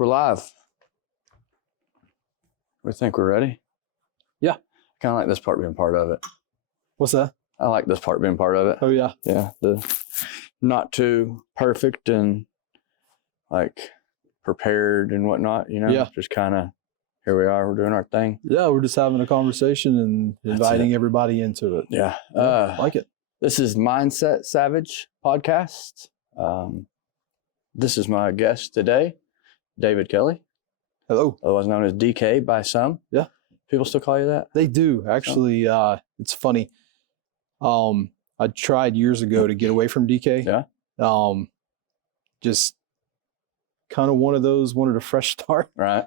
We're live. We think we're ready? Yeah. Kind of like this part being part of it. What's that? I like this part being part of it. Oh, yeah. Yeah. The not too perfect and like prepared and whatnot, you know? Yeah. Just kind of here we are. We're doing our thing. Yeah, we're just having a conversation and inviting everybody into it. Yeah. Like it. This is Mindset Savage podcast. This is my guest today, David Kelley. Hello. Otherwise known as DK by some. Yeah. People still call you that? They do. Actually, it's funny. I tried years ago to get away from DK. Yeah. Just kind of wanted a fresh start. Right.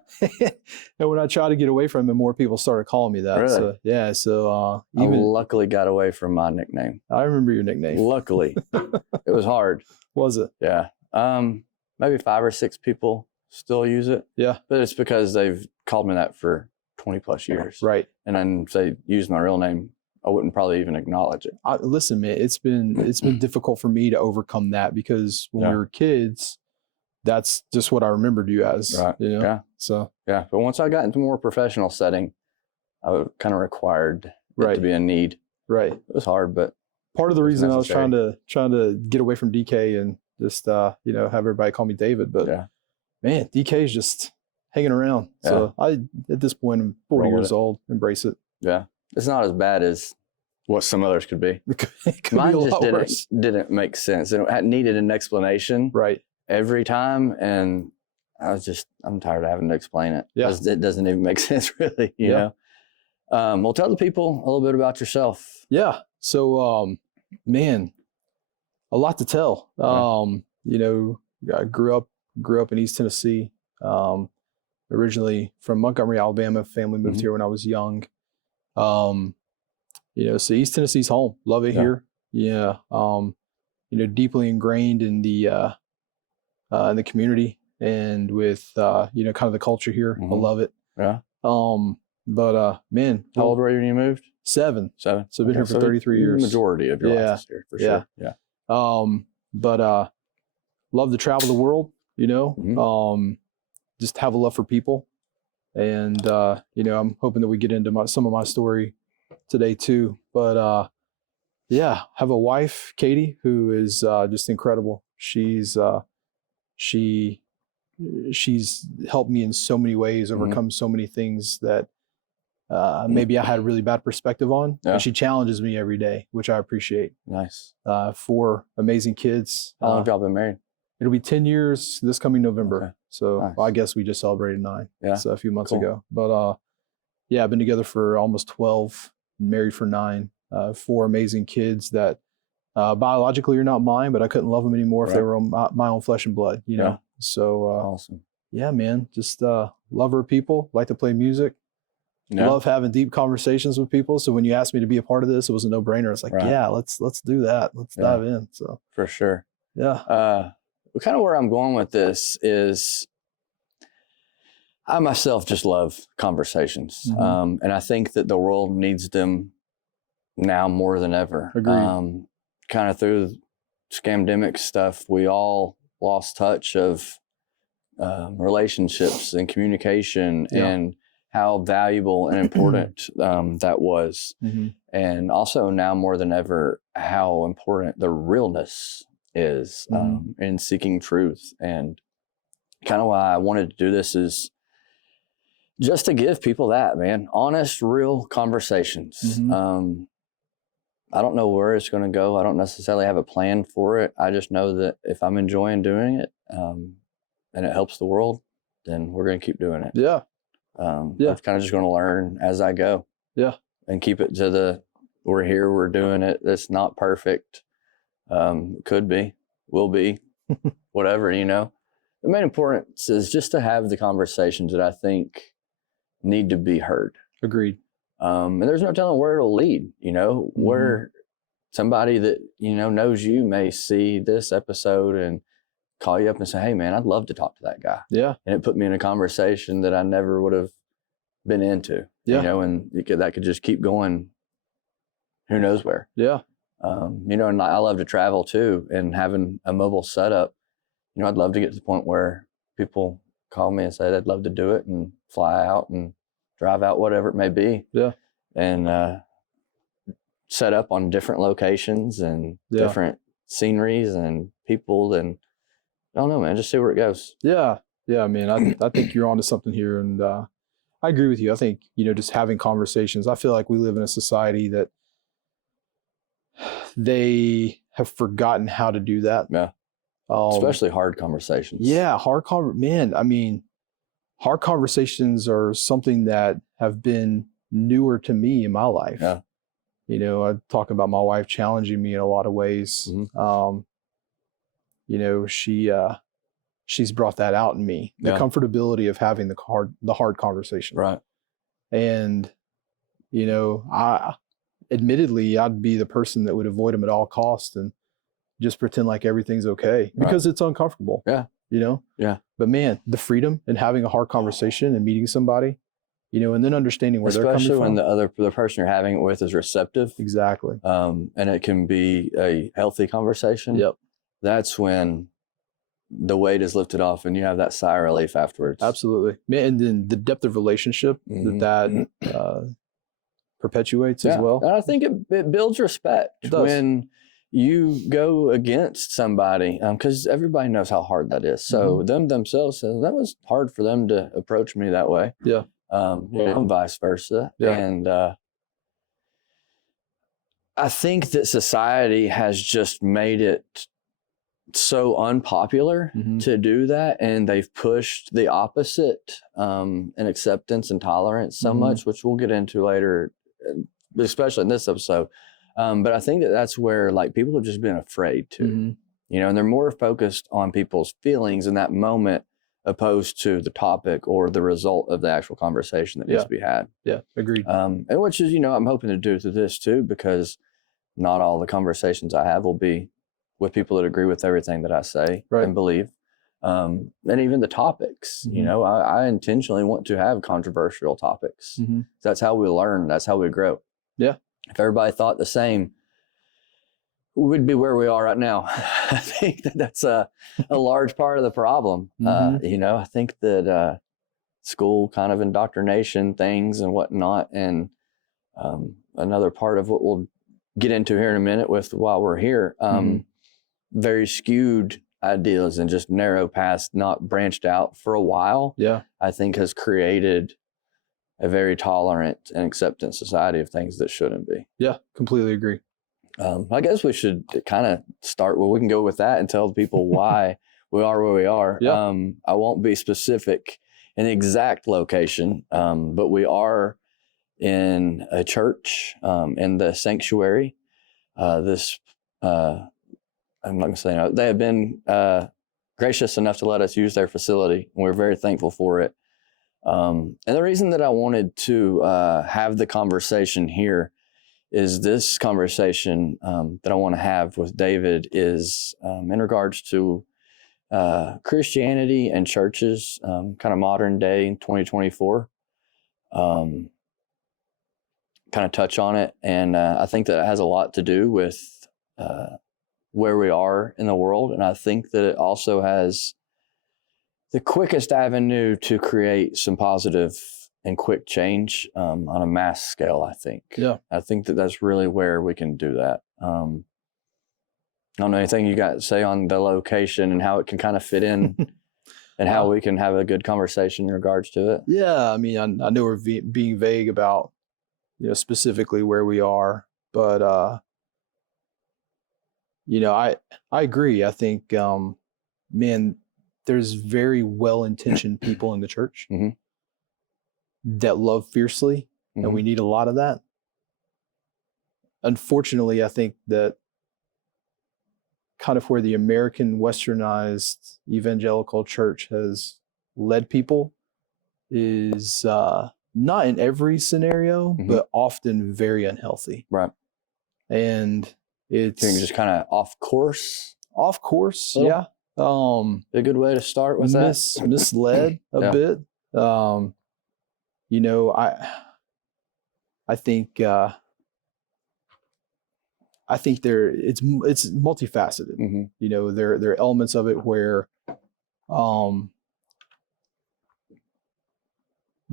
And when I tried to get away from it, more people started calling me that. Really? So, yeah. So I luckily got away from my nickname. I remember your nickname. Luckily. It was hard. Was it? Yeah. Maybe 5 or 6 people still use it. Yeah. But it's because they've called me that for 20 plus years. Right. And then if they used my real name, I wouldn't probably even acknowledge it. Listen, man, it's been difficult for me to overcome that because when we were kids, that's just what I remembered you as. Right. You know? Yeah. So yeah. But once I got into a more professional setting, I kind of required it to be a need. Right. It was hard, but part of the reason necessary. I was trying to get away from DK and just have everybody call me David, but man, DK is just hanging around. Yeah. So I at this point I'm 40 Roll with years old, embrace it. Yeah. It's not as bad as what some others could be. It could Mine be a just lot worse. didn't make sense. It needed an explanation Right. every time, and I'm tired of having to explain it. Yeah. It doesn't even make sense, really, you know? Well, tell the people a little bit about yourself. Yeah. So, man, a lot to tell. I grew up in East Tennessee, originally from Montgomery, Alabama. Family moved here when I was young. So East Tennessee's home. Love it here. Yeah. Deeply ingrained in the community and with, kind of the culture here. I love it. Yeah. But man. How old were you when you moved? 7. 7. So I've been here for 33 years. The majority of your life is here, for sure. Yeah. But love to travel the world, just have a love for people. And, I'm hoping that we get into some of my story today too. But have a wife, Katie, who is just incredible. She's helped me in so many ways, overcome so many things that maybe I had a really bad perspective on. Yeah. And she challenges me every day, which I appreciate. Nice. 4 amazing kids. How long have y'all been married? It'll be 10 years this coming November. Okay. So Nice. I guess we just celebrated 9. Yeah. So a few months Cool. ago. But I've been together for almost 12, married for 9, 4 amazing kids that biologically are not mine, but I couldn't love them anymore if they were my own flesh and blood, you know? Yeah. So Awesome. yeah, man, just love our people, like to play music. Yeah. Love having deep conversations with people. So when you asked me to be a part of this, it was a no-brainer. It's like, yeah, let's do that. Let's dive in. So for sure. Yeah. Kind of where I'm going with this is I myself just love conversations. And I think that the world needs them now more than ever. Agreed. Kind of through scamdemic stuff, we all lost touch of relationships and communication and how valuable and important that was. And also now more than ever, how important the realness is in seeking truth. And kind of why I wanted to do this is just to give people that, man, honest, real conversations. I don't know where it's going to go. I don't necessarily have a plan for it. I just know that if I'm enjoying doing it and it helps the world, then we're going to keep doing it. Yeah. I'm kind of just going to learn as I go. Yeah. And keep it to we're here, we're doing it. It's not perfect. Could be, will be, whatever, The main importance is just to have the conversations that I think need to be heard. Agreed. And there's no telling where it'll lead, where somebody that, knows you may see this episode and call you up and say, hey man, I'd love to talk to that guy. Yeah. And it put me in a conversation that I never would have been into, and that could just keep going. Who knows where? Yeah. And I love to travel too, and having a mobile setup, I'd love to get to the point where people call me and say they'd love to do it and fly out and drive out, whatever it may be. Yeah. And set up on different locations and different sceneries and people. And I don't know, man, just see where it goes. Yeah. Yeah. I mean, I think you're onto something here. And I agree with you. I think, just having conversations, I feel like we live in a society that they have forgotten how to do that. Yeah. Especially hard conversations. Yeah. Hard conversations are something that have been newer to me in my life. Yeah. I talk about my wife challenging me in a lot of ways. Mm-hmm. She's brought that out in me, the comfortability of having the hard conversation. Right. And, admittedly, I'd be the person that would avoid them at all costs and just pretend like everything's okay because it's uncomfortable. Yeah. Yeah. But man, the freedom in having a hard conversation and meeting somebody, and then understanding where they're coming from. Especially when the person you're having it with is receptive. Exactly. And it can be a healthy conversation. Yep. That's when the weight is lifted off and you have that sigh of relief afterwards. Absolutely. And then the depth of relationship that perpetuates as well. And I think it builds respect when you go against somebody, because everybody knows how hard that is. So them themselves say, that was hard for them to approach me that way. Yeah. And vice versa. Yeah. And I think that society has just made it so unpopular to do that, and they've pushed the opposite in acceptance and tolerance so much, which we'll get into later, especially in this episode. But I think that's where people have just been afraid to, and they're more focused on people's feelings in that moment opposed to the topic or the result of the actual conversation that needs to be had. Yeah, agreed. And which is, I'm hoping to do through this too, because not all the conversations I have will be with people that agree with everything that I say and believe. And even the topics, I intentionally want to have controversial topics. That's how we learn. That's how we grow. Yeah. If everybody thought the same, we'd be where we are right now. I think that's a large part of the problem. I think that school kind of indoctrination things and whatnot, and another part of what we'll get into here in a minute with while we're here, very skewed ideas and just narrow paths, not branched out for a while, I think has created a very tolerant and acceptant society of things that shouldn't be. Yeah, completely agree. I guess we should kind of start we can go with that and tell people why we are where we are. I won't be specific in the exact location, but we are in a church in the sanctuary. I'm not going to say no. They have been gracious enough to let us use their facility, and we're very thankful for it. And the reason that I wanted to have the conversation here is this conversation that I want to have with David is in regards to Christianity and churches, kind of modern day in 2024. Kind of touch on it. And I think that it has a lot to do with where we are in the world. And I think that it also has the quickest avenue to create some positive and quick change on a mass scale, I think. Yeah. I think that that's really where we can do that. I don't know anything you got to say on the location and how it can kind of fit in and how we can have a good conversation in regards to it. Yeah. I mean, I know we're being vague about, specifically where we are, but, I agree. I think, man, there's very well-intentioned people in the church that love fiercely, and we need a lot of that. Unfortunately, I think that kind of where the American westernized evangelical church has led people is not in every scenario, but often very unhealthy. Right. And it's just kind of off course. Off course, yeah. A good way to start with that. Misled a bit. I think it's multifaceted. There are elements of it where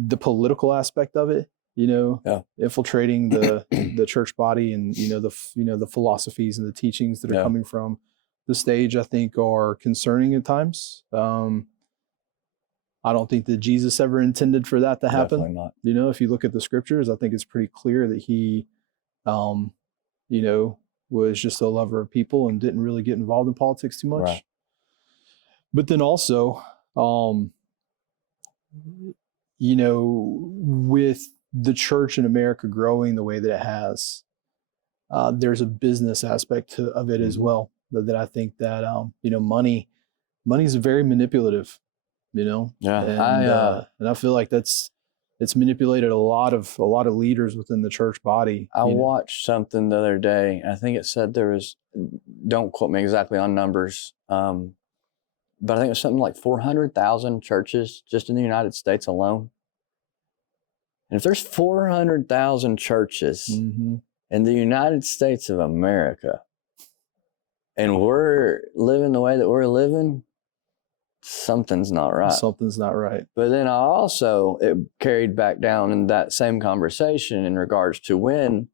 the political aspect of it, infiltrating the church body, and the philosophies and the teachings that are coming from the stage, I think, are concerning at times. I don't think that Jesus ever intended for that to happen. Definitely not. If you look at the scriptures, I think it's pretty clear that he, was just a lover of people and didn't really get involved in politics too much. Right. But then also, with the church in America growing the way that it has, there's a business aspect of it as well. That I think that money is very manipulative. Yeah, and I feel like it's manipulated a lot of leaders within the church body. I watched something the other day. I think it said there was, don't quote me exactly on numbers, but I think it was something like 400,000 churches just in the United States alone. And if there's 400,000 churches in the United States of America, and we're living the way that we're living, something's not right. Something's not right. But then it carried back down in that same conversation in regards to when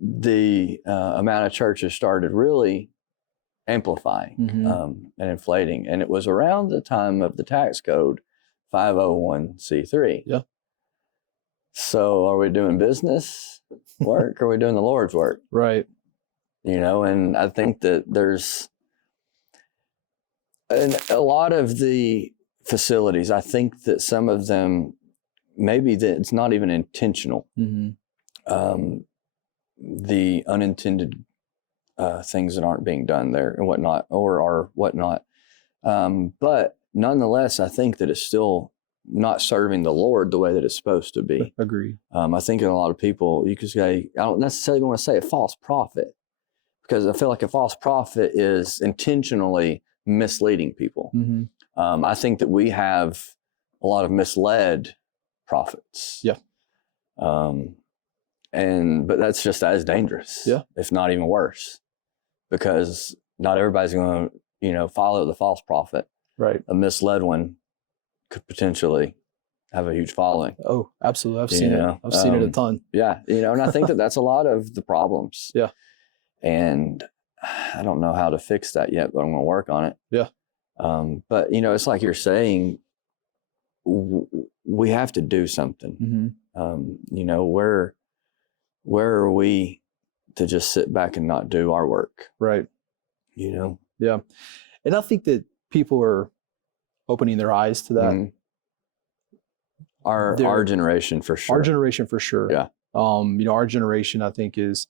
the amount of churches started really amplifying and inflating. And it was around the time of the tax code 501c3. Yeah. So are we doing business work or are we doing the Lord's work? Right. And I think that there's a lot of the facilities, I think that some of them, maybe that it's not even intentional. The unintended things that aren't being done there and whatnot, or are whatnot. But nonetheless, I think that it's still not serving the Lord the way that it's supposed to be. Agreed. I think in a lot of people, you could say, I don't necessarily want to say a false prophet, because I feel like a false prophet is intentionally misleading people. I think that we have a lot of misled prophets. Yeah. But that's just as dangerous. Yeah. If not even worse, because not everybody's going to, follow the false prophet. Right. A misled one could potentially have a huge following. Oh, absolutely. I've seen it. I've seen it a ton. Yeah. And I think that that's a lot of the problems. Yeah. And I don't know how to fix that yet, but I'm going to work on it. Yeah. But it's like you're saying, we have to do something. Where are we to just sit back and not do our work? Right. Yeah. And I think that people are opening their eyes to that. Our generation for sure. Our generation for sure. Yeah. Our generation, I think, is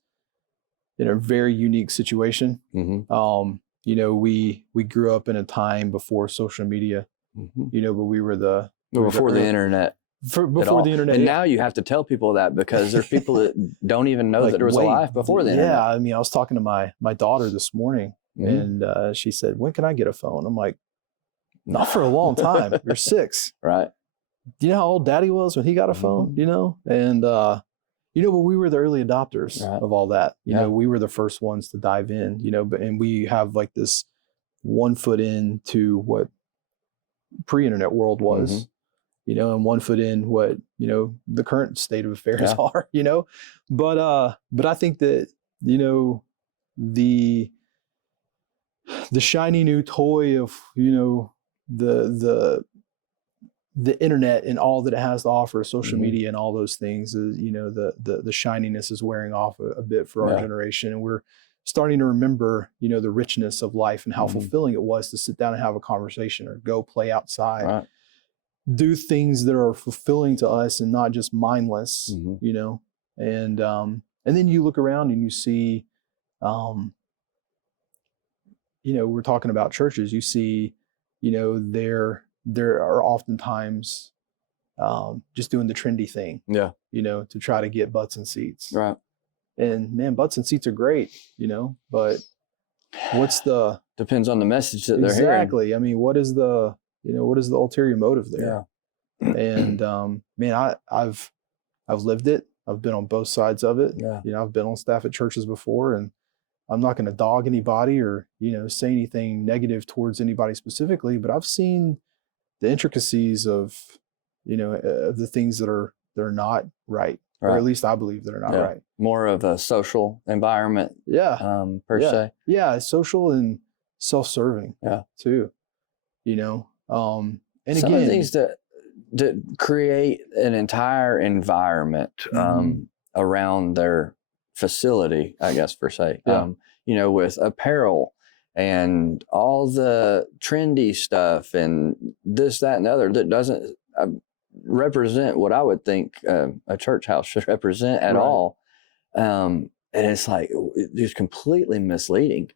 in a very unique situation. We grew up in a time before social media, but we were before the internet. Before the internet. And now you have to tell people that, because there's people that don't even know that there was a life before the internet. Yeah. I mean, I was talking to my daughter this morning, and she said, "When can I get a phone?" I'm like, "Not for a long time. You're 6." Right. Do you know how old Daddy was when he got a phone? And but we were the early adopters of all that. We were the first ones to dive in. And we have like this 1 foot into what pre-internet world was. And 1 foot in what the current state of affairs are. But I think that the shiny new toy of the internet and all that it has to offer, social media and all those things, is the shininess is wearing off a bit for our generation, and we're starting to remember the richness of life and how fulfilling it was to sit down and have a conversation or go play outside. Right. Do things that are fulfilling to us and not just mindless, and then you look around and you see, we're talking about churches. You see, there are oftentimes just doing the trendy thing, to try to get butts and seats. Right. And man, butts and seats are great, but what's the depends on the message that they're hearing. Exactly. I mean, what is the ulterior motive there? Yeah. And man, I've lived it. I've been on both sides of it. Yeah. I've been on staff at churches before, and I'm not going to dog anybody or say anything negative towards anybody specifically, but I've seen the intricacies of of the things that are not right, or at least I believe that are not right. More of a social environment, per se. Yeah, social and self-serving. Too. And some again, of these that create an entire environment around their facility, I guess, per se. With apparel and all the trendy stuff and this, that, and the other that doesn't represent what I would think a church house should represent at all. And it's like, it's completely misleading.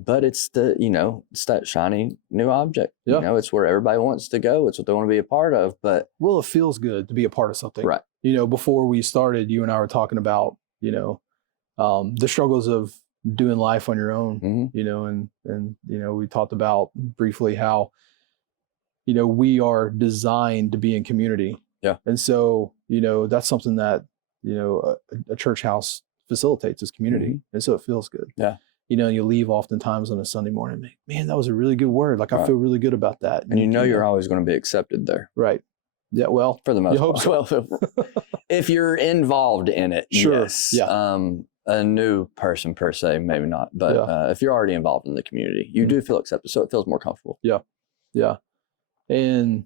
But it's it's that shiny new object. It's where everybody wants to go. It's what they want to be a part of. But it feels good to be a part of something. Right. Before we started, you and I were talking about, the struggles of doing life on your own, and we talked about briefly how, we are designed to be in community. And so, that's something that, a church house facilitates, is community. And so it feels good. You leave oftentimes on a Sunday morning, man, that was a really good word. Like, I feel really good about that. And you're always going to be accepted there. Right. Yeah. Well, for the most part. Hope so. If you're involved in it, sure. Yes. A new person per se, maybe not. But if you're already involved in the community, you do feel accepted. So it feels more comfortable. Yeah. And,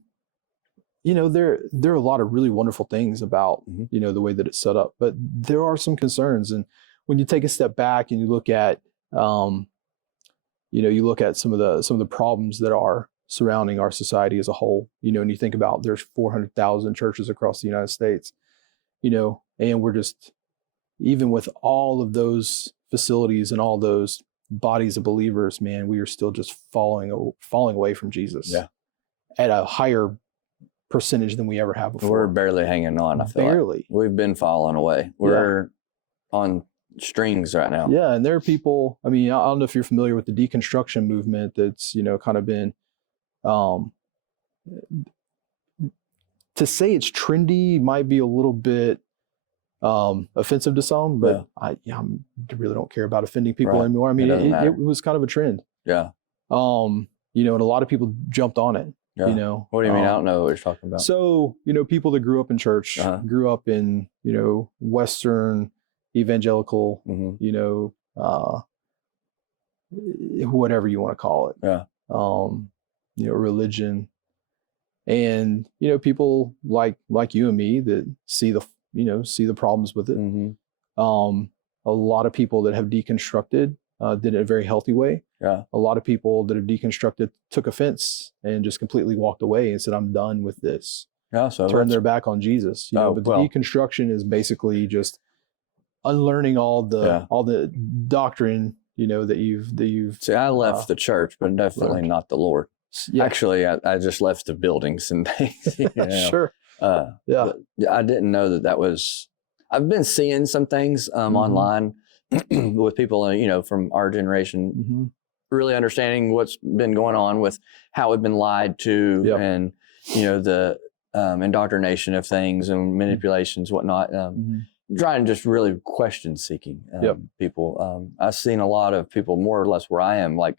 there are a lot of really wonderful things about, the way that it's set up. But there are some concerns. And when you take a step back and you look at, you look at some of the problems that are surrounding our society as a whole, and you think about there's 400,000 churches across the United States, and we're just, even with all of those facilities and all those bodies of believers, man, we are still just falling away from Jesus at a higher percentage than we ever have before. We're barely hanging on. I feel like we've been falling away. We're on strings right now. Yeah. And there are people, I don't know if you're familiar with the deconstruction movement that's, kind of been, to say it's trendy might be a little bit offensive to some, but I really don't care about offending people anymore. It was kind of a trend. And a lot of people jumped on it. What do you mean? I don't know what you're talking about. So, people that grew up in church, grew up in, Western evangelical, whatever you want to call it, religion, and people like you and me that see the problems with it. A lot of people that have deconstructed did it in a very healthy way. A lot of people that have deconstructed took offense and just completely walked away and said, "I'm done with this." So turned their back on Jesus. But the deconstruction is basically just unlearning all the doctrine, that you've. See, I left the church, but definitely not the Lord. Actually, I just left the buildings and things. Sure. I didn't know that was. I've been seeing some things online with people, from our generation, really understanding what's been going on with how we've been lied to, and the indoctrination of things and manipulations, whatnot. Trying to just really question seeking people. I've seen a lot of people more or less where I am, like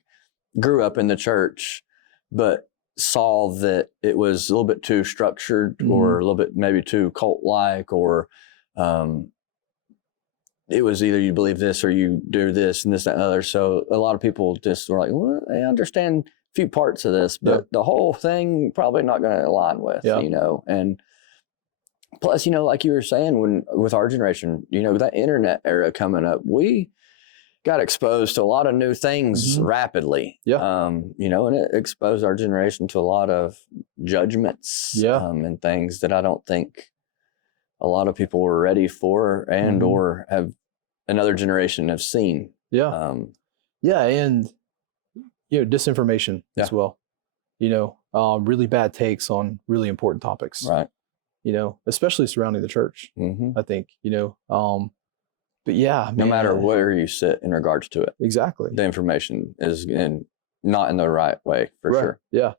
grew up in the church, but saw that it was a little bit too structured or a little bit maybe too cult-like, or it was either you believe this or you do this and this, that, and other. So a lot of people just were like, well, I understand a few parts of this, but the whole thing probably not going to align with, and plus, like you were saying, with our generation, that internet era coming up, we got exposed to a lot of new things rapidly. And it exposed our generation to a lot of judgments and things that I don't think a lot of people were ready for and or have another generation have seen. And disinformation as well. Really bad takes on really important topics. Right. Especially surrounding the church, I think, but no matter where you sit in regards to it. Exactly. The information is not in the right way, for sure. Yeah.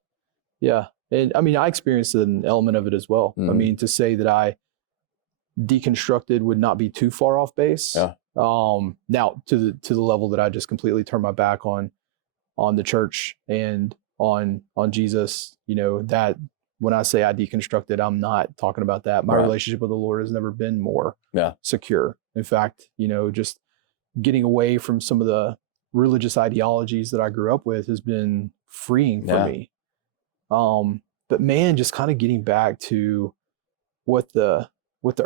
And I experienced an element of it as well. To say that I deconstructed would not be too far off base. Now to the level that I just completely turned my back on the church and on Jesus, that when I say I deconstructed, I'm not talking about that. My relationship with the Lord has never been more secure. In fact, just getting away from some of the religious ideologies that I grew up with has been freeing for me. But man, just kind of getting back to what the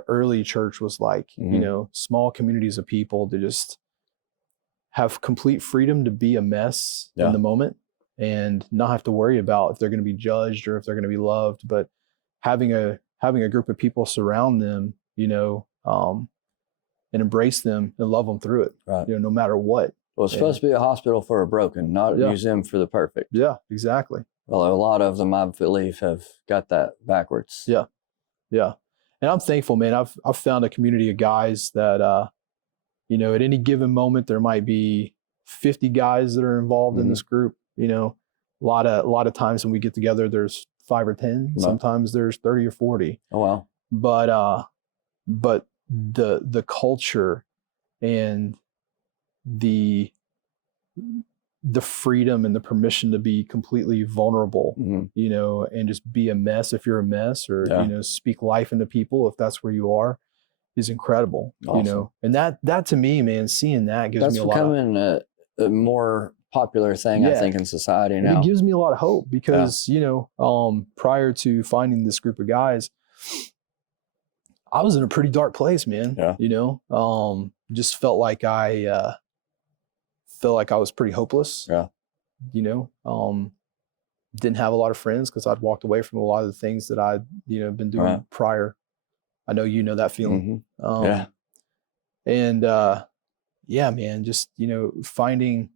early church was like, small communities of people to just have complete freedom to be a mess in the moment and not have to worry about if they're going to be judged or if they're going to be loved, but having a group of people surround them, and embrace them and love them through it, no matter what. Well, it's supposed to be a hospital for a broken, not a museum for the perfect. Yeah, exactly. Well, a lot of them, I believe, have got that backwards. Yeah. Yeah. And I'm thankful, man. I've found a community of guys that, at any given moment, there might be 50 guys that are involved in this group. A lot of times when we get together, there's 5 or 10. Sometimes there's 30 or 40. Oh, wow. But the culture and the freedom and the permission to be completely vulnerable, and just be a mess if you're a mess, or speak life into people if that's where you are, is incredible. Awesome. And that to me, man, seeing that gives me a lot. That's becoming a more popular thing, I think, in society now. It gives me a lot of hope because prior to finding this group of guys, I was in a pretty dark place, man. Just felt like I was pretty hopeless. Didn't have a lot of friends because I'd walked away from a lot of the things that I'd been doing prior. I know that feeling. And man, just finding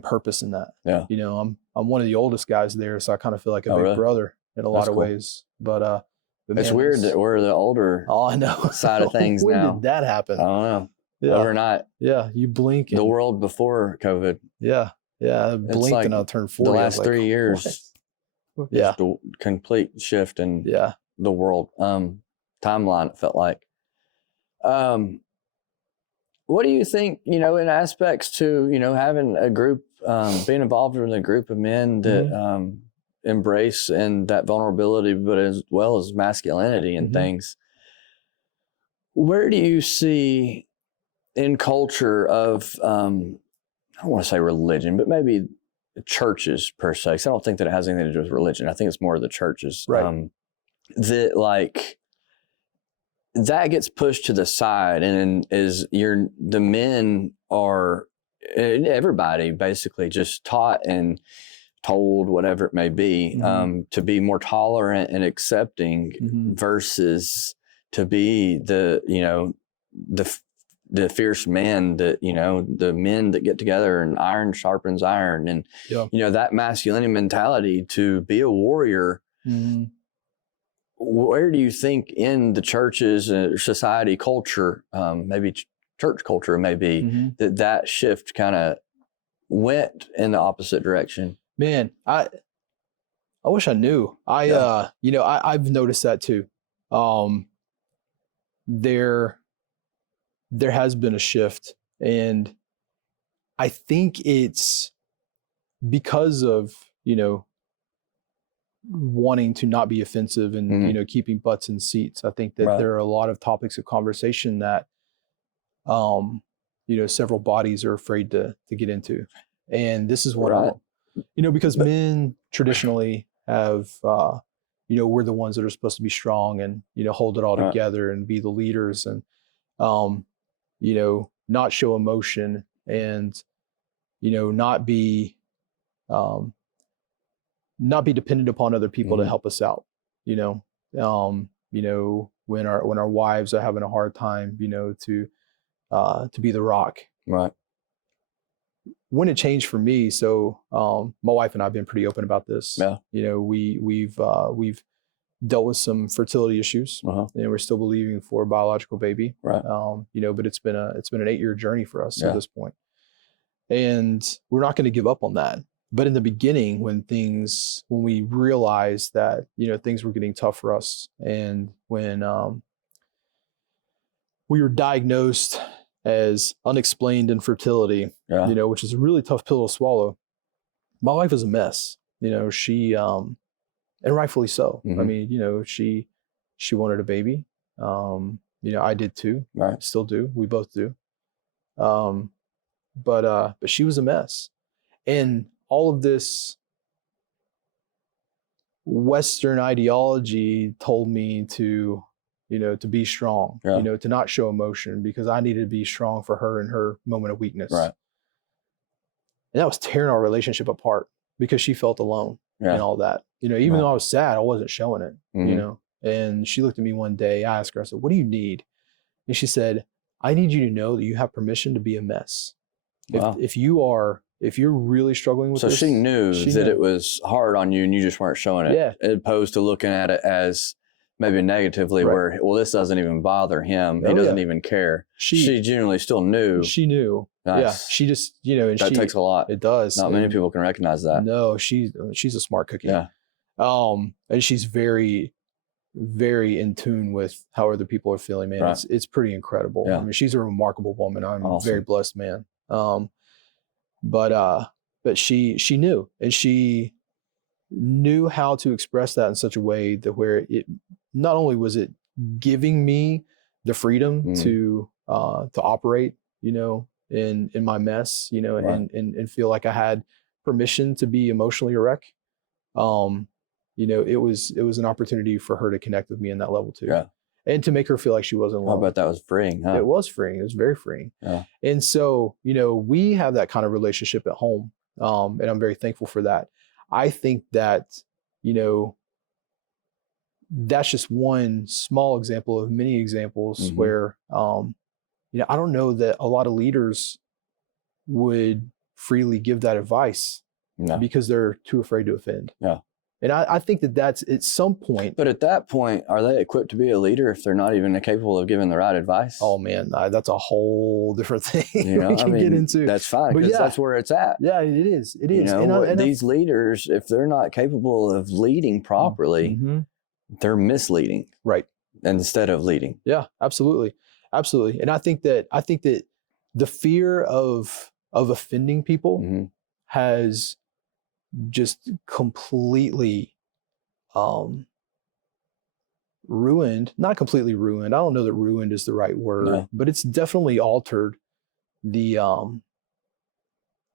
purpose in that. I'm one of the oldest guys there, so I kind of feel like a big brother in a lot of ways. But it's weird that we're the older side of things when now. When did that happen? I don't know. Overnight. Yeah, you blink. The world before COVID. Yeah, I blinked like and I turned 40. The last 3 years. Just a complete shift in the world timeline, it felt like. What do you think, in aspects to, having a group, being involved in a group of men that embrace and that vulnerability, but as well as masculinity and things? Where do you see in culture of, I don't want to say religion, but maybe churches per se, because I don't think that it has anything to do with religion. I think it's more of the churches. That gets pushed to the side, and the men are, everybody basically just taught and told, whatever it may be, to be more tolerant and accepting versus to be the fierce man that, the men that get together and iron sharpens iron, and, that masculinity mentality to be a warrior. Where do you think in the churches, society, culture, maybe church culture, maybe that shift kind of went in the opposite direction? Man, I wish I knew. I've noticed that too. There has been a shift, and I think it's because of, wanting to not be offensive and, keeping butts in seats. I think that there are a lot of topics of conversation that, several bodies are afraid to get into. And this is what because men traditionally have, we're the ones that are supposed to be strong and, hold it all together and be the leaders and, not show emotion and, not be dependent upon other people to help us out, when our wives are having a hard time, to be the rock. Right. When it changed for me, so my wife and I have been pretty open about this. Yeah. We've dealt with some fertility issues, and we're still believing for a biological baby. Right. But it's been an 8-year journey for us at this point, and we're not going to give up on that. But in the beginning, when we realized that, things were getting tough for us, and when we were diagnosed as unexplained infertility, which is a really tough pill to swallow. My wife is a mess. She and rightfully so. I Mhm. mean, you know, she wanted a baby. You know, I did too. Right. Still do. We both do. But she was a mess. And all of this Western ideology told me to, you know, to be strong, Yeah. you know, to not show emotion because I needed to be strong for her in her moment of weakness. Right. And that was tearing our relationship apart because she felt alone Yeah. and all that. You know, even Right. though I was sad, I wasn't showing it, you Mhm. know. And she looked at me one day, I asked her, I said, "What do you need?" And she said, "I need you to know that you have permission to be a mess. Wow. If you're really struggling with So this," she knew that it was hard on you and you just weren't showing it. Yeah. As opposed to looking at it as maybe negatively Right. where, well, this doesn't even bother him. He Oh, doesn't yeah. even care. She She genuinely still knew. She knew. Nice. Yeah. She just, you know, and That takes a lot. it does. Not many And people can recognize that. no, she's a smart cookie. Yeah. And she's very, very in tune with how other people are feeling, man. Right. It's pretty incredible. Yeah. I mean, she's a remarkable woman. I'm Awesome. very blessed, man. But she knew, and she knew how to express that in such a way that where it not only was it giving me the freedom to operate, you know, in my mess, you know, Right. and feel like I had permission to be emotionally a wreck. You know, it was an opportunity for her to connect with me in that level too. Yeah. And to make her feel like she wasn't I alone. bet that was freeing, huh? It was freeing. It was very freeing. Yeah. And so, you know, we have that kind of relationship at home. And I'm very thankful for that. I think that, you know, that's just one small example of many examples where, you know, I don't know that a lot of leaders would freely give that advice because they're too afraid to offend. Yeah. And I think that that's at some point. But at that point, are they equipped to be a leader if they're not even capable of giving the right advice? Oh man, that's a whole different thing you know, we can get into. That's fine because that's where it's at. Yeah, it is. It is. You know, these leaders, if they're not capable of leading properly, they're misleading. Right. Instead of leading. Yeah, absolutely. Absolutely. And I think that the fear of offending people has just completely ruined, not completely ruined. I don't know that ruined is the right word, but it's definitely altered the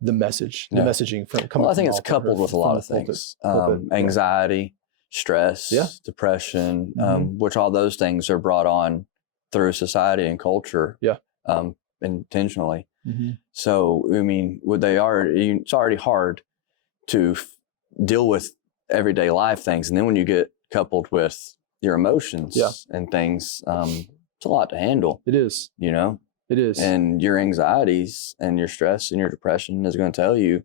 message, the messaging from coming. Well, I think it's coupled with a lot of things. Anxiety, stress, depression, which all those things are brought on through society and culture. Intentionally. So, I mean, it's already hard to deal with everyday life things. And then when you get coupled with your emotions and things, it's a lot to handle. It is. You know? It is. And your anxieties and your stress and your depression is going to tell you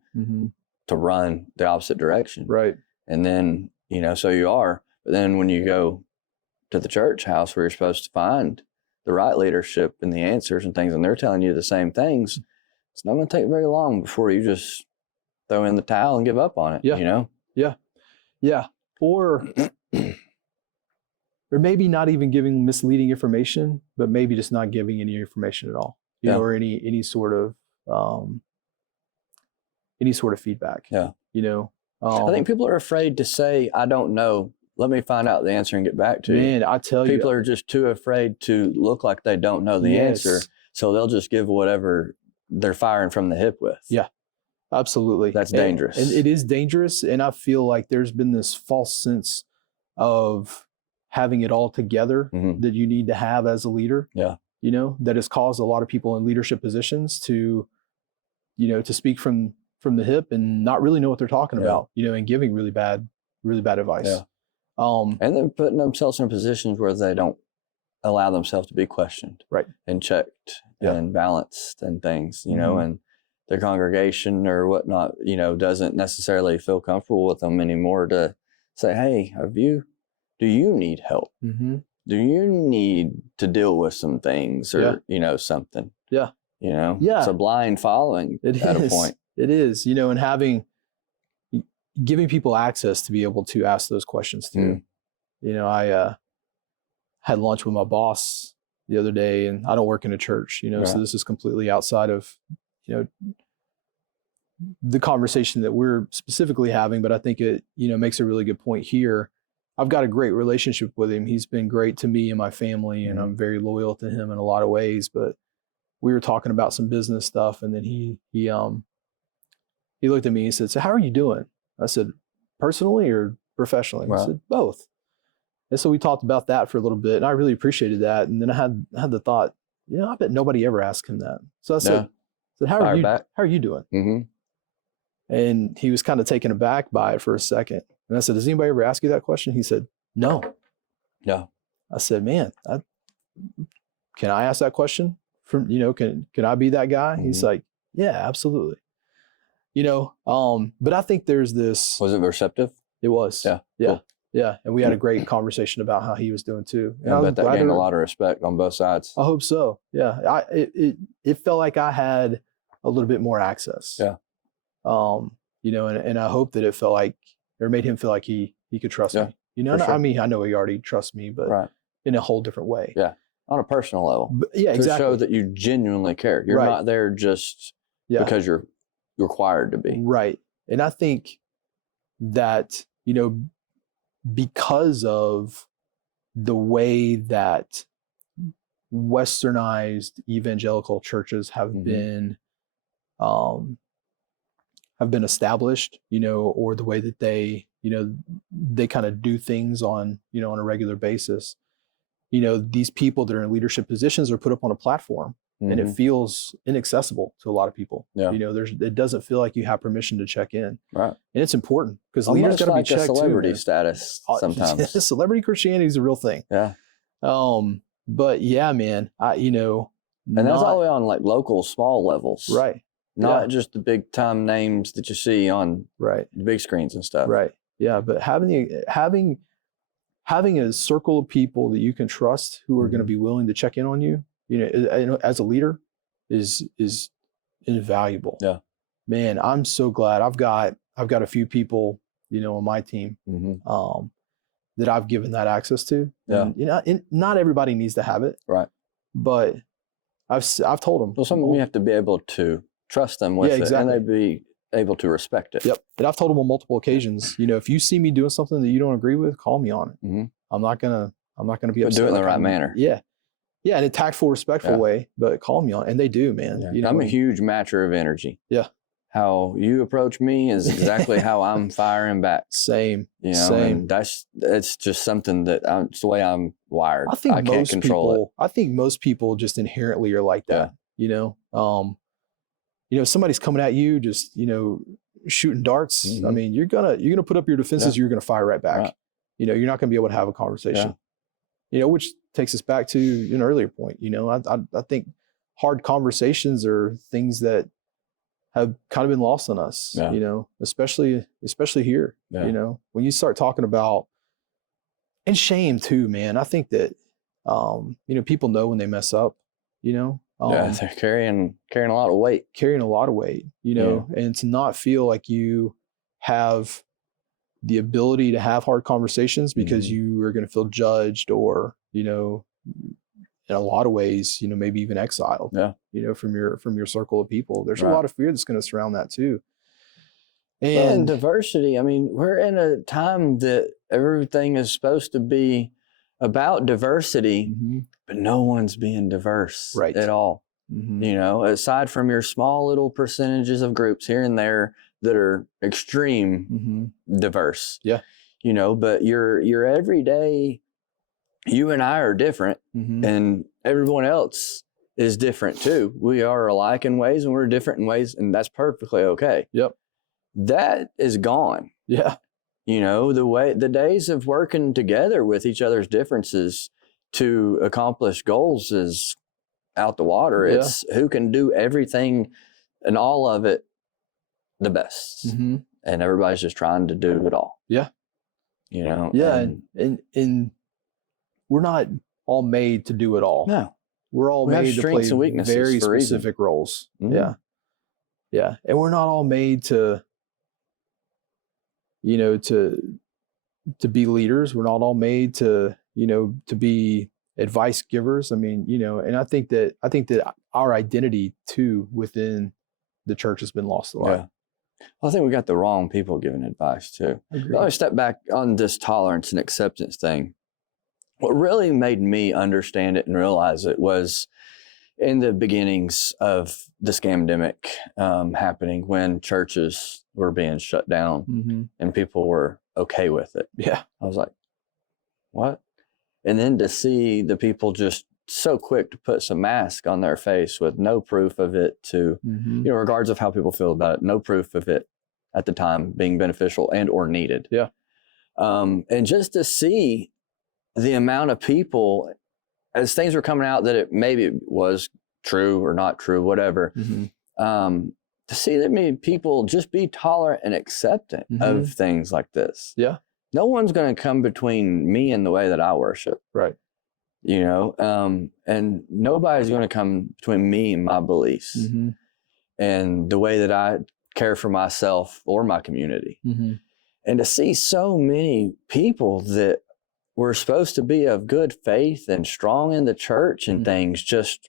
to run the opposite direction. Right. And then, you know, so you are. But then when you go to the church house where you're supposed to find the right leadership and the answers and things, and they're telling you the same things, it's not going to take very long before you just throw in the towel and give up on it. Yeah. You know? Yeah. Yeah. Or maybe not even giving misleading information, but maybe just not giving any information at all, you know, or any sort of feedback. Yeah. You know, I think people are afraid to say, I don't know. Let me find out the answer and get back to you. Man, I tell you. People are just too afraid to look like they don't know the answer. So they'll just give whatever they're firing from the hip with. Yeah, absolutely. That's dangerous. And it is dangerous. And I feel like there's been this false sense of having it all together that you need to have as a leader. Yeah. You know, that has caused a lot of people in leadership positions to, you know, to speak from the hip and not really know what they're talking about, you know, and giving really bad advice. Yeah. And then putting themselves in positions where they don't allow themselves to be questioned, and checked and balanced and things, you know, and their congregation or whatnot, you know, doesn't necessarily feel comfortable with them anymore to say, hey, do you need help? Do you need to deal with some things or, you know, something? Yeah. You know, yeah. It's a blind following at a point. It is, you know, and giving people access to be able to ask those questions too. You know, I had lunch with my boss the other day, and I don't work in a church, you know, so this is completely outside of, you know, the conversation that we're specifically having, but I think it, you know, makes a really good point here. I've got a great relationship with him. He's been great to me and my family, and I'm very loyal to him in a lot of ways. But we were talking about some business stuff, and then he looked at me and said, "So how are you doing?" I said, "Personally or professionally?" He said, "Both." And so we talked about that for a little bit, and I really appreciated that. And then I had the thought, I bet nobody ever asked him that. So I said, "How are you doing?" Mm-hmm. And he was kind of taken aback by it for a second. And I said, "Does anybody ever ask you that question?" He said, "No." No. I said, "Man, can I ask that question? From can I be that guy?" He's like, "Yeah, absolutely." But I think there's this. Was it receptive? It was. Yeah. Yeah. Cool. Yeah. And we had a great conversation about how he was doing too. And I bet that gained a lot of respect on both sides. I hope so. Yeah. It felt like I had a little bit more access. Yeah. And I hope that it felt like, or made him feel like he could trust me. Sure. I mean, I know he already trusts me, but in a whole different way. Yeah. On a personal level. But, exactly. To show that you genuinely care. You're not there just because you're required to be. Right. And I think that, because of the way that westernized evangelical churches have been established, or the way that they kind of do things on a regular basis. These people that are in leadership positions are put up on a platform, and it feels inaccessible to a lot of people. Yeah. It doesn't feel like you have permission to check in. Right. And it's important because leaders got to be checked too. Celebrity status sometimes. Celebrity Christianity is a real thing. Yeah. But yeah, man, and that's all the way on like local, small levels. Right. Not just the big time names that you see on the big screens and stuff. Right. Yeah. But having a circle of people that you can trust who are going to be willing to check in on you, as a leader is invaluable. Yeah. Man, I'm so glad I've got a few people, on my team, that I've given that access to. Yeah. And, not everybody needs to have it. Right. But I've told them. Well, some of them you have to be able to trust them with it, and they'd be able to respect it. Yep. And I've told them on multiple occasions, if you see me doing something that you don't agree with, call me on it. I'm not gonna be upset. Do it in the right manner. Yeah. Yeah, in a tactful, respectful way, but call me on it. And they do, man. Yeah. I'm a huge matcher of energy. Yeah. How you approach me is exactly how I'm firing back. Same. And it's just something that it's the way I'm wired. I can't control it. I think most people just inherently are like that. Yeah. If somebody's coming at you, just shooting darts. I mean, you're gonna put up your defenses. You're gonna fire right back. Right. You're not gonna be able to have a conversation. Yeah. Which takes us back to an earlier point. I think hard conversations are things that have kind of been lost on us. Yeah. Especially here. Yeah. When you start talking about, and shame too, man. I think that people know when they mess up. They're carrying a lot of weight. And to not feel like you have the ability to have hard conversations because you are going to feel judged or, in a lot of ways, maybe even exiled, from your circle of people. There's a lot of fear that's going to surround that too. And diversity. I mean, we're in a time that everything is supposed to be about diversity, but no one's being diverse at all. Aside from your small little percentages of groups here and there that are extreme diverse. Yeah. But your everyday, you and I are different, and everyone else is different too. We are alike in ways and we're different in ways, and that's perfectly okay. Yep. That is gone. Yeah. The days of working together with each other's differences to accomplish goals is out the water. Yeah. It's who can do everything and all of it the best. And everybody's just trying to do it all. Yeah. Yeah. And we're not all made to do it all. No. We're all made to play very specific roles. Yeah. Yeah. And we're not all made to to be leaders. We're not all made to be advice givers. I mean, and I think that our identity too within the church has been lost a lot. I think we got the wrong people giving advice too. Agreed. Let me step back on this tolerance and acceptance thing. What really made me understand it and realize it was in the beginnings of the scamdemic happening, when churches were being shut down and people were okay with it. Yeah. I was like, what? And then to see the people just so quick to put some mask on their face with no proof of it to, regardless of how people feel about it, no proof of it at the time being beneficial and or needed. Yeah. And just to see the amount of people, as things were coming out that it maybe was true or not true, whatever, to see that many people just be tolerant and acceptant of things like this. Yeah. No one's going to come between me and the way that I worship. Right. And nobody's going to come between me and my beliefs and the way that I care for myself or my community. And to see so many people that were supposed to be of good faith and strong in the church and things just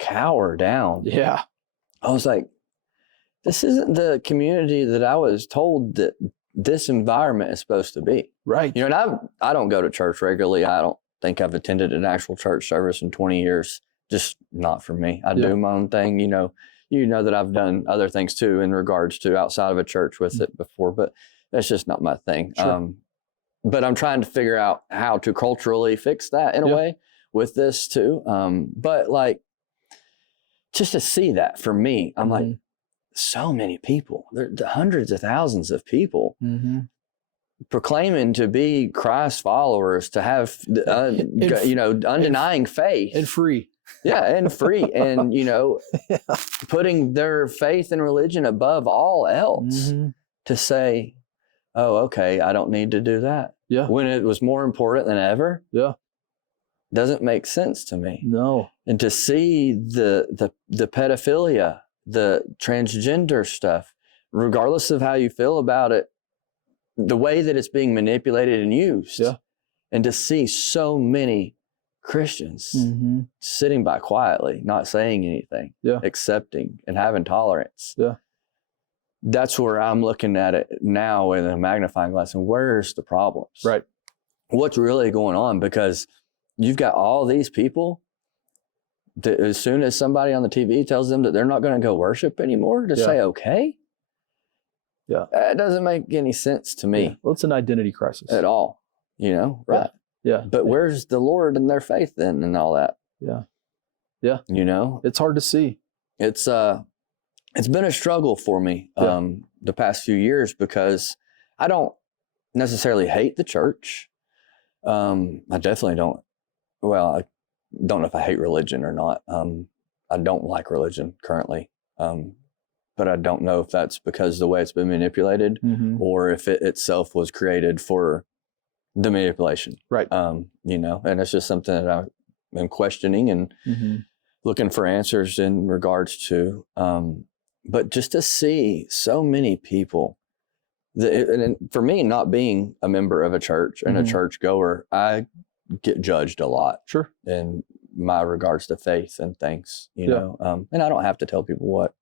cower down. Yeah. I was like, this isn't the community that I was told that this environment is supposed to be. Right. And I don't go to church regularly. I don't think I've attended an actual church service in 20 years. Just not for me. I do my own thing. You know that I've done other things too in regards to outside of a church with it before, but that's just not my thing. Sure. But I'm trying to figure out how to culturally fix that in a way with this too. But like, just to see that for me, I'm like, so many people, there are hundreds of thousands of people proclaiming to be Christ followers, to have, undenying faith. And free. Yeah, and free. And, putting their faith and religion above all else to say, oh, okay, I don't need to do that. Yeah. When it was more important than ever. Yeah. Doesn't make sense to me. No. And to see the pedophilia, the transgender stuff, regardless of how you feel about it, the way that it's being manipulated and used. Yeah. And to see so many Christians sitting by quietly, not saying anything, accepting and having tolerance. Yeah. That's where I'm looking at it now in a magnifying glass. And where's the problems? Right. What's really going on? Because you've got all these people that as soon as somebody on the TV tells them that they're not going to go worship anymore, to say, okay. Yeah. That doesn't make any sense to me. Yeah. Well, it's an identity crisis. At all, right. Yeah. But where's the Lord and their faith then and all that? Yeah. Yeah. It's hard to see. It's been a struggle for me the past few years, because I don't necessarily hate the church. I definitely don't. Well, I don't know if I hate religion or not. I don't like religion currently. But I don't know if that's because the way it's been manipulated or if it itself was created for the manipulation. Right. And it's just something that I've been questioning and looking for answers in regards to. But just to see so many people, and for me, not being a member of a church and a church goer, I get judged a lot. Sure. In my regards to faith and things, you know, and I don't have to tell people what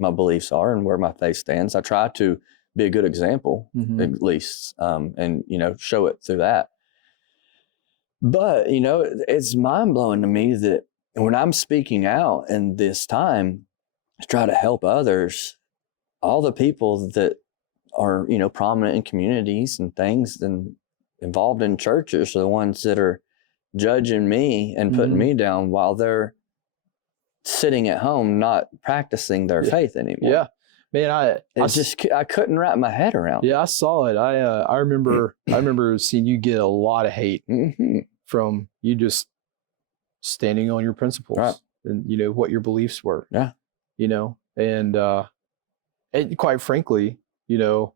my beliefs are and where my faith stands. I try to be a good example, at least, and, show it through that. But, it's mind blowing to me that when I'm speaking out in this time to try to help others, all the people that are, prominent in communities and things and involved in churches are the ones that are judging me and putting me down while they're sitting at home, not practicing their faith anymore. Yeah, man, I couldn't wrap my head around. Yeah, I saw it. I remember seeing you get a lot of hate from you just standing on your principles and what your beliefs were. Yeah, and quite frankly, there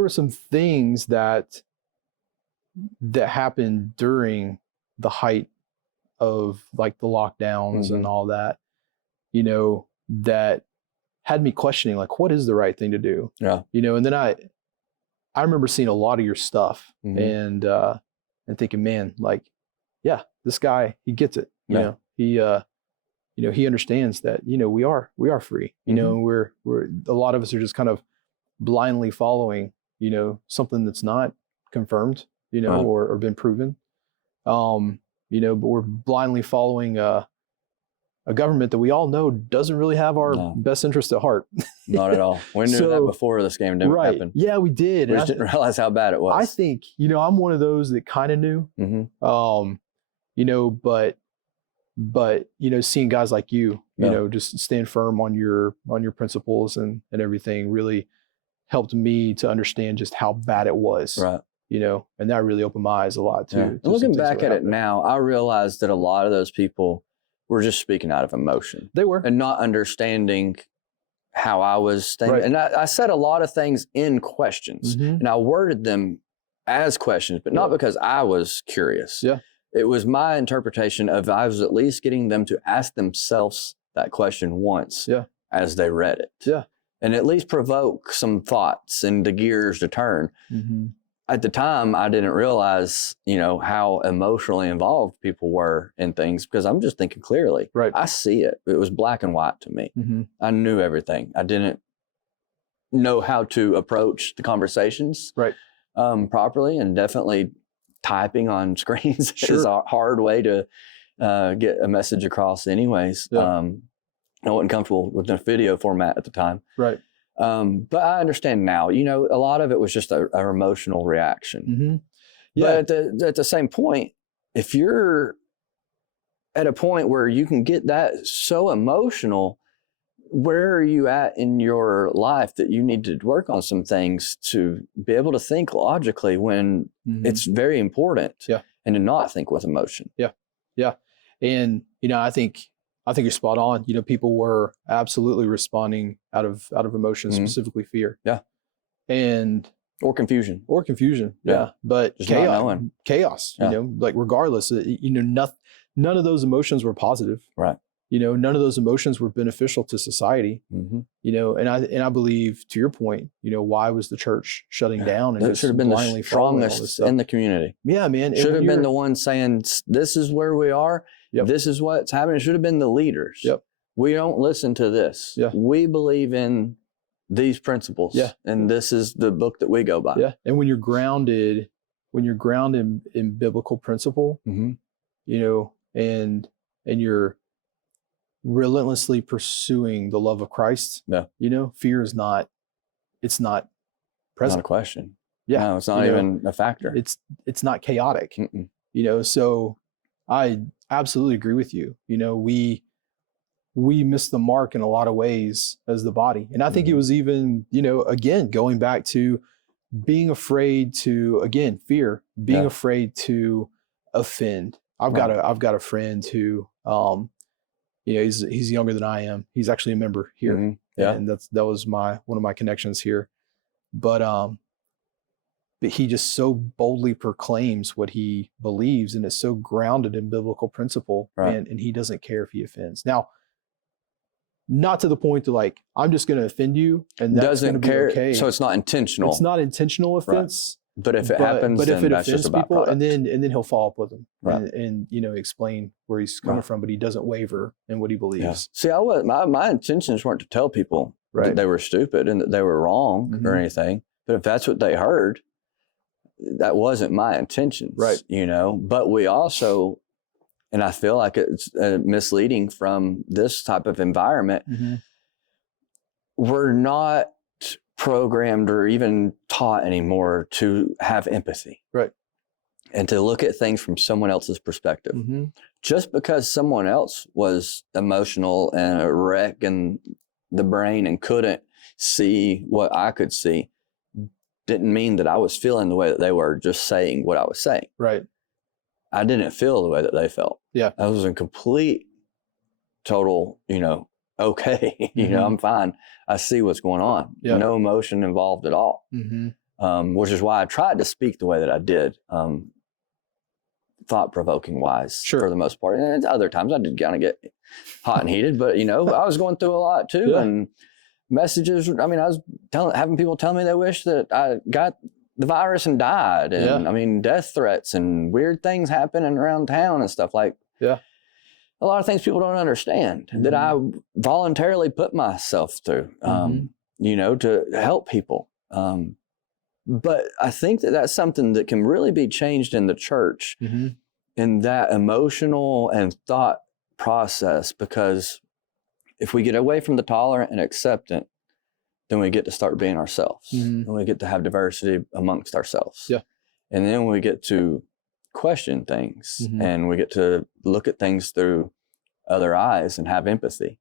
were some things that happened during the height of like the lockdowns and all that, that had me questioning, like, what is the right thing to do? Yeah. And then I remember seeing a lot of your stuff and thinking, man, like, yeah, this guy, he gets it. You know, he understands that, we are free, we're a lot of us are just kind of blindly following, something that's not confirmed, or been proven. But we're blindly following a government that we all know doesn't really have our best interest at heart. Not at all. We knew that before this game didn't happen. Yeah, we did. We just didn't realize how bad it was. I think, I'm one of those that kind of knew, but seeing guys like you, just stand firm on your principles and everything really helped me to understand just how bad it was. Right. And that really opened my eyes a lot too. Yeah. And looking back at it now, I realized that a lot of those people were just speaking out of emotion. They were. And not understanding how I was thinking. Right. And I said a lot of things in questions, and I worded them as questions, but not because I was curious. Yeah. It was my interpretation of, I was at least getting them to ask themselves that question once as they read it. Yeah. And at least provoke some thoughts and the gears to turn. At the time, I didn't realize, how emotionally involved people were in things, because I'm just thinking clearly. Right. I see it. It was black and white to me. I knew everything. I didn't know how to approach the conversations properly, and definitely typing on screens is a hard way to get a message across anyways. I wasn't comfortable with the video format at the time. Right. But I understand now, a lot of it was just an emotional reaction. Yeah. But at the same point, if you're at a point where you can get that so emotional, where are you at in your life that you need to work on some things to be able to think logically when it's very important and to not think with emotion? Yeah. Yeah. And, I think you're spot on. People were absolutely responding out of emotion, specifically fear. Yeah. Or confusion. Yeah. But just chaos, like regardless, none of those emotions were positive. Right. None of those emotions were beneficial to society. And I believe, to your point, why was the church shutting down? And it should have been the strongest in the community. Yeah, man. Should have been the one saying, this is where we are. This is what's happening. It should have been the leaders. We don't listen to this. We believe in these principles. And this is the book that we go by. And when you're grounded in biblical principle, and you're relentlessly pursuing the love of Christ, fear is not present. Not a question. Yeah. No, it's not even a factor. It's not chaotic. So I absolutely agree with you. We missed the mark in a lot of ways as the body. And I think it was even, again, going back to being afraid to, again, fear, being afraid to offend. I've got a friend who, he's younger than I am. He's actually a member here. And that was one of my connections here. But he just so boldly proclaims what he believes, and is so grounded in biblical principle, and he doesn't care if he offends. Now, not to the point to like, I'm just going to offend you, and that's going to be okay. So it's not intentional. It's not intentional offense. But if it happens, but then if it that's just a offends people, byproduct. and then he'll follow up with them, and explain where he's coming from, but he doesn't waver in what he believes. See, my intentions weren't to tell people that they were stupid and that they were wrong or anything. But if that's what they heard, that wasn't my intentions, But we also, and I feel like it's misleading from this type of environment, we're not programmed or even taught anymore to have empathy. And to look at things from someone else's perspective. Just because someone else was emotional and a wreck in the brain and couldn't see what I could see, didn't mean that I was feeling the way that they were just saying what I was saying. I didn't feel the way that they felt. I was in complete, total, okay, I'm fine. I see what's going on. No emotion involved at all. Which is why I tried to speak the way that I did, thought-provoking wise, for the most part. And other times I did kind of get hot and heated, but I was going through a lot too. And messages, I was having people tell me they wish that I got the virus and died. And death threats and weird things happening around town and stuff like. a lot of things people don't understand that I voluntarily put myself through, to help people. But I think that that's something that can really be changed in the church, in that emotional and thought process, because if we get away from the tolerant and acceptant, then we get to start being ourselves, and we get to have diversity amongst ourselves. Yeah. And then we get to question things, and we get to look at things through other eyes and have empathy.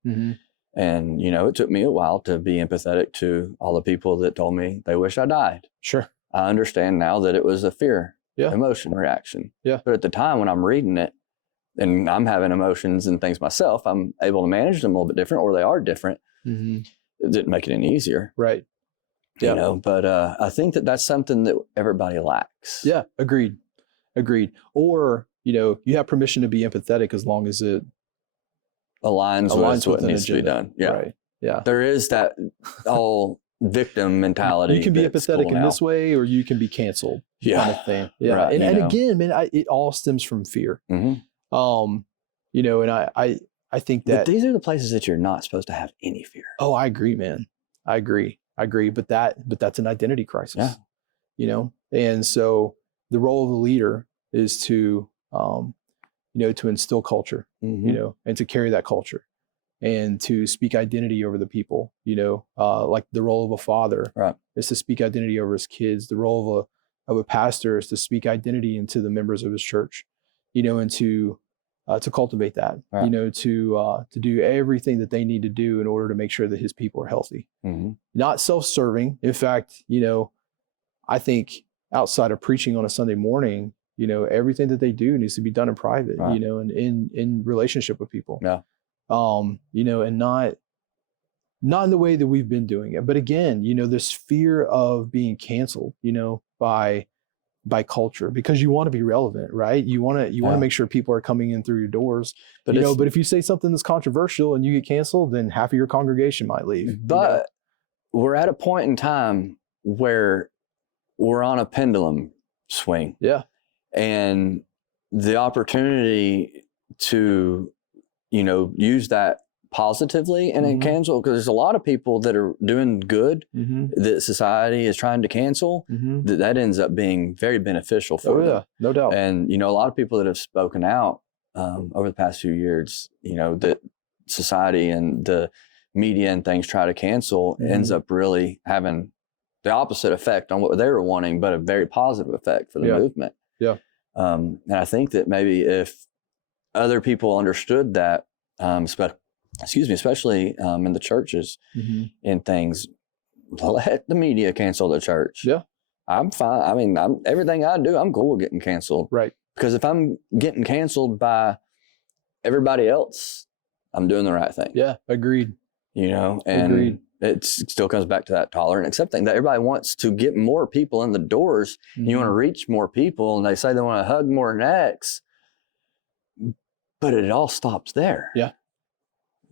And, it took me a while to be empathetic to all the people that told me they wish I died. Sure. I understand now that it was a fear emotion reaction. Yeah. But at the time when I'm reading it and I'm having emotions and things myself, I'm able to manage them a little bit different, or they are different. It didn't make it any easier. Right. Yeah. But I think that that's something that everybody lacks. Yeah. Agreed. Or, you have permission to be empathetic as long as it aligns with what needs to be done. Yeah. Right. Yeah. There is that all victim mentality. You can be empathetic in this way, or you can be canceled. Kind of thing. Yeah. Right, and again, man, it all stems from fear. And I think that these are the places that you're not supposed to have any fear. Oh, I agree, man. I agree. But that's an identity crisis. Yeah. And so the role of the leader is to to instill culture, and to carry that culture, and to speak identity over the people, like the role of a father is to speak identity over his kids. The role of a pastor is to speak identity into the members of his church, and to cultivate that, to do everything that they need to do in order to make sure that his people are healthy, not self-serving. In fact, I think outside of preaching on a Sunday morning, everything that they do needs to be done in private, and in relationship with people. Yeah. And not in the way that we've been doing it. But again, this fear of being canceled, by culture, because you want to be relevant, right? You want to make sure people are coming in through your doors, but if you say something that's controversial and you get canceled, then half of your congregation might leave. But we're at a point in time where we're on a pendulum swing. Yeah. And the opportunity to, use that positively and then cancel, because there's a lot of people that are doing good that society is trying to cancel, that ends up being very beneficial for them. No doubt. And, a lot of people that have spoken out over the past few years, that society and the media and things try to cancel, ends up really having the opposite effect on what they were wanting, but a very positive effect for the movement. Yeah. And I think that maybe if other people understood that, especially in the churches and things, let the media cancel the church. Yeah. I'm fine. I mean, everything I do, I'm cool with getting canceled. Right. Because if I'm getting canceled by everybody else, I'm doing the right thing. Yeah. Agreed. And agreed. It still comes back to that tolerant accepting that everybody wants to get more people in the doors. You want to reach more people, and they say they want to hug more necks, but it all stops there. Yeah.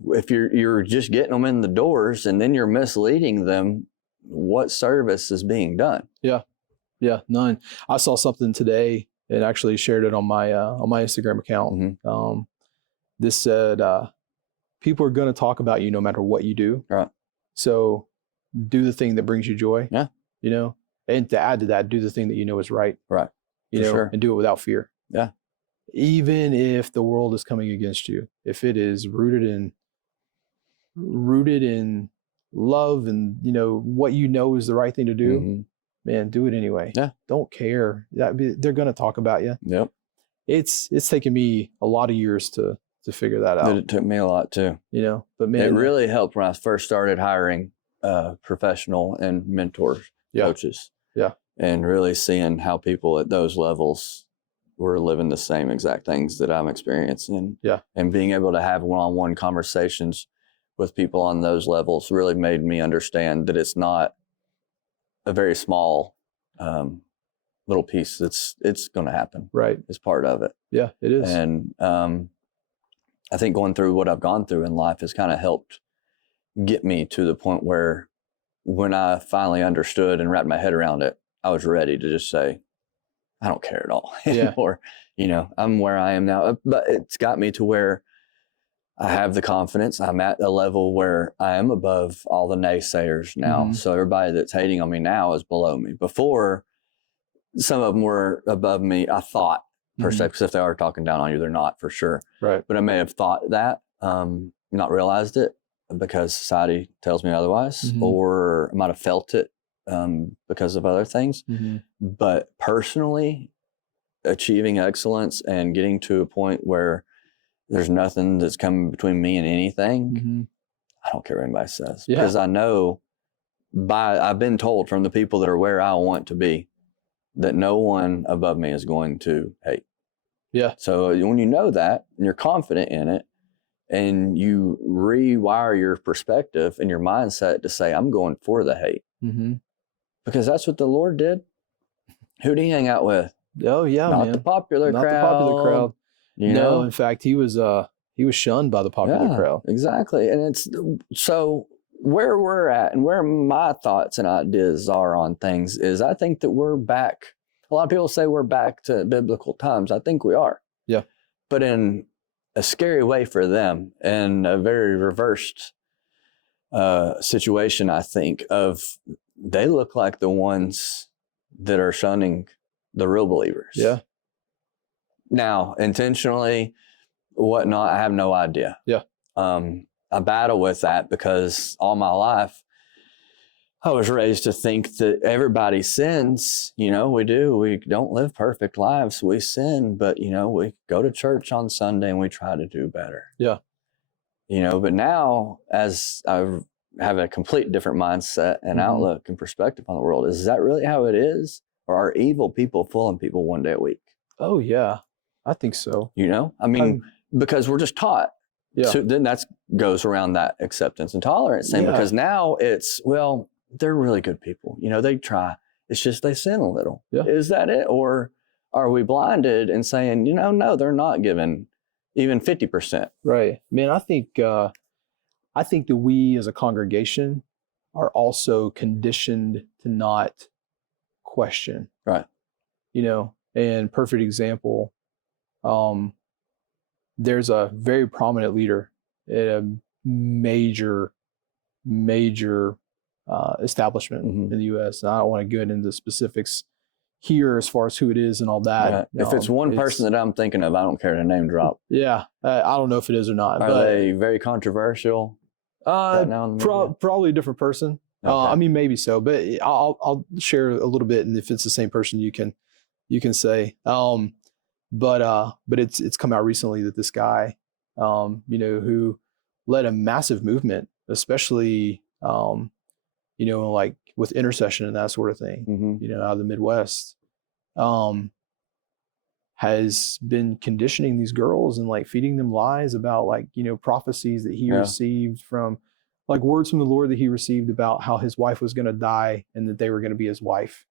If you're just getting them in the doors and then you're misleading them, what service is being done? Yeah. Yeah. None. I saw something today and actually shared it on my Instagram account. This said, people are going to talk about you no matter what you do. Right. So do the thing that brings you joy. Yeah. And to add to that, do the thing that is right. Right. And do it without fear. Yeah. Even if the world is coming against you, if it is rooted in love and, what is the right thing to do, man, do it anyway. Yeah. Don't care. They're going to talk about you. Yep. It's taken me a lot of years to figure that out. It took me a lot too. But man, it really helped when I first started hiring professional and mentor coaches. Yeah. And really seeing how people at those levels were living the same exact things that I'm experiencing. Yeah. And being able to have one-on-one conversations with people on those levels really made me understand that it's not a very small little piece. It's going to happen. Right. It's part of it. Yeah, it is. And I think going through what I've gone through in life has kind of helped get me to the point where when I finally understood and wrapped my head around it, I was ready to just say, I don't care at all anymore. I'm where I am now. But it's got me to where I have the confidence. I'm at a level where I am above all the naysayers now. Mhm. So everybody that's hating on me now is below me. Before, some of them were above me, I thought, per se, because if they are talking down on you, they're not, for sure. Right. But I may have thought that, not realized it because society tells me otherwise, or I might have felt it because of other things. But personally, achieving excellence and getting to a point where there's nothing that's coming between me and anything, I don't care what anybody says. Yeah. Because I know I've been told from the people that are where I want to be that no one above me is going to hate. Yeah. So when you know that and you're confident in it and you rewire your perspective and your mindset to say, I'm going for the hate. Because that's what the Lord did. Who did he hang out with? Oh yeah, Not man. the popular Not crowd. the popular crowd. You No, know? in fact, he was shunned by the popular crowd. Exactly. And it's so where we're at and where my thoughts and ideas are on things is I think that we're back. A lot of people say we're back to biblical times. I think we are. Yeah. But in a scary way for them, and a very reversed situation, I think, of they look like the ones that are shunning the real believers. Yeah. Now, intentionally, whatnot, I have no idea. Yeah. I battle with that because all my life I was raised to think that everybody sins. You know, we do. We don't live perfect lives. We sin, but, you know, we go to church on Sunday and we try to do better. Yeah. You know, but now as I have a complete different mindset and outlook and perspective on the world, is that really how it is? Or are evil people fooling people one day a week? Oh yeah, I think so. You know, I mean, because we're just taught. Yeah. So then that goes around that acceptance and tolerance thing, because now it's, well, they're really good people. You know, they try. It's just they sin a little. Yeah. Is that it? Or are we blinded and saying, you know, no, they're not giving even 50%? Right. Man, I think that we as a congregation are also conditioned to not question. Right. You know, and perfect example, there's a very prominent leader at a major establishment in the U.S. And I don't want to get into specifics here as far as who it is and all that. Yeah. If it's one person that I'm thinking of, I don't care to name drop. Yeah. I don't know if it is or not. Are they very controversial? Right now probably a different person. Okay. I mean, maybe so, but I'll share a little bit, and if it's the same person, you can say. But it's come out recently that this guy, you know, who led a massive movement, especially, you know, like with intercession and that sort of thing, you know, out of the Midwest, has been conditioning these girls and like feeding them lies about, like, you know, prophecies that he received from, like, words from the Lord that he received about how his wife was going to die and that they were going to be his wife.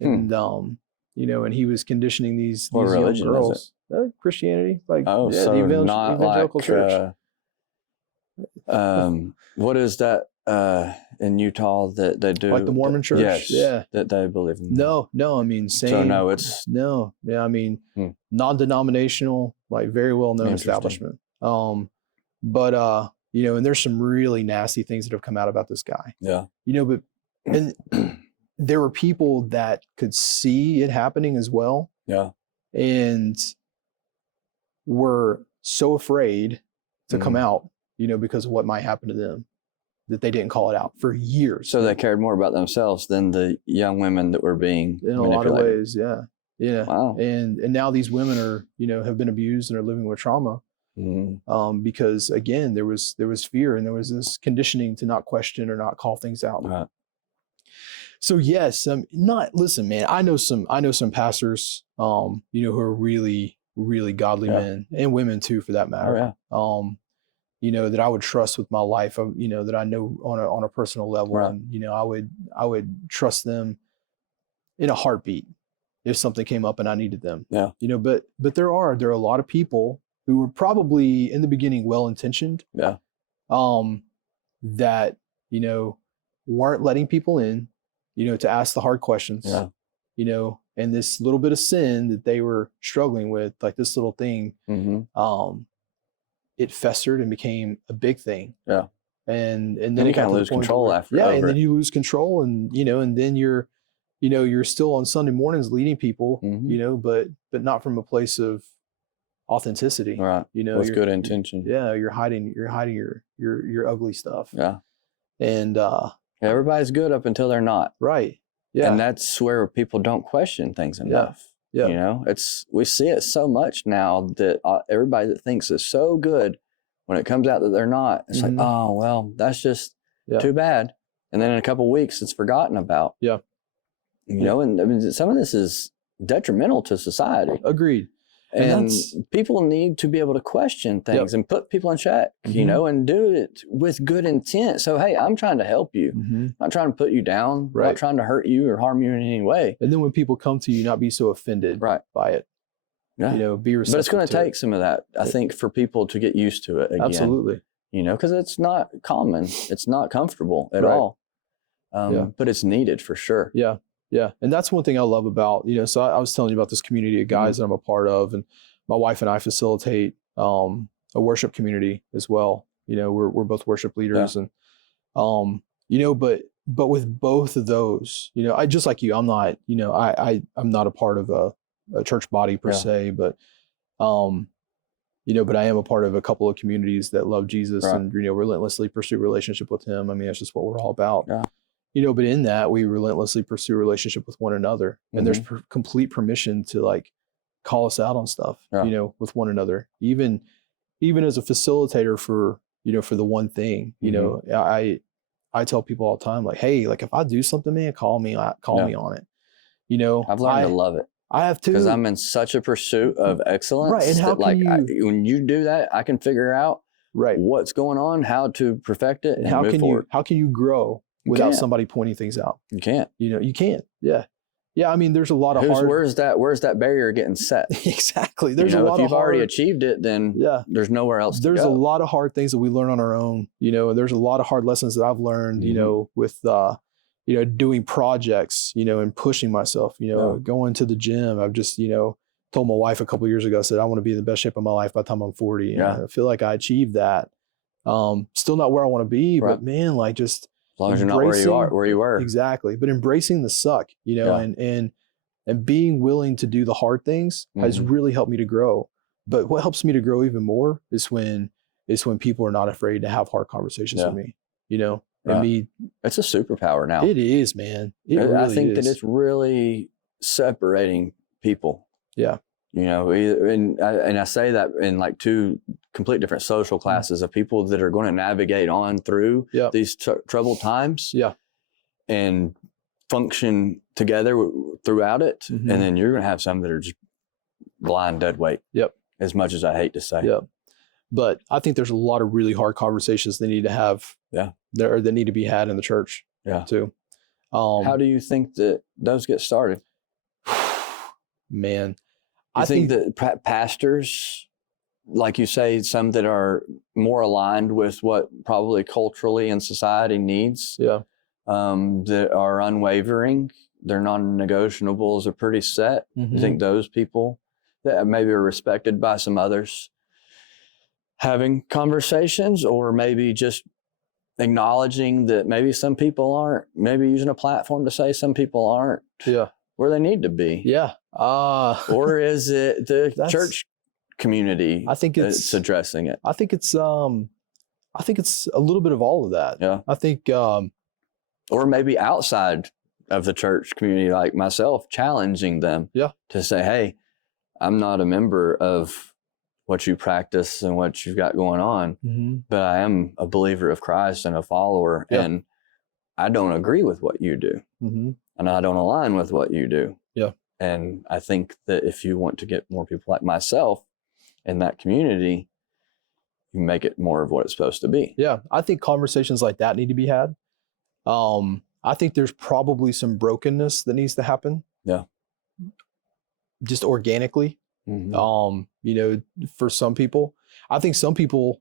And, you know, and he was conditioning these young girls. Christianity, like, so the evangelical like, church. What is that in Utah that they do? Like the Mormon church? Yes, yeah. That they believe in. No, I mean, same. So no, it's... No, yeah, I mean, non-denominational, like very well-known establishment. But, you know, and there's some really nasty things that have come out about this guy. Yeah. You know, but, and there were people that could see it happening as well. Yeah. And were so afraid to come out, you know, because of what might happen to them, that they didn't call it out for years. So they cared more about themselves than the young women that were being in a lot of ways. Yeah. Yeah. Wow. And now these women are, you know, have been abused and are living with trauma. Because again, there was fear and there was this conditioning to not question or not call things out. Right. So yes, listen, man, I know some pastors, you know, who are really, really godly men and women too, for that matter. Oh, yeah. You know, that I would trust with my life, you know, that I know on a personal level. Right. And, you know, I would trust them in a heartbeat if something came up and I needed them. Yeah. You know, but there are a lot of people who were probably in the beginning well-intentioned. Yeah. That, you know, weren't letting people in, you know, to ask the hard questions. Yeah. You know, and this little bit of sin that they were struggling with, like this little thing, it festered and became a big thing. Yeah. And then you it got kind of to the lose point control where, after. yeah, over and then it. you lose control, and and then you're still on Sunday mornings leading people, Mhm. but not from a place of authenticity. Right. With you're good intention. you're hiding your ugly stuff. Yeah. And Everybody's good up until they're not. right. Yeah. And that's where people don't question things enough. Yeah. We see it so much now that everybody that thinks is so good, when it comes out that they're not, it's like, oh, well, that's just too bad. And then in a couple of weeks, it's forgotten about. Yeah. And I mean, some of this is detrimental to society. Agreed. And people need to be able to question things and put people in check, and do it with good intent. So, hey, I'm trying to help you. I'm not trying to put you down. I'm not trying to hurt you or harm you in any way. And then when people come to you, not be so offended by it. Yeah. Be receptive. But it's going to take some of that, I think, for people to get used to it again. Absolutely. Because it's not common. It's not comfortable at all. But it's needed for sure. Yeah. Yeah. And that's one thing I love about, so I was telling you about this community of guys that I'm a part of, and my wife and I facilitate a worship community as well. We're both worship leaders, and but with both of those, I just like you, I'm not, I'm not a part of a church body per se, but but I am a part of a couple of communities that love Jesus and relentlessly pursue relationship with him. I mean, that's just what we're all about. But in that, we relentlessly pursue relationship with one another, and there's complete permission to like call us out on stuff, with one another, even as a facilitator for the one thing. I tell people all the time, like, hey, like if I do something, man, call me on it. I've learned to love it. I have too, because I'm in such a pursuit of excellence. Right, and how can when you do that, I can figure out what's going on, how to perfect it, and how move can forward. How can you grow without somebody pointing things out? You can't. You can't. Yeah. Yeah. I mean, there's a lot of where's that barrier getting set? Exactly. There's a lot if you've already achieved it, then there's nowhere else to go. There's a lot of hard things that we learn on our own, and there's a lot of hard lessons that I've learned, with, doing projects, and pushing myself, going to the gym. I've just, told my wife a couple of years ago, I said, I want to be in the best shape of my life by the time I'm 40. And I feel like I achieved that. Still not where I want to be, but man, like just, as long as you're not where you were. Exactly. But embracing the suck, and being willing to do the hard things has really helped me to grow. But what helps me to grow even more is when people are not afraid to have hard conversations with me, and me. It's a superpower now. It is, man. I think that it's really separating people. Yeah. And I say that in like two complete different social classes of people that are going to navigate on through these troubled times and function together throughout it. And then you're going to have some that are just blind dead weight. As much as I hate to say. But I think there's a lot of really hard conversations they need to have. That need to be had in the church. Too. How do you think that those get started? Man. I think that pastors, like you say, some that are more aligned with what probably culturally and society needs, that are unwavering, their non-negotiables are pretty set. I think those people that maybe are respected by some others having conversations, or maybe just acknowledging that maybe some people aren't, maybe using a platform to say some people aren't where they need to be. Or is it the church community? I think it's addressing it. I think it's a little bit of all of that. I think or maybe outside of the church community, like myself, challenging them to say, hey, I'm not a member of what you practice and what you've got going on, but I am a believer of Christ and a follower, and I don't agree with what you do. And I don't align with what you do. And I think that if you want to get more people like myself in that community, you make it more of what it's supposed to be. I think conversations like that need to be had. I think there's probably some brokenness that needs to happen. Just organically. For some people, I think some people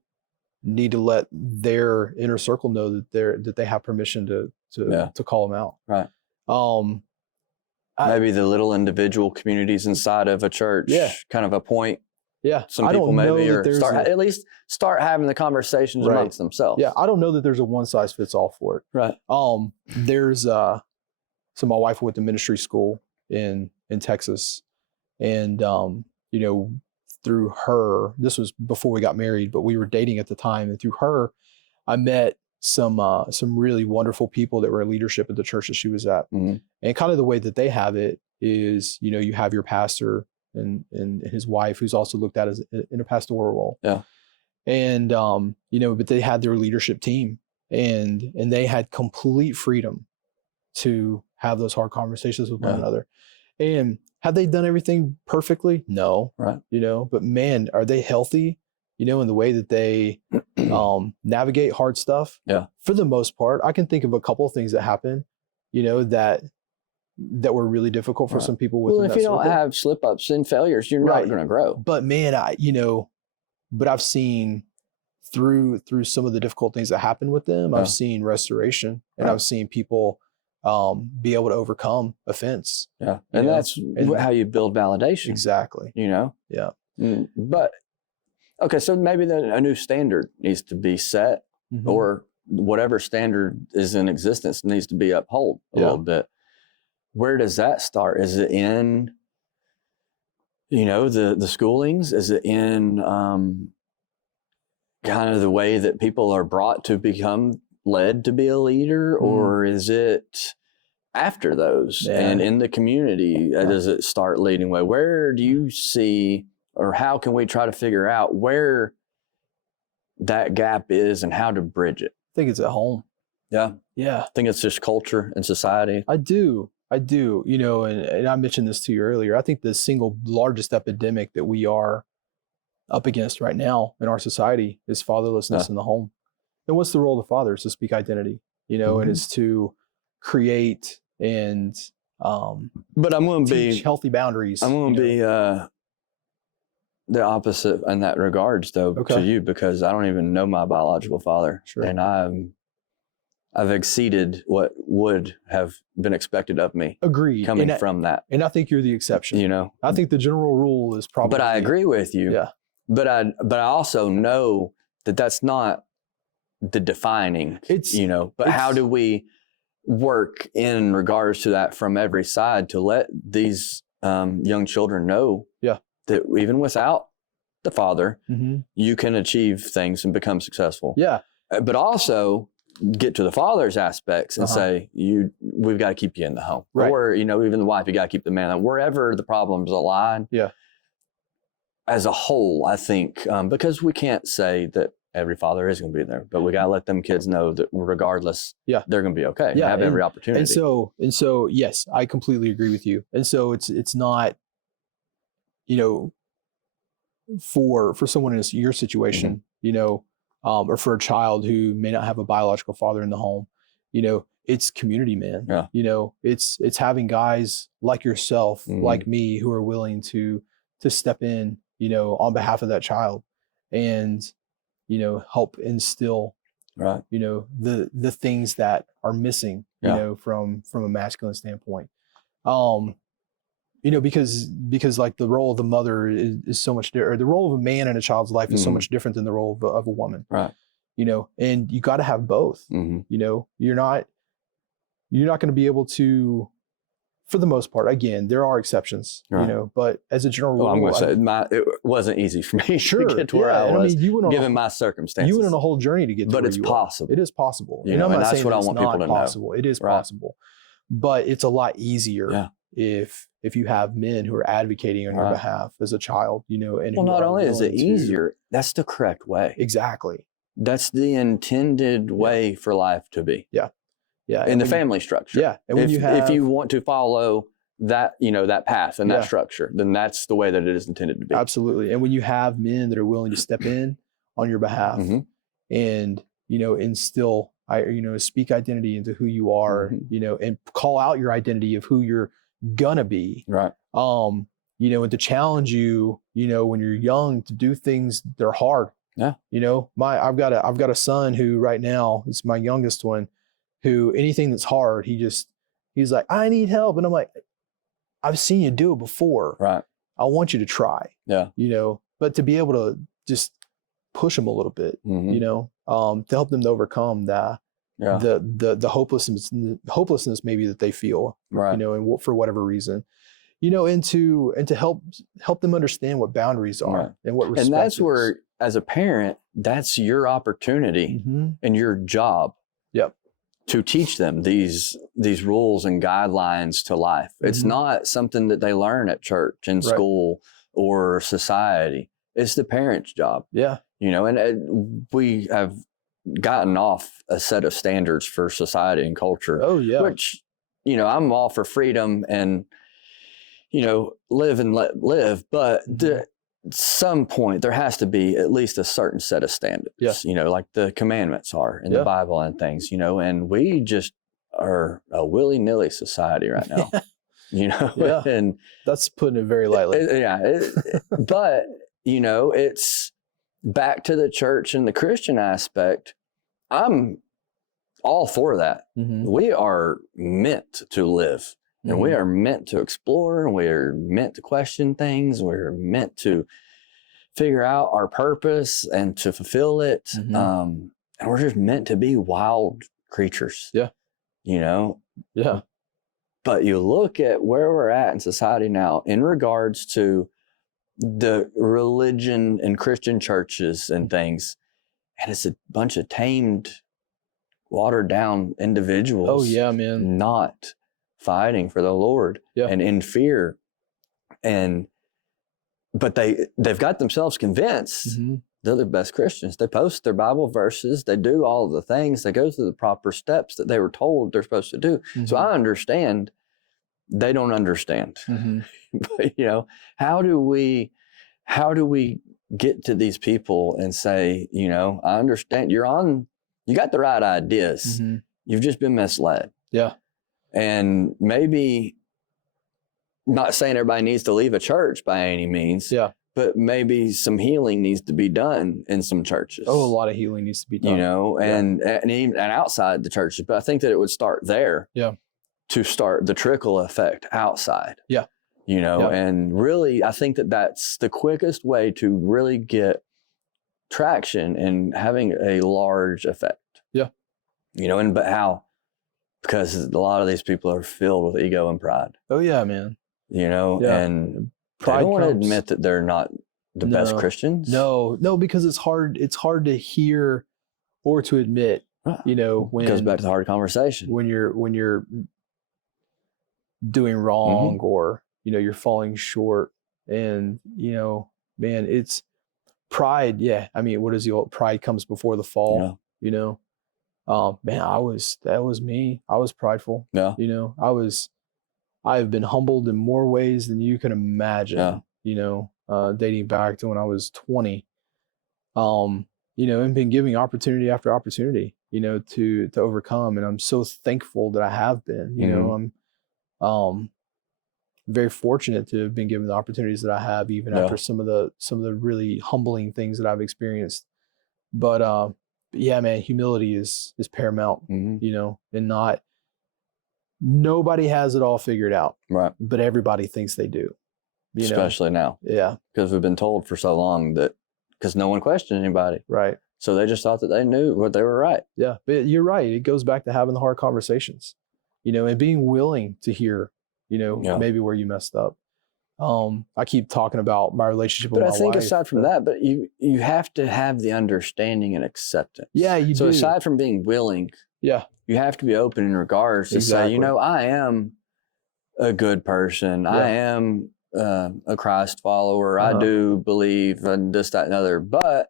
need to let their inner circle know that they have permission to call them out. Right. Maybe the little individual communities inside of a church kind of appoint Yeah. some I people don't know maybe, that or there's at least start having the conversations Right. amongst themselves. Yeah. I don't know that there's a one size fits all for it. Right. There's so my wife went to ministry school in Texas, and you know, through her, this was before we got married, but we were dating at the time, and through her, I met some really wonderful people that were in leadership at the church that she was at. Mm-hmm. And kind of the way that they have it is, you know, you have your pastor and his wife, who's also looked at as in a pastoral role. Yeah. And you know, but they had their leadership team, and they had complete freedom to have those hard conversations with one another. And have they done everything perfectly? No. Right. You know, but man, are they healthy, you know, in the way that they navigate hard stuff? Yeah. For the most part, I can think of a couple of things that happen, you know, that were really difficult for some people. Well, if you don't have slip ups and failures, you're not going to grow. But man, but I've seen through some of the difficult things that happen with them, I've seen restoration, and I've seen people be able to overcome offense. Yeah. And that's how you build validation. Exactly. You know? Yeah. But, okay, so maybe a new standard needs to be set, or whatever standard is in existence needs to be upheld a little bit. Where does that start? Is it in, you know, the schoolings? Is it in kind of the way that people are brought to become led to be a leader, or is it after those and in the community? Does it start leading way? Where do you see, or how can we try to figure out where that gap is and how to bridge it? I think it's at home. Yeah. Yeah. I think it's just culture and society. I do, you know, and I mentioned this to you earlier. I think the single largest epidemic that we are up against right now in our society is fatherlessness in the home. And what's the role of the father? It's to speak identity, you know, and it's to create and but I'm going to be healthy boundaries. I'm going to be the opposite in that regards, though, to you, because I don't even know my biological father, and I've exceeded what would have been expected of me. Agreed. Coming from that, and I think you're the exception. You know, I think the general rule is probably. But I agree with you. Yeah. But I also know that that's not the defining. It's, you know. But how do we work in regards to that from every side to let these young children know that even without the father, you can achieve things and become successful. Yeah. But also get to the father's aspects and say, we've got to keep you in the home. Right. Or, you know, even the wife, you got to keep the man. Wherever the problems align. Yeah. As a whole, I think, because we can't say that every father is going to be there, but we got to let them kids know that regardless, they're going to be okay. Yeah. Have every opportunity. And so, yes, I completely agree with you. And so it's not, you know, for someone in your situation, you know, or for a child who may not have a biological father in the home, you know, it's community, man. Yeah. You know, it's having guys like yourself, like me, who are willing to step in, you know, on behalf of that child, and, you know, help instill, you know, the things that are missing, you know, from a masculine standpoint. You know, because like the role of the mother is so much different, or the role of a man in a child's life is so much different than the role of a woman. Right. You know, and you got to have both. You know, you're not going to be able to, for the most part. Again, there are exceptions, you know, but as a general rule, I'm going to say it wasn't easy for me to get to where I was, given my circumstances. You went on a whole journey to get to where you are. But it's possible. It is possible. You know, and that's what I want people to know. It is possible, but it's a lot easier if you have men who are advocating on your behalf as a child, you know. And not only is it easier, that's the correct way. Exactly. That's the intended way for life to be. Yeah. Yeah. In the family structure. Yeah. And when if you want to follow that, you know, that path and that structure, then that's the way that it is intended to be. Absolutely. And when you have men that are willing to step in on your behalf and, you know, instill, you know, speak identity into who you are, you know, and call out your identity of who you're gonna be. Right. You know, and to challenge you, you know, when you're young, to do things that are hard. Yeah. You know, I've got a son who right now, it's my youngest one, who anything that's hard, he's like, I need help. And I'm like, I've seen you do it before. Right. I want you to try. Yeah. You know, but to be able to just push them a little bit, Mhm. you know, to help them to overcome Yeah. the hopelessness maybe that they feel, Right. you know, and for whatever reason, you know, and to help them understand what boundaries are Right. and what respect And that's is. where, as a parent, that's your opportunity Mhm. and your job Yep. to teach them these rules and guidelines to life. It's Mhm. not something that they learn at church, in Right. school, or society. It's the parent's job, Yeah. you know, and we have gotten off a set of standards for society and culture, Oh yeah. which, you know, I'm all for freedom and, you know, live and let live, but Mhm. at some point there has to be at least a certain set of standards, Yeah. you know, like the commandments are in Yeah. the Bible and things, you know, and we just are a willy-nilly society right now, you know, Yeah. and That's putting it very lightly. but, you know, it's back to the church and the Christian aspect. I'm all for that. Mhm. We are meant to live. And we Mhm. are meant to explore, and we're meant to question things. We're meant to figure out our purpose and to fulfill it. Mhm. And we're just meant to be wild creatures. Yeah. You know? Yeah. But you look at where we're at in society now in regards to the religion and Christian churches and things, and it's a bunch of tamed, watered down individuals. Oh yeah, man. Not fighting for the Lord, Yeah. and in fear, but they've got themselves convinced Mhm. they're the best Christians. They post their Bible verses, they do all of the things, they go through the proper steps that they were told they're supposed to do. So I understand they don't understand. Mhm. But you know, how do we get to these people and say, you know, I understand you got the right ideas. Mhm. You've just been misled. Yeah. And maybe, not saying everybody needs to leave a church by any means, Yeah. but maybe some healing needs to be done in some churches. Oh, a lot of healing needs to be done. You know, and even outside the churches. But I think that it would start there. Yeah. To start the trickle effect outside. Yeah. You know, Yeah. and really, I think that that's the quickest way to really get traction and having a large effect. Yeah. You know, but how? Because a lot of these people are filled with ego and pride. Oh yeah, man. You know, Yeah. and Pride they don't want to comes. admit that they're not the best No. Christians. No, because it's hard to hear or to admit, you know, when it goes back to the hard conversation. when you're doing wrong or, you know, you're falling short, and, you know, man, it's pride. Yeah. I mean, what is the old pride comes before the fall, Yeah. you know? Man, that was me. I was prideful. Yeah. You know, I've been humbled in more ways than you can imagine, Yeah. you know, dating back to when I was 20, you know, and been giving opportunity after opportunity, you know, to overcome. And I'm so thankful that I have been, you know, I'm very fortunate to have been given the opportunities that I have, even after some of the really humbling things that I've experienced. But yeah, man, humility is paramount, you know, and nobody has it all figured out, Right. but everybody thinks they do, you Especially now. Yeah. Because we've been told for so long that, because no one questioned anybody. Right. So they just thought that they knew what they were right. Yeah. But you're right. It goes back to having the hard conversations, you know, and being willing to hear, you know, maybe where you messed up. I keep talking about my relationship with my wife. But I think aside from that, but you have to have the understanding and acceptance. Yeah, you do. So aside from being willing, yeah, you have to be open in regards to say, you know, I am a good person. I am a Christ follower. I do believe in this, that, and other. But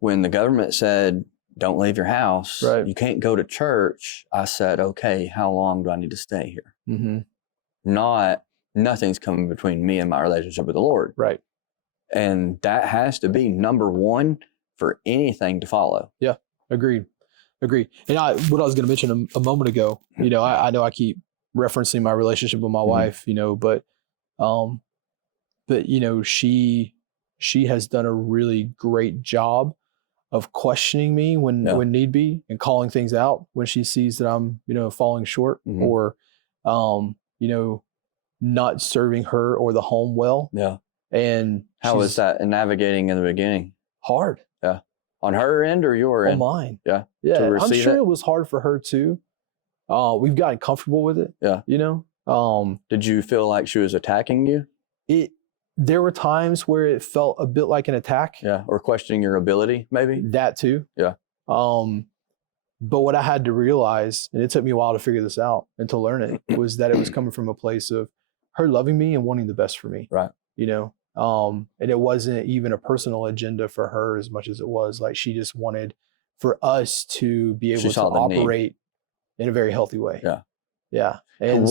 when the government said, don't leave your house, you can't go to church, I said, okay, how long do I need to stay here? Nothing's coming between me and my relationship with the Lord. Right. And that has to be number one for anything to follow. Yeah. Agreed. And what I was going to mention a moment ago, you know, I know I keep referencing my relationship with my wife, you know, but you know, she has done a really great job of questioning me when need be, and calling things out when she sees that I'm, you know, falling short or, you know, not serving her or the home well. Yeah. And how was that in navigating in the beginning? Hard. Yeah. On her end or your end? On mine. Yeah. Yeah. I'm sure it was hard for her too. We've gotten comfortable with it. Yeah. You know? Did you feel like she was attacking you? There were times where it felt a bit like an attack. Yeah. Or questioning your ability, maybe? That too. Yeah. But what I had to realize, and it took me a while to figure this out and to learn it, was that it was coming from a place of her loving me and wanting the best for me. Right. You know? And it wasn't even a personal agenda for her as much as it was like she just wanted for us to be able to operate in a very healthy way. Yeah. Yeah. And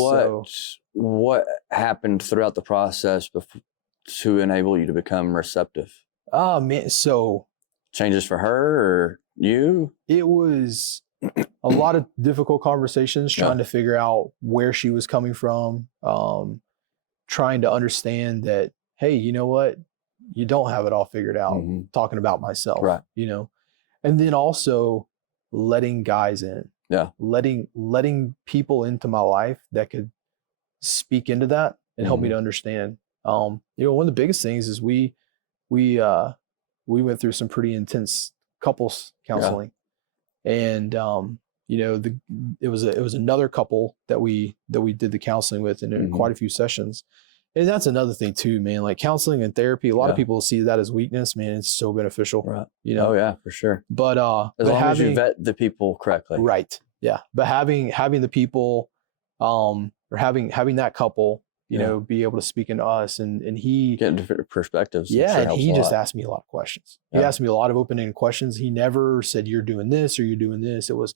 what happened throughout the process to enable you to become receptive? Oh man, so changes for her or you? It was a lot of difficult conversations trying to figure out where she was coming from, trying to understand that, hey, you know what? You don't have it all figured out, talking about myself, right. You know? And then also letting guys in. Yeah. Letting people into my life that could speak into that and help me to understand. You know, one of the biggest things is we went through some pretty intense couples counseling, and you know, it was another couple that we did the counseling with, and in quite a few sessions. And that's another thing too, man. Like counseling and therapy, a lot of people see that as weakness. Man, it's so beneficial. Right. You know. Oh yeah, for sure. But as long as you vet the people correctly. Right. Yeah. But having the people, or having that couple, you know, be able to speak into us, and he get different perspectives. Yeah, and he just asked me a lot of questions. He asked me a lot of open-ended questions. He never said you're doing this or you're doing this. It was,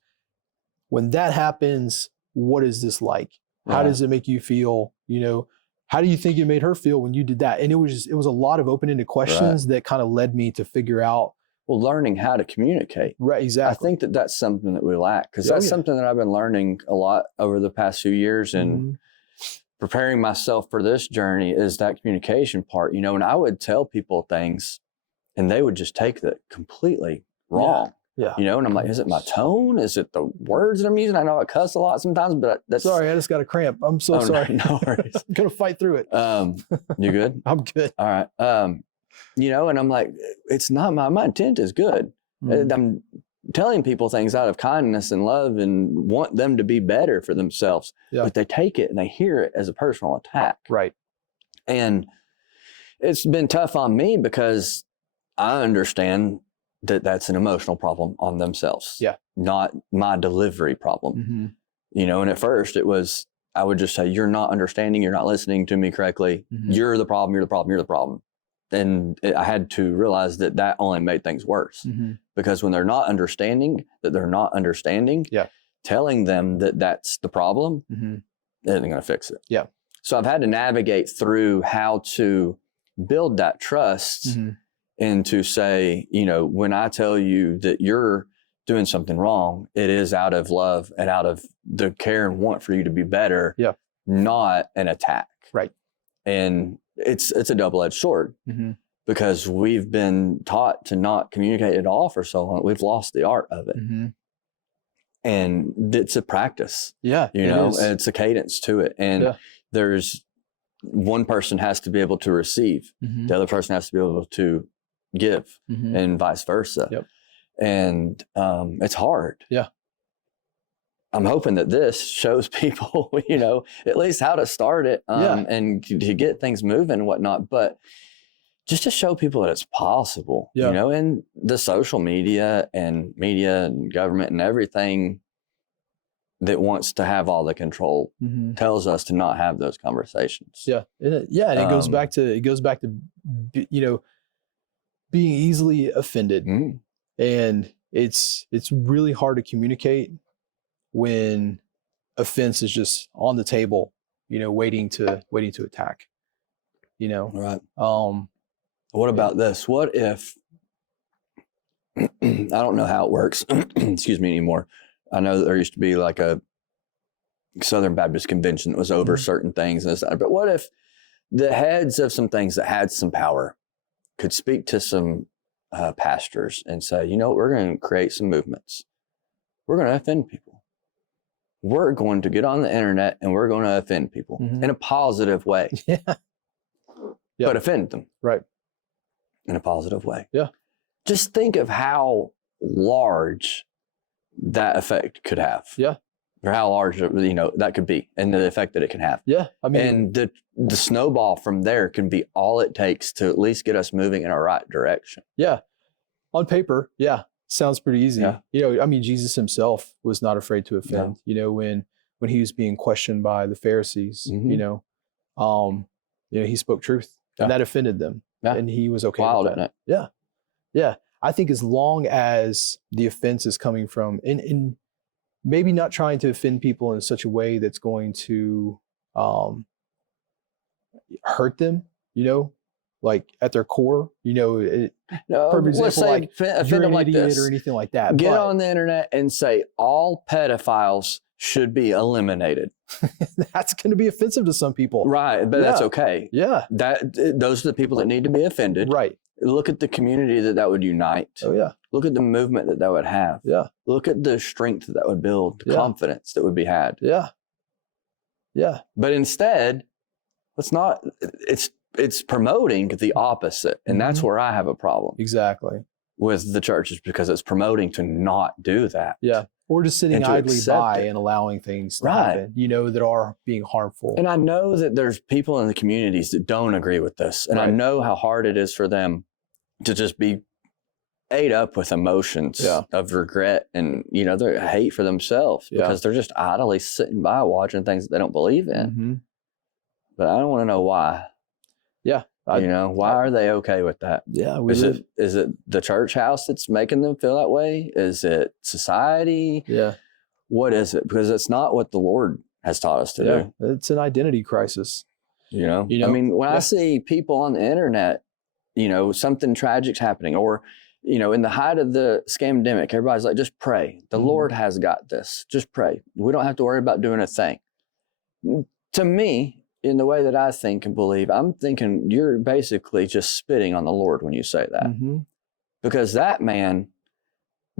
when that happens, what is this like? How does it make you feel? You know, how do you think it made her feel when you did that? And it was a lot of open-ended questions that kind of led me to figure out. Well, learning how to communicate. Right, exactly. I think that's something that we lack, because that's something that I've been learning a lot over the past few years, and preparing myself for this journey is that communication part. You know, and I would tell people things and they would just take that completely wrong. Yeah. You know, and I'm like, is it my tone? Is it the words that I'm using? I know I cuss a lot sometimes, but that's... Sorry, I just got a cramp. I'm so sorry. No worries. I'm going to fight through it. You good? I'm good. All right. You know, and I'm like, it's not my intent is good. I'm telling people things out of kindness and love and want them to be better for themselves. Yeah. But they take it and they hear it as a personal attack. Right. And it's been tough on me because I understand that that's an emotional problem on themselves. Yeah. Not my delivery problem. You know, and at first it was, I would just say, you're not understanding, you're not listening to me correctly. You're the problem, you're the problem, you're the problem. And I had to realize that only made things worse, because when they're not understanding, telling them that that's the problem, isn't going to fix it. Yeah. So I've had to navigate through how to build that trust and to say, you know, when I tell you that you're doing something wrong, it is out of love and out of the care and want for you to be better, not an attack. Right. And it's a double-edged sword, because we've been taught to not communicate at all for so long. We've lost the art of it. And it's a practice. Yeah. You know, and it's a cadence to it. And there's one person has to be able to receive. The other person has to be able to give, and vice versa. Yep. And it's hard. Yeah. I'm hoping that this shows people, you know, at least how to start it, and to get things moving and whatnot. But just to show people that it's possible, you know, and the social media and government and everything that wants to have all the control tells us to not have those conversations. Yeah. And it goes back to, you know, being easily offended. And it's really hard to communicate when offense is just on the table, you know, waiting to attack, you know? Right. What about this? What if, I don't know how it works, excuse me, anymore. I know that there used to be like a Southern Baptist convention that was over certain things, but what if the heads of some things that had some power could speak to some pastors and say, you know, we're going to create some movements. We're going to offend people. We're going to get on the internet and we're going to offend people in a positive way. Yeah. Yeah. but offend them. Right. In a positive way. Yeah. Just think of how large that effect could have. Yeah. Or how large, that could be, and the effect that it can have. Yeah. I mean, and the snowball from there can be all it takes to at least get us moving in a right direction. Yeah. On paper, yeah. Sounds pretty easy. Yeah. I mean, Jesus himself was not afraid to offend, when he was being questioned by the Pharisees, he spoke truth and that offended them. Yeah. And he was okay Wild, with that. Isn't it? Yeah. Yeah. I think as long as the offense is coming from, and maybe not trying to offend people in such a way that's going to hurt them, like at their core, for example, let's say like offend you're them an like idiot this. or anything like that. Get on the internet and say all pedophiles should be eliminated. That's going to be offensive to some people. Right, but that's okay. Yeah. Those are the people that need to be offended. Right. Look at the community that would unite. Oh, yeah. Look at the movement that would have. Yeah. Look at the strength that would build, the confidence that would be had. Yeah. Yeah. But instead, it's promoting the opposite. And that's where I have a problem. Exactly. With the churches, because it's promoting to not do that. Yeah. Or just sitting idly by and allowing things to happen, that are being harmful. And I know that there's people in the communities that don't agree with this. And I know how hard it is for them to just be ate up with emotions of regret and, their hate for themselves because they're just idly sitting by watching things that they don't believe in. Mm-hmm. But I don't want to know why. Yeah. Why are they okay with that? Yeah. Is it the church house that's making them feel that way? Is it society? Yeah. What is it? Because it's not what the Lord has taught us to do. It's an identity crisis. I mean, when I see people on the internet, something tragic's happening, or, in the height of the scamdemic, everybody's like, just pray. The Lord has got this. Just pray. We don't have to worry about doing a thing. To me, in the way that I think and believe, I'm thinking you're basically just spitting on the Lord when you say that. Mm-hmm. Because that man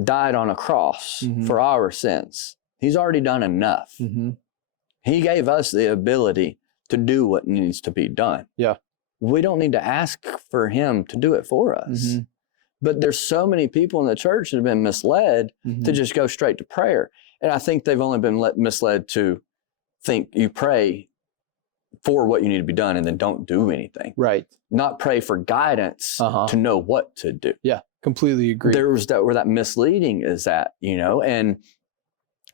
died on a cross for our sins. He's already done enough. Mm-hmm. He gave us the ability to do what needs to be done. Yeah. We don't need to ask for him to do it for us. Mm-hmm. But there's so many people in the church that have been misled to just go straight to prayer. And I think they've only been misled to think you pray for what you need to be done and then don't do anything. Right. Not pray for guidance to know what to do. Yeah, completely agree. There was where that misleading is at, and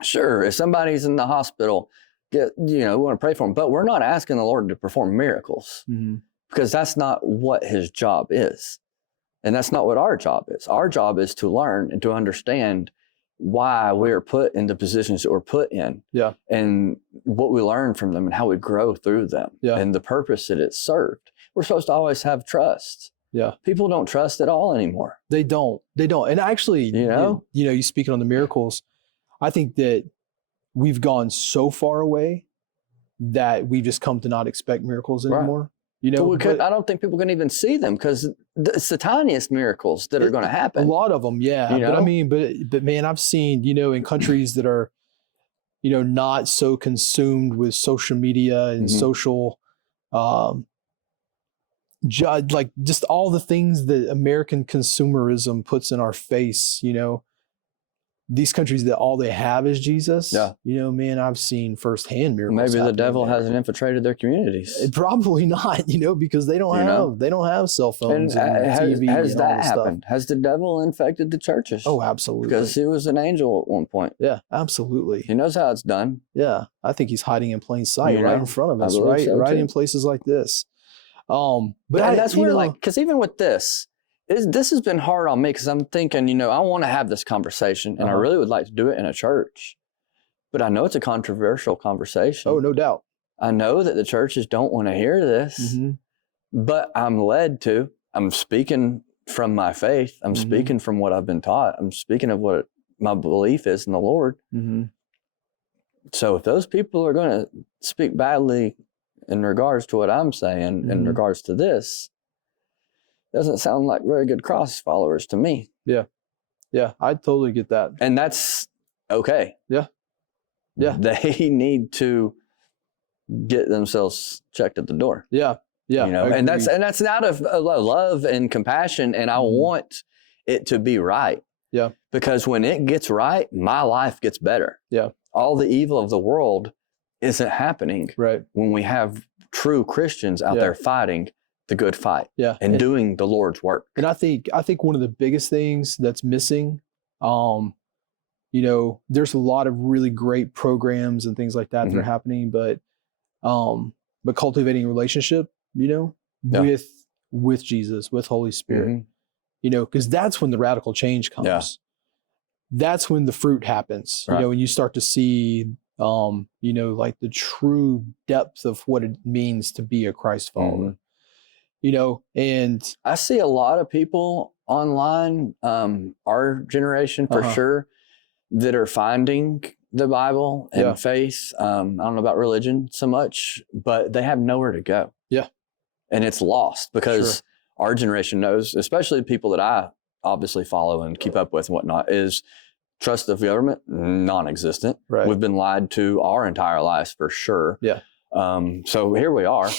sure, if somebody's in the hospital, we want to pray for them, but we're not asking the Lord to perform miracles because that's not what his job is. And that's not what our job is. Our job is to learn and to understand why we're put in the positions that we're put in. Yeah. And what we learn from them and how we grow through them. Yeah. And the purpose that it's served. We're supposed to always have trust. Yeah. People don't trust at all anymore. They don't. And actually, you speaking on the miracles, I think that we've gone so far away that we've just come to not expect miracles anymore. Right. I don't think people can even see them because it's the tiniest miracles that are going to happen. A lot of them, yeah. But I mean, but man, I've seen, in countries that are, not so consumed with social media and social, just all the things that American consumerism puts in our face, these countries that all they have is Jesus. Yeah. Man, I've seen firsthand miracles. Maybe the devil hasn't infiltrated their communities. Probably not, because they don't have cell phones and TV. Has and that all this happened? Stuff. Has the devil infected the churches? Oh, absolutely. Because he was an angel at one point. Yeah, absolutely. He knows how it's done. Yeah, I think he's hiding in plain sight right in front of us, right in places like this. But that's where, because even with this has been hard on me because I'm thinking, I want to have this conversation and I really would like to do it in a church. But I know it's a controversial conversation. Oh, no doubt. I know that the churches don't want to hear this, but I'm led to. I'm speaking from my faith. I'm speaking from what I've been taught. I'm speaking of what my belief is in the Lord. So if those people are going to speak badly in regards to what I'm saying, in regards to this, doesn't sound like very good cross followers to me. Yeah. Yeah, I totally get that. And that's okay. Yeah. Yeah. They need to get themselves checked at the door. Yeah. Yeah. You know, and that's out of love and compassion. And I want it to be right. Yeah. Because when it gets right, my life gets better. Yeah. All the evil of the world isn't happening Right. when we have true Christians out there fighting the good fight. Yeah. And doing the Lord's work. And I think one of the biggest things that's missing, you know, there's a lot of really great programs and things like that that are happening, but cultivating a relationship, you know, with Jesus, with Holy Spirit, you know, because that's when the radical change comes. Yeah. That's when the fruit happens, you know, and you start to see, you know, like the true depth of what it means to be a Christ follower, you know. And I see a lot of people online, our generation for sure, that are finding the Bible and faith. I don't know about religion so much, but they have nowhere to go. Yeah. And it's lost because our generation knows, especially people that I obviously follow and keep up with and whatnot, is trust of government, non-existent. Right. We've been lied to our entire lives for sure. Yeah. So here we are.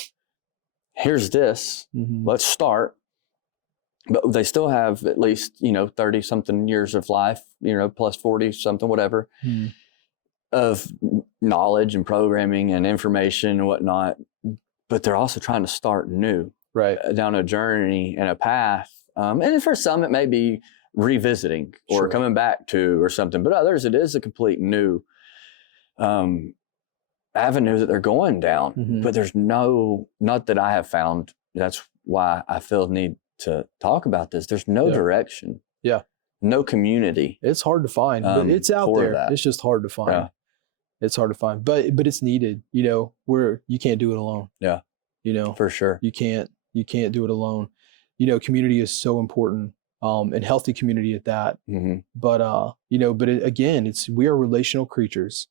Here's this. Let's start. But they still have at least, you know, 30 something years of life, you know, plus 40 something, whatever, of knowledge and programming and information and whatnot. But they're also trying to start new, down a journey and a path. And for some, it may be revisiting or coming back to or something. But others, it is a complete new avenue that they're going down. But there's not that I have found. That's why I feel the need to talk about this. There's no direction. Yeah. No community. It's hard to find, but it's out there. That. It's just hard to find. Yeah. It's hard to find, but it's needed, you know, where you can't do it alone. Yeah. You know, for sure. You can't do it alone. You know, community is so important, and healthy community at that. But, you know, again, we are relational creatures,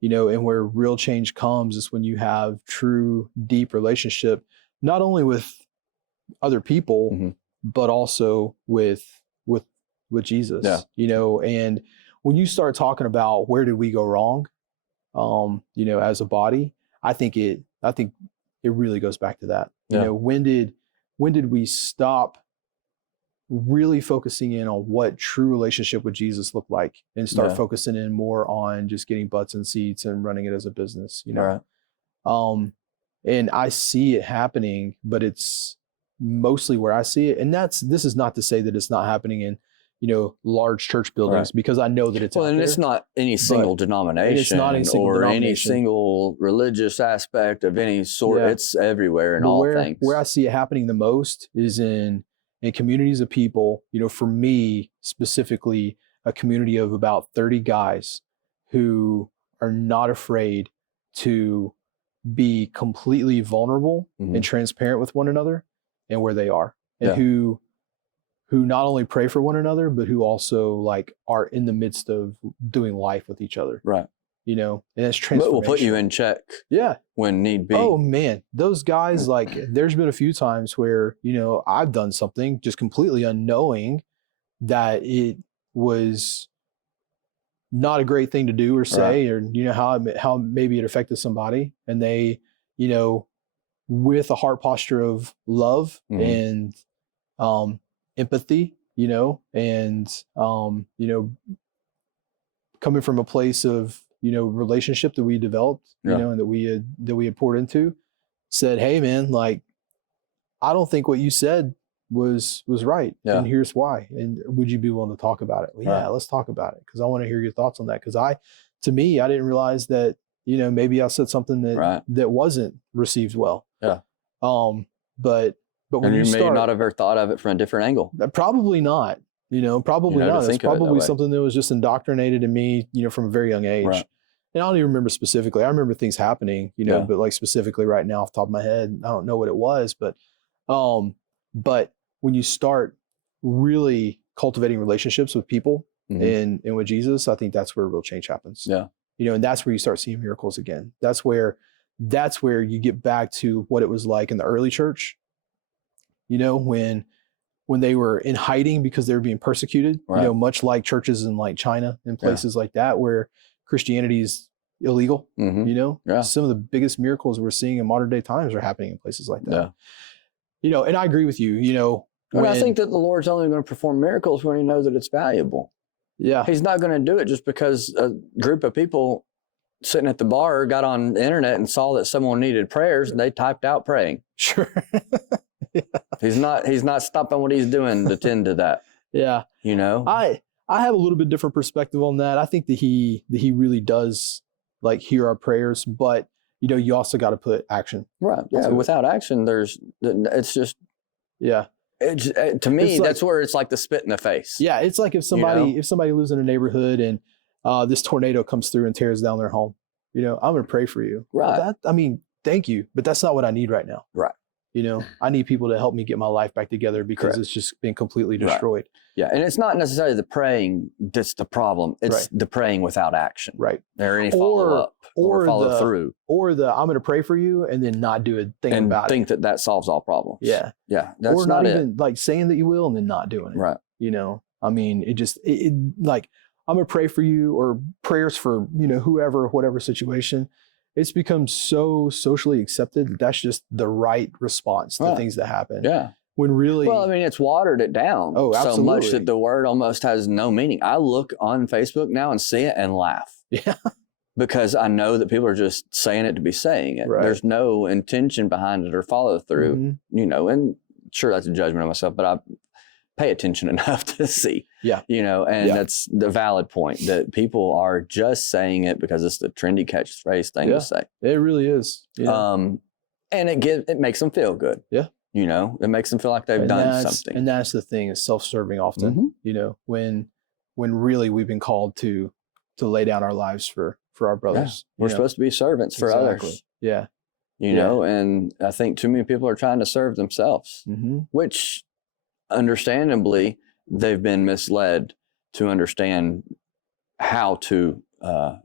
you know, and where real change comes is when you have true, deep relationship, not only with other people, but also with Jesus, you know. And when you start talking about where did we go wrong, you know, as a body, I think it really goes back to that. You know, when did we stop really focusing in on what true relationship with Jesus looked like and start focusing in more on just getting butts and seats and running it as a business, you know? And I see it happening, but it's mostly where I see it. And this is not to say that it's not happening in, you know, large church buildings, because I know that it's out and there. It's not any single denomination, it's not any single any single religious aspect of any sort. It's everywhere in all things. Where I see it happening the most is in communities of people, you know, for me specifically, a community of about 30 guys who are not afraid to be completely vulnerable and transparent with one another and where they are, and who not only pray for one another, but who also like are in the midst of doing life with each other. Right. You know, and it's transformational. But we'll put you in check. Yeah. When need be. Oh man, those guys, like there's been a few times where, you know, I've done something just completely unknowing that it was not a great thing to do or say, or, you know, how maybe it affected somebody, and they, you know, with a heart posture of love and, empathy, you know, and, you know, coming from a place of, you know, relationship that we developed, you know, and that we had poured into, said, hey man, like, I don't think what you said was right. And here's why. And would you be willing to talk about it? Well, yeah, let's talk about it. Cause I want to hear your thoughts on that. Cause to me, I didn't realize that, you know, maybe I said something that wasn't received well. Yeah. But when you may not have ever thought of it from a different angle. Probably not, you know, probably not. It's probably something that was just indoctrinated in me, you know, from a very young age. Right. And I don't even remember specifically. I remember things happening, you know, but like specifically right now off the top of my head, I don't know what it was, but when you start really cultivating relationships with people and with Jesus, I think that's where real change happens. Yeah. You know, and that's where you start seeing miracles again. That's where you get back to what it was like in the early church, you know, when they were in hiding because they were being persecuted, you know, much like churches in like China and places like that, where Christianity is illegal. You know, Yeah. some of the biggest miracles we're seeing in modern day times are happening in places like that. Yeah. You know, and I agree with you. You know, But I think that the Lord's only going to perform miracles when he knows that it's valuable. Yeah. He's not going to do it just because a group of people sitting at the bar got on the internet and saw that someone needed prayers and they typed out praying. Sure. Yeah. He's not stopping what he's doing to tend to that. Yeah. You know? I have a little bit different perspective on that. I think that he really does like hear our prayers, but you know, you also got to put action. Right. Yeah. Without action, it's just, yeah. To me, that's where it's like the spit in the face. Yeah. It's like if somebody lives in a neighborhood and this tornado comes through and tears down their home, you know, I'm going to pray for you. Right. I mean, thank you, but that's not what I need right now. Right. You know, I need people to help me get my life back together because it's just been completely destroyed. Right. Yeah. And it's not necessarily the praying that's the problem. It's the praying without action. Right. Or any follow-up or follow through. Or I'm going to pray for you and then not do a thing about it. And think that solves all problems. Yeah. Yeah. That's or not even like saying that you will and then not doing it. Right. You know, I mean, it like, I'm going to pray for you, or prayers for, you know, whoever, whatever situation. It's become so socially accepted that that's just the right response to things that happen. Yeah. When really... Well, I mean, it's watered it down so much that the word almost has no meaning. I look on Facebook now and see it and laugh. Yeah. Because I know that people are just saying it to be saying it. Right. There's no intention behind it or follow through, you know, and sure, that's a judgment of myself, but I pay attention enough to see, you know, and that's the valid point that people are just saying it because it's the trendy catchphrase thing to say. It really is. Yeah. And it makes them feel good. Yeah. You know, it makes them feel like they've done something. And that's the thing, is self-serving often, you know, when really we've been called to lay down our lives for our brothers. Yeah. We're supposed to be servants for others. Yeah. You know, and I think too many people are trying to serve themselves, which understandably they've been misled to understand how to,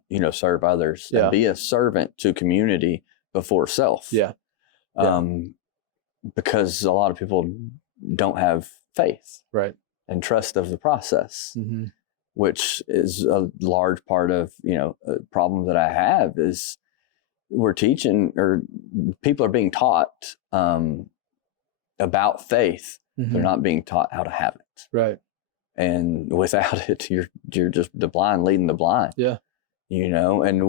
you know, serve others and be a servant to community before self. Yeah. Because a lot of people don't have faith and trust of the process, which is a large part of, you know, a problem that I have is we're teaching, or people are being taught about faith. They're not being taught how to have it. Right. And without it, you're just the blind leading the blind. Yeah. You know, and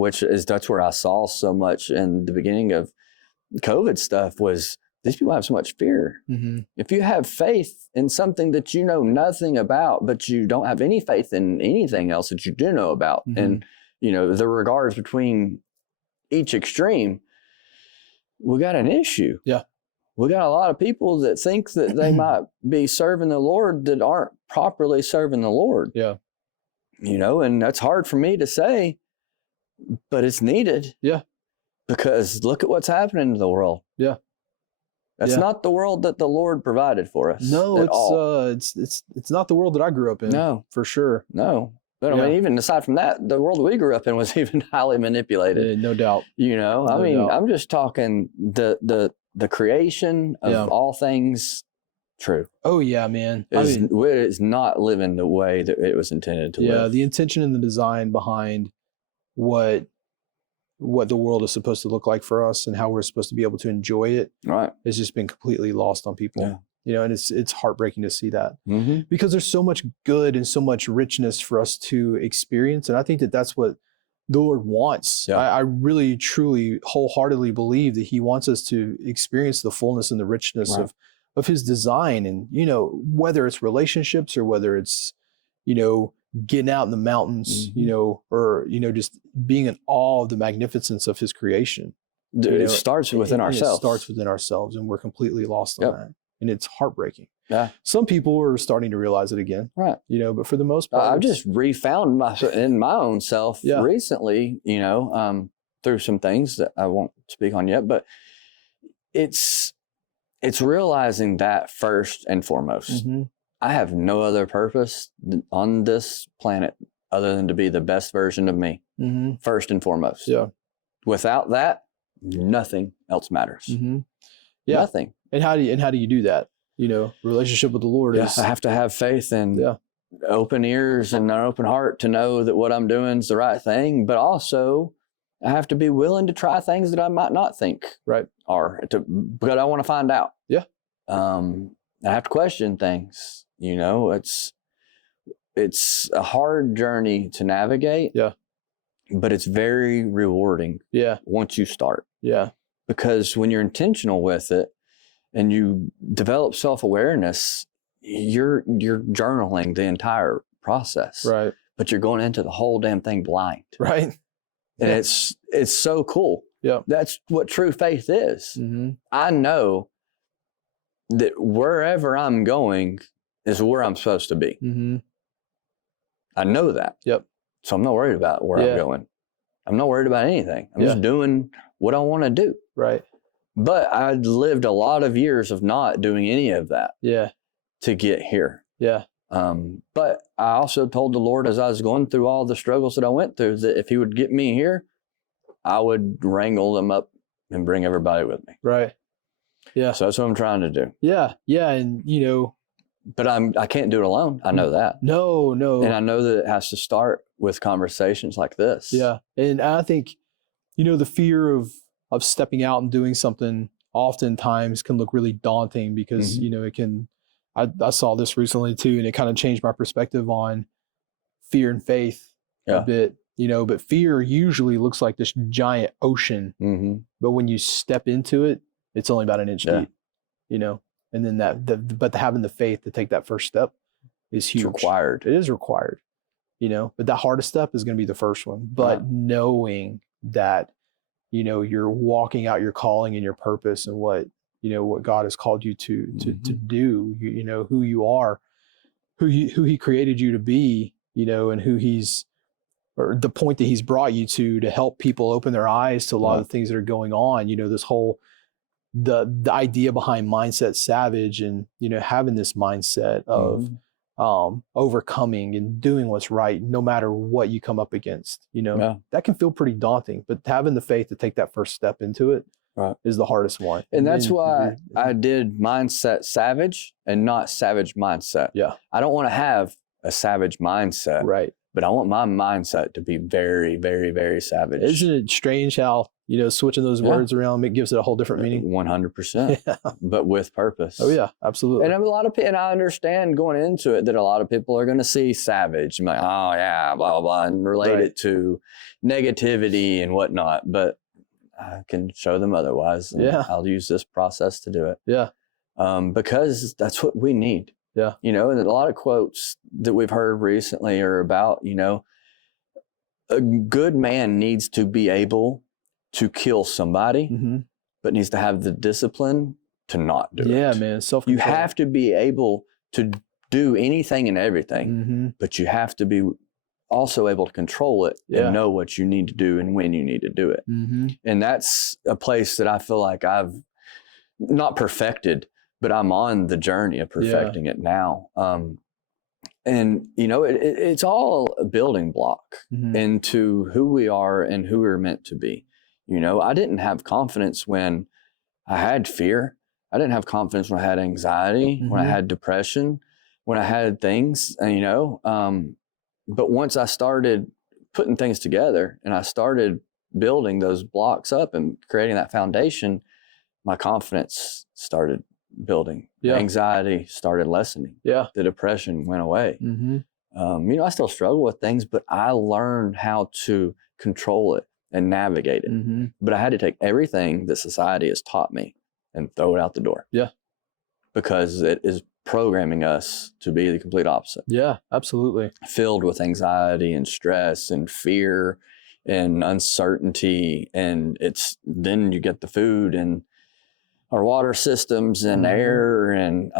that's where I saw so much in the beginning of COVID stuff was these people have so much fear. If you have faith in something that you know nothing about, but you don't have any faith in anything else that you do know about, and, you know, the regards between each extreme, we got an issue. Yeah. We got a lot of people that think that they might be serving the Lord that aren't properly serving the Lord. Yeah. You know, and that's hard for me to say, but it's needed. Yeah. Because look at what's happening in the world. Yeah. That's not the world that the Lord provided for us. No, it's not the world that I grew up in. No, for sure. No. But I mean, even aside from that, the world we grew up in was even highly manipulated. No doubt. You know, I mean, I'm just talking the creation of all things true. Oh yeah, man. It's not living the way that it was intended to live. Yeah, the intention and the design behind what the world is supposed to look like for us and how we're supposed to be able to enjoy it has just been completely lost on people. Yeah. You know, and it's heartbreaking to see that because there's so much good and so much richness for us to experience. And I think that that's what the Lord wants. Yeah. I really, truly, wholeheartedly believe that he wants us to experience the fullness and the richness of his design. And, you know, whether it's relationships or whether it's, you know, getting out in the mountains, you know, or, you know, just being in awe of the magnificence of his creation. Dude, it starts within ourselves. It starts within ourselves, and we're completely lost on that. And it's heartbreaking. Yeah. Some people are starting to realize it again. Right. You know, but for the most part, I've just refound in my own self recently, you know, through some things that I won't speak on yet, but it's realizing that first and foremost. I have no other purpose on this planet other than to be the best version of me, first and foremost. Yeah. Without that, nothing else matters. Yeah. Nothing. And how do you do that? You know, relationship with the Lord is. I have to have faith and open ears and an open heart to know that what I'm doing is the right thing, but also I have to be willing to try things that I might not think are, but I want to find out. Yeah. I have to question things. You know, it's a hard journey to navigate. Yeah. But it's very rewarding. Yeah. Once you start. Yeah. Because when you're intentional with it and you develop self-awareness, you're journaling the entire process. Right. But you're going into the whole damn thing blind. Right. And it's so cool. Yeah. That's what true faith is. Mm-hmm. I know that wherever I'm going is where I'm supposed to be. Mm-hmm. I know that. Yep. So I'm not worried about where I'm going. I'm not worried about anything. I'm just doing what I want to do. Right. But I lived a lot of years of not doing any of that. Yeah. To get here. Yeah. But I also told the Lord as I was going through all the struggles that I went through that if he would get me here, I would wrangle them up and bring everybody with me. Right. Yeah. So that's what I'm trying to do. Yeah. Yeah. And but I can't do it alone. I know that. No. And I know that it has to start with conversations like this. Yeah. And I think, the fear of stepping out and doing something oftentimes can look really daunting because, it can, I saw this recently too, and it kind of changed my perspective on fear and faith a bit, but fear usually looks like this giant ocean, but when you step into it, it's only about an inch deep, and then but having the faith to take that first step is huge. It's required. It is required, but that hardest step is going to be the first one, but knowing that, you're walking out your calling and your purpose and what God has called you to do, who you are, who he created you to be, and or the point that he's brought you to help people open their eyes to a lot of the things that are going on, this whole, the idea behind Mindset Savage and, having this mindset of overcoming and doing what's right, no matter what you come up against, that can feel pretty daunting, but having the faith to take that first step into it is the hardest one. And that's why I did Mindset Savage and not Savage Mindset. Yeah. I don't want to have a savage mindset. Right. But I want my mindset to be very, very, very savage. Isn't it strange how, switching those words around, it gives it a whole different meaning? 100%. But with purpose. Oh yeah, absolutely. And a lot of people, and I understand going into it that a lot of people are going to see savage and like, oh yeah, blah, blah, blah, and relate it to negativity and whatnot. But I can show them otherwise. And I'll use this process to do it. Yeah. Because that's what we need. Yeah. And a lot of quotes that we've heard recently are about, a good man needs to be able to kill somebody, but needs to have the discipline to not do it. Yeah, man. Self-control. You have to be able to do anything and everything, but you have to be also able to control it and know what you need to do and when you need to do it. And that's a place that I feel like I've not perfected, but I'm on the journey of perfecting it now. And, it's all a building block into who we are and who we're meant to be. I didn't have confidence when I had fear. I didn't have confidence when I had anxiety, when I had depression, when I had things, but once I started putting things together and I started building those blocks up and creating that foundation, my confidence started building. The anxiety started lessening. The depression went away. I still struggle with things, but I learned how to control it and navigate it. But I had to take everything that society has taught me and throw it out the door. Because it is programming us to be the complete opposite. Yeah, absolutely. Filled with anxiety and stress and fear and uncertainty. And then you get the food and our water systems and air. And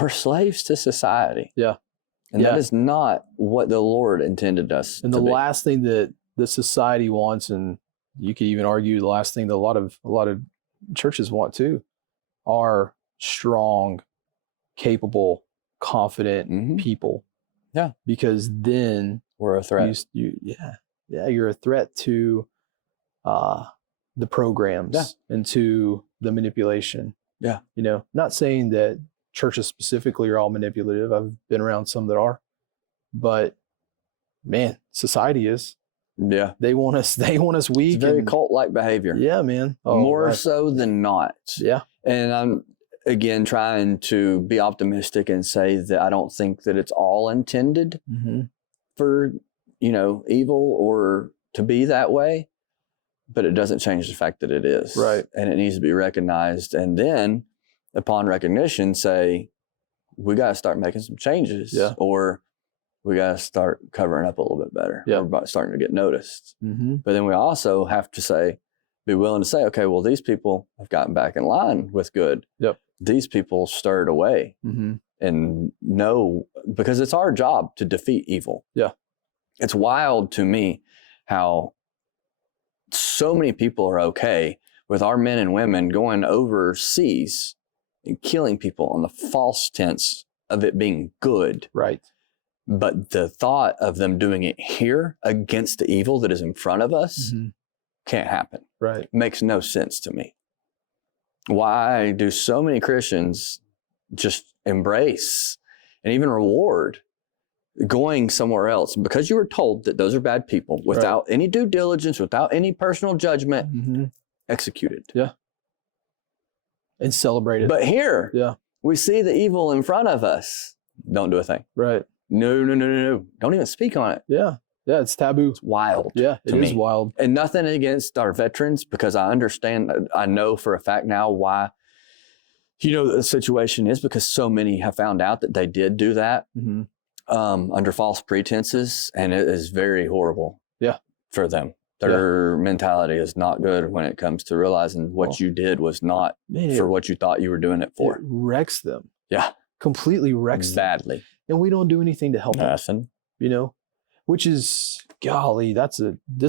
we're slaves to society. And that is not what the Lord intended us to be. And the last thing that the society wants, and you could even argue the last thing that a lot of churches want too, are strong, capable, confident people. Because then we're a threat. You're a threat to the programs and to the manipulation. Not saying that churches specifically are all manipulative. I've been around some that are, but man, society is. Yeah. They want us weak. It's very cult-like behavior. Yeah, man. Oh, More so than not. Yeah. And I'm, again, trying to be optimistic and say that I don't think that it's all intended for, evil or to be that way, but it doesn't change the fact that it is. Right. And it needs to be recognized. And then upon recognition, say, we got to start making some changes, or we got to start covering up a little bit better. Yeah. We're starting to get noticed. But then we also have to be willing to say, okay, well, these people have gotten back in line with good. Yep. These people stirred away, and know, because it's our job to defeat evil. Yeah. It's wild to me how so many people are okay with our men and women going overseas and killing people on the false tense of it being good. Right. But the thought of them doing it here against the evil that is in front of us can't happen. Right. Makes no sense to me. Why do so many Christians just embrace and even reward going somewhere else because you were told that those are bad people without any due diligence, without any personal judgment, executed? Yeah. And celebrated. But here, we see the evil in front of us. Don't do a thing. Right. No. Don't even speak on it. Yeah. Yeah, it's taboo. It's wild. Yeah, it is wild. And nothing against our veterans, because I understand, I know for a fact now why, the situation is, because so many have found out that they did do that under false pretenses, and it is very horrible for them. Their mentality is not good when it comes to realizing what you did was not for what you thought you were doing it for. It wrecks them. Yeah. Completely wrecks them. Badly. And we don't do anything to help them. Nothing. Which is, golly, this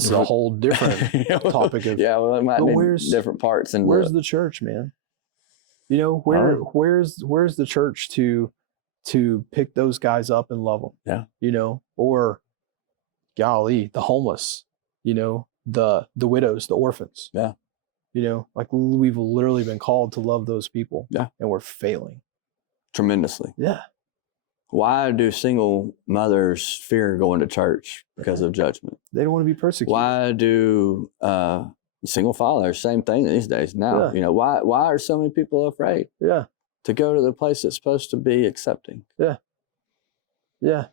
is a whole different topic. Of, well, it might need different parts. And where's the church, man? Where's the church to pick those guys up and love them? Yeah. Or, golly, the homeless, the widows, the orphans. Yeah. Like we've literally been called to love those people. Yeah. And we're failing. Tremendously. Yeah. Why do single mothers fear going to church? Because of judgment. They don't want to be persecuted. Why do single fathers, same thing these days now, why are so many people afraid to go to the place that's supposed to be accepting? Yeah. Yeah,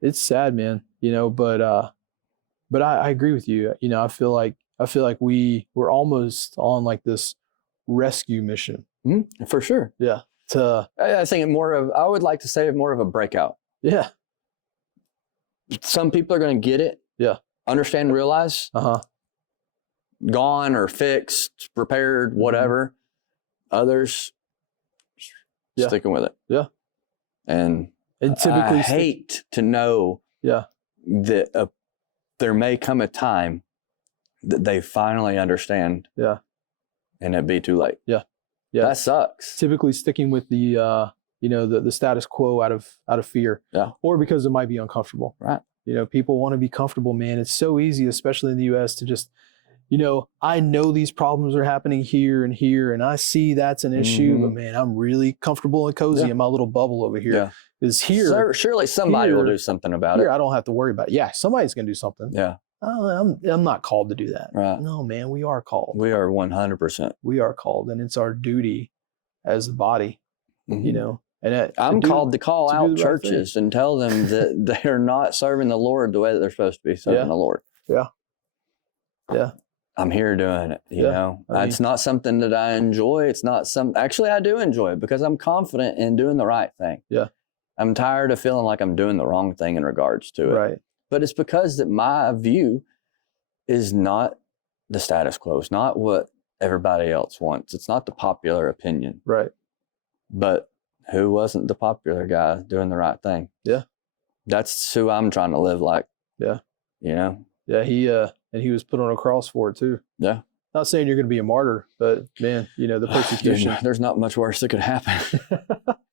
it's sad, man, but I agree with you. I feel like we're almost on like this rescue mission. For sure. Yeah. I think I would like to say more of a breakout. Yeah. Some people are going to get it. Yeah. Understand, realize. Gone or fixed, repaired, whatever. Others sticking with it. Yeah. And typically I hate to know that there may come a time that they finally understand. Yeah. And it be too late. Yeah. That sucks. Typically sticking with the the status quo out of fear. Yeah. Or because it might be uncomfortable. Right. People want to be comfortable, man. It's so easy, especially in the US, to just, I know these problems are happening here, and I see that's an issue, but man, I'm really comfortable and cozy in my little bubble over here. Yeah. Because here, surely somebody will do something about it. I don't have to worry about it. Yeah, somebody's going to do something. Yeah. I'm not called to do that. Right. No, man, we are called. We are 100%. We are called, and it's our duty as the body, And I'm called to call out churches and tell them that they're not serving the Lord the way that they're supposed to be serving the Lord. Yeah. Yeah. I'm here doing it, you know. It's not something that I enjoy. It's not actually I do enjoy it because I'm confident in doing the right thing. Yeah. I'm tired of feeling like I'm doing the wrong thing in regards to it. Right. But it's because that my view is not the status quo. It's not what everybody else wants. It's not the popular opinion. Right. But who wasn't the popular guy doing the right thing? Yeah. That's who I'm trying to live like. Yeah. You know? Yeah, he was put on a cross for it too. Yeah. Not saying you're going to be a martyr, but man, the persecution. There's not much worse that could happen.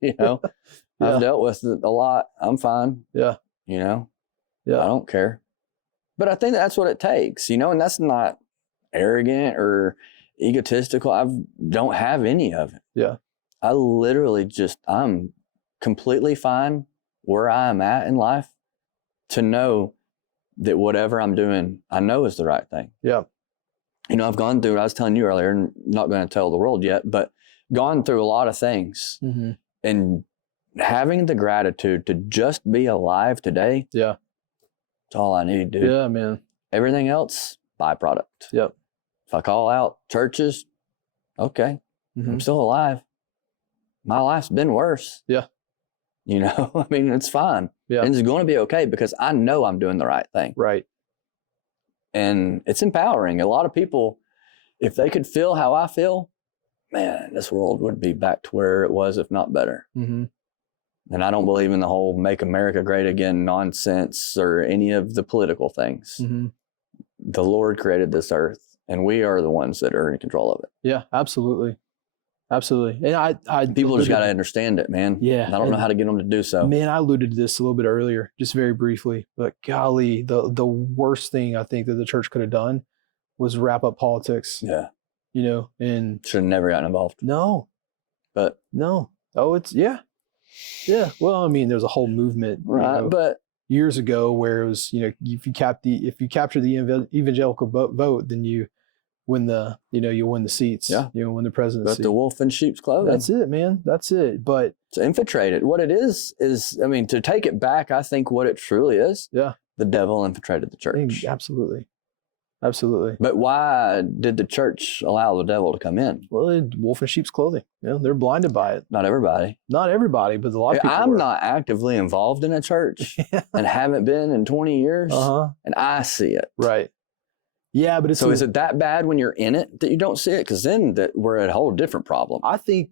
I've dealt with it a lot. I'm fine. Yeah. Yeah. I don't care. But I think that's what it takes, and that's not arrogant or egotistical. I don't have any of it. Yeah. I literally I'm completely fine where I am at in life to know that whatever I'm doing, I know is the right thing. Yeah. You know, I've gone through, I was telling you earlier, and not going to tell the world yet, but gone through a lot of things. Mm-hmm. And having the gratitude to just be alive today. Yeah. That's all I need, dude. Yeah, man. Everything else, byproduct. Yep. If I call out churches, okay, I'm still alive. My life's been worse. Yeah. You know, I mean, it's fine. Yeah. And it's going to be okay because I know I'm doing the right thing. Right. And it's empowering. A lot of people, if they could feel how I feel, man, this world would be back to where it was, if not better. Mm-hmm. And I don't believe in the whole make America great again nonsense or any of the political things. Mm-hmm. The Lord created this earth, and we are the ones that are in control of it. Yeah, absolutely. Absolutely. And I people just got to understand it, man. Yeah. And I don't know how to get them to do so. Man, I alluded to this a little bit earlier, just very briefly, but golly, the worst thing I think that the church could have done was wrap up politics. Yeah. You know, and should have never gotten involved. No. But no. Oh, it's yeah. Well, I mean, there's a whole movement, right? You know, but years ago, where it was, you know, if you capture the evangelical vote, then you win the, you know, you win the seats. Yeah. You know, win the presidency. But the wolf in sheep's clothing. That's it, man. That's it. But to infiltrate it, what it is, I mean, to take it back, I think what it truly is. Yeah. The devil infiltrated the church. Absolutely. Absolutely. But why did the church allow the devil to come in? Well, wolf in sheep's clothing. You know, they're blinded by it. Not everybody. Not everybody, but a lot of people. I'm not actively involved in a church and haven't been in 20 years. And I see it. Right. Yeah, but it's so is it that bad when you're in it that you don't see it? Because then we're at a whole different problem. I think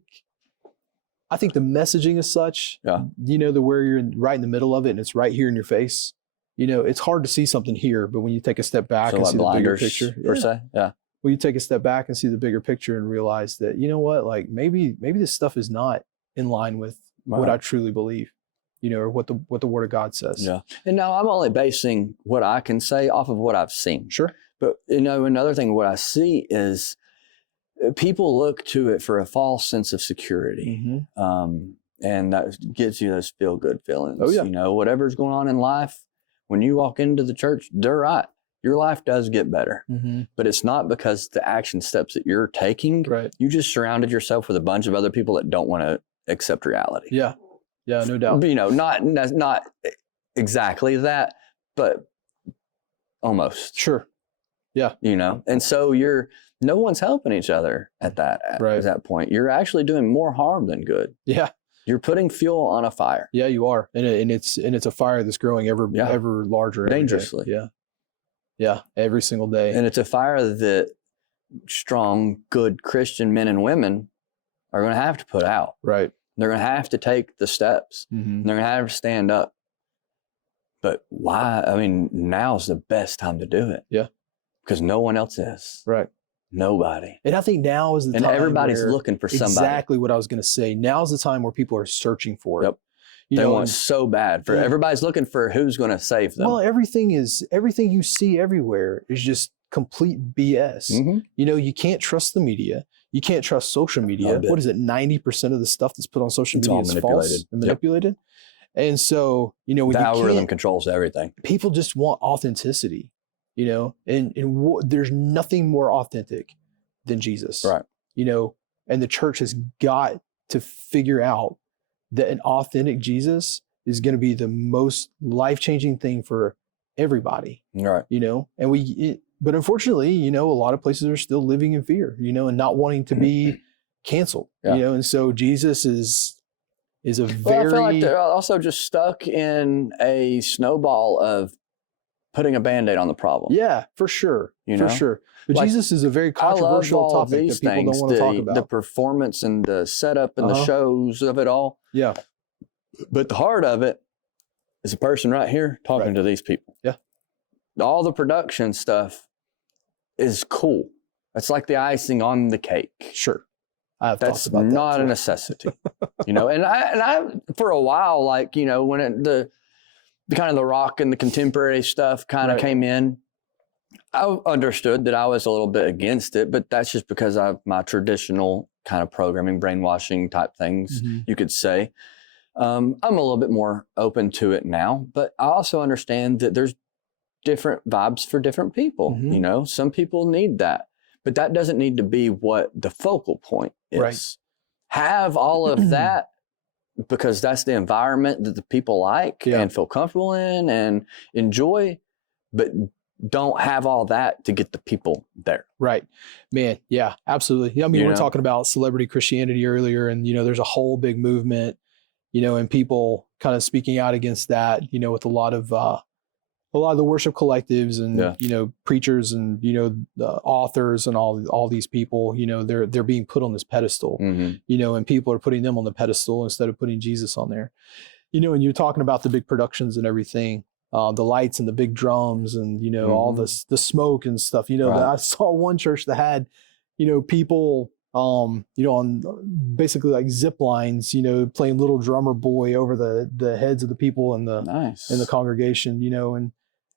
the messaging is such. Yeah. You know, where you're right in the middle of it and it's right here in your face. You know, it's hard to see something here, but when you take a step back and see the bigger picture, per se, yeah. When you take a step back and see the bigger picture and realize that, you know what, like maybe this stuff is not in line with what I truly believe, you know, or what the Word of God says. Yeah. And now I'm only basing what I can say off of what I've seen. Sure. But you know, another thing, what I see is people look to it for a false sense of security, and that gives you those feel good feelings. Oh yeah. You know, whatever's going on in life. When you walk into the church, they're right. Your life does get better. But it's not because the action steps that you're taking. Right. You just surrounded yourself with a bunch of other people that don't want to accept reality. Yeah. Yeah, no doubt. You know, not exactly that, but almost. Sure. Yeah. You know, and so no one's helping each other at that point. You're actually doing more harm than good. Yeah. You're putting fuel on a fire. Yeah, you are, and it's a fire that's growing ever larger, dangerously. Yeah, every single day. And it's a fire that strong, good Christian men and women are going to have to put out. Right. They're going to have to take the steps. They're going to have to stand up. But why? I mean, now's the best time to do it. Yeah. Because no one else is. Right. Nobody. And I think now is the time. And everybody's looking for somebody. Exactly what I was going to say. Now's the time where people are searching for it. Yep. They want so bad. Everybody's looking for who's going to save them. Well, everything you see everywhere is just complete BS. You know, you can't trust the media. You can't trust social media. What is it? 90% of the stuff that's put on social media is false and manipulated. And so, you know, when the algorithm controls everything. People just want authenticity. You know, and there's nothing more authentic than Jesus. Right. You know, and the church has got to figure out that an authentic Jesus is going to be the most life-changing thing for everybody. Right. You know, and but unfortunately, you know, a lot of places are still living in fear, you know, and not wanting to be canceled, you know, and so Jesus is a very... I feel like they're also just stuck in a snowball of putting a Band-Aid on the problem. Yeah, for sure. You know? For sure. But like, Jesus is a very controversial topic that people don't want to talk about. The performance and the setup and the shows of it all. Yeah. But the heart of it is a person right here talking to these people. Yeah. All the production stuff is cool. It's like the icing on the cake. Sure. That's not a necessity. You know, and I for a while, like, you know, when the kind of the rock and the contemporary stuff kind of came in, I understood that I was a little bit against it, but that's just because of my traditional kind of programming, brainwashing type things, you could say. I'm a little bit more open to it now, but I also understand that there's different vibes for different people. Mm-hmm. Some people need that, but that doesn't need to be what the focal point is. Right. Have all of that because that's the environment that the people like and feel comfortable in and enjoy, but don't have all that to get the people there. Right. Man. Yeah, absolutely. Yeah, I mean, we're talking about celebrity Christianity earlier, and, there's a whole big movement, and people kind of speaking out against that, with a lot of the worship collectives and, preachers and, the authors and all these people, they're being put on this pedestal, and people are putting them on the pedestal instead of putting Jesus on there, and you're talking about the big productions and everything. The lights and the big drums and, all the smoke and stuff, I saw one church that had, people, on basically like zip lines, playing Little Drummer Boy over the heads of the people in the congregation, and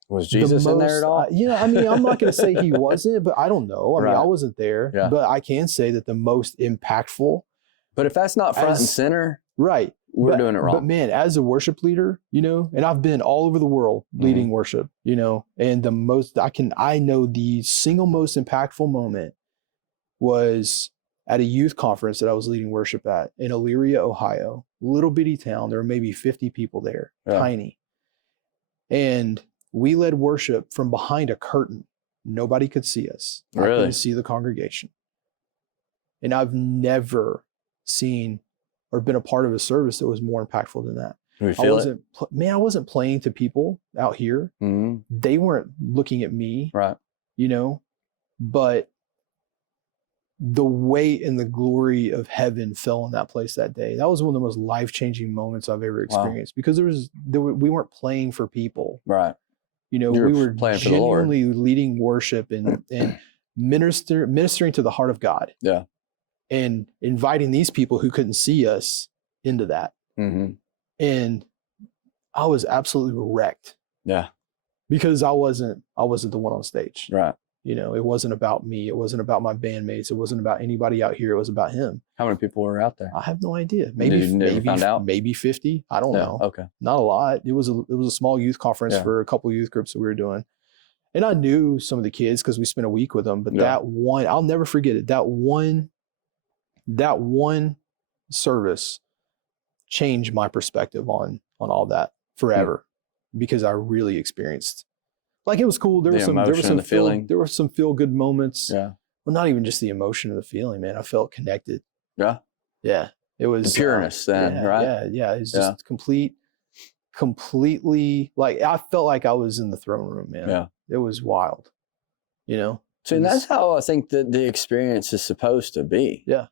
was Jesus in there at all? I mean, I'm not going to say he wasn't, but I don't know. I mean, I wasn't there, but I can say that the most impactful. But if that's not front and center, right. We're doing it wrong. But man, as a worship leader, and I've been all over the world leading worship, and I know the single most impactful moment was at a youth conference that I was leading worship at in Elyria, Ohio, little bitty town. There were maybe 50 people there, tiny. And we led worship from behind a curtain. Nobody could see us. I couldn't see the congregation. And I've never seen or been a part of a service that was more impactful than that. I wasn't playing to people out here. They weren't looking at me, right? But the weight and the glory of heaven fell in that place that day. That was one of the most life-changing moments I've ever experienced because we weren't playing for people, right? We were genuinely leading worship and ministering to the heart of God. Yeah. And inviting these people who couldn't see us into that. And I was absolutely wrecked. Yeah. Because I wasn't the one on stage. Right. It wasn't about me. It wasn't about my bandmates. It wasn't about anybody out here. It was about him. How many people were out there? I have no idea. Maybe 50. I don't know. Okay. Not a lot. It was a small youth conference for a couple of youth groups that we were doing. And I knew some of the kids because we spent a week with them. But that one, I'll never forget it. That one service changed my perspective on all that forever because I really experienced, like, it was cool. There was some feel good moments. Yeah. Well, not even just the emotion of the feeling, man. I felt connected. Yeah. Yeah. It was the pureness then, right? Yeah. It was just completely, like, I felt like I was in the throne room, man. Yeah. It was wild, So that's how I think that the experience is supposed to be. Yeah.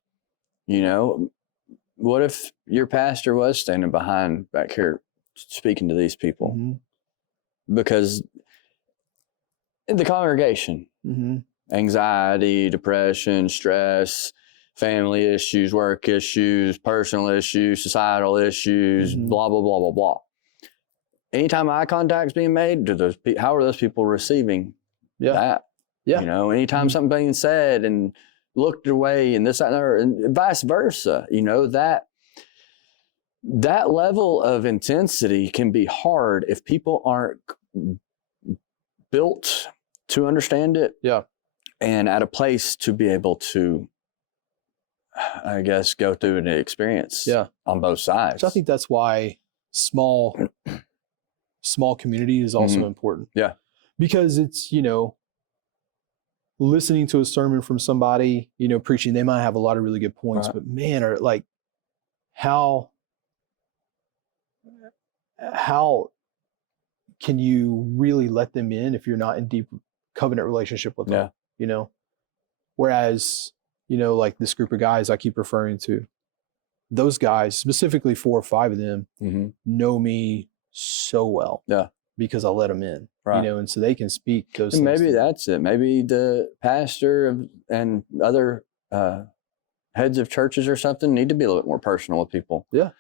What if your pastor was standing behind back here speaking to these people? Because in the congregation, anxiety, depression, stress, family issues, work issues, personal issues, societal issues, blah, blah, blah, blah, blah. Anytime eye contact's being made, how are those people receiving that? Yeah. Anytime something being said and looked away and this, that, and other, and vice versa, that level of intensity can be hard if people aren't built to understand it. Yeah. And at a place to be able to, I guess, go through an experience on both sides. So I think that's why small community is also important. Yeah. Because it's, listening to a sermon from somebody, preaching, they might have a lot of really good points, but man, how can you really let them in if you're not in deep covenant relationship with them? Whereas, like this group of guys I keep referring to, those guys, specifically 4 or 5 of them, know me so well. Yeah. Because I let them in, and so they can speak those things. Maybe that's it. Maybe the pastor and other heads of churches or something need to be a little bit more personal with people. Yeah.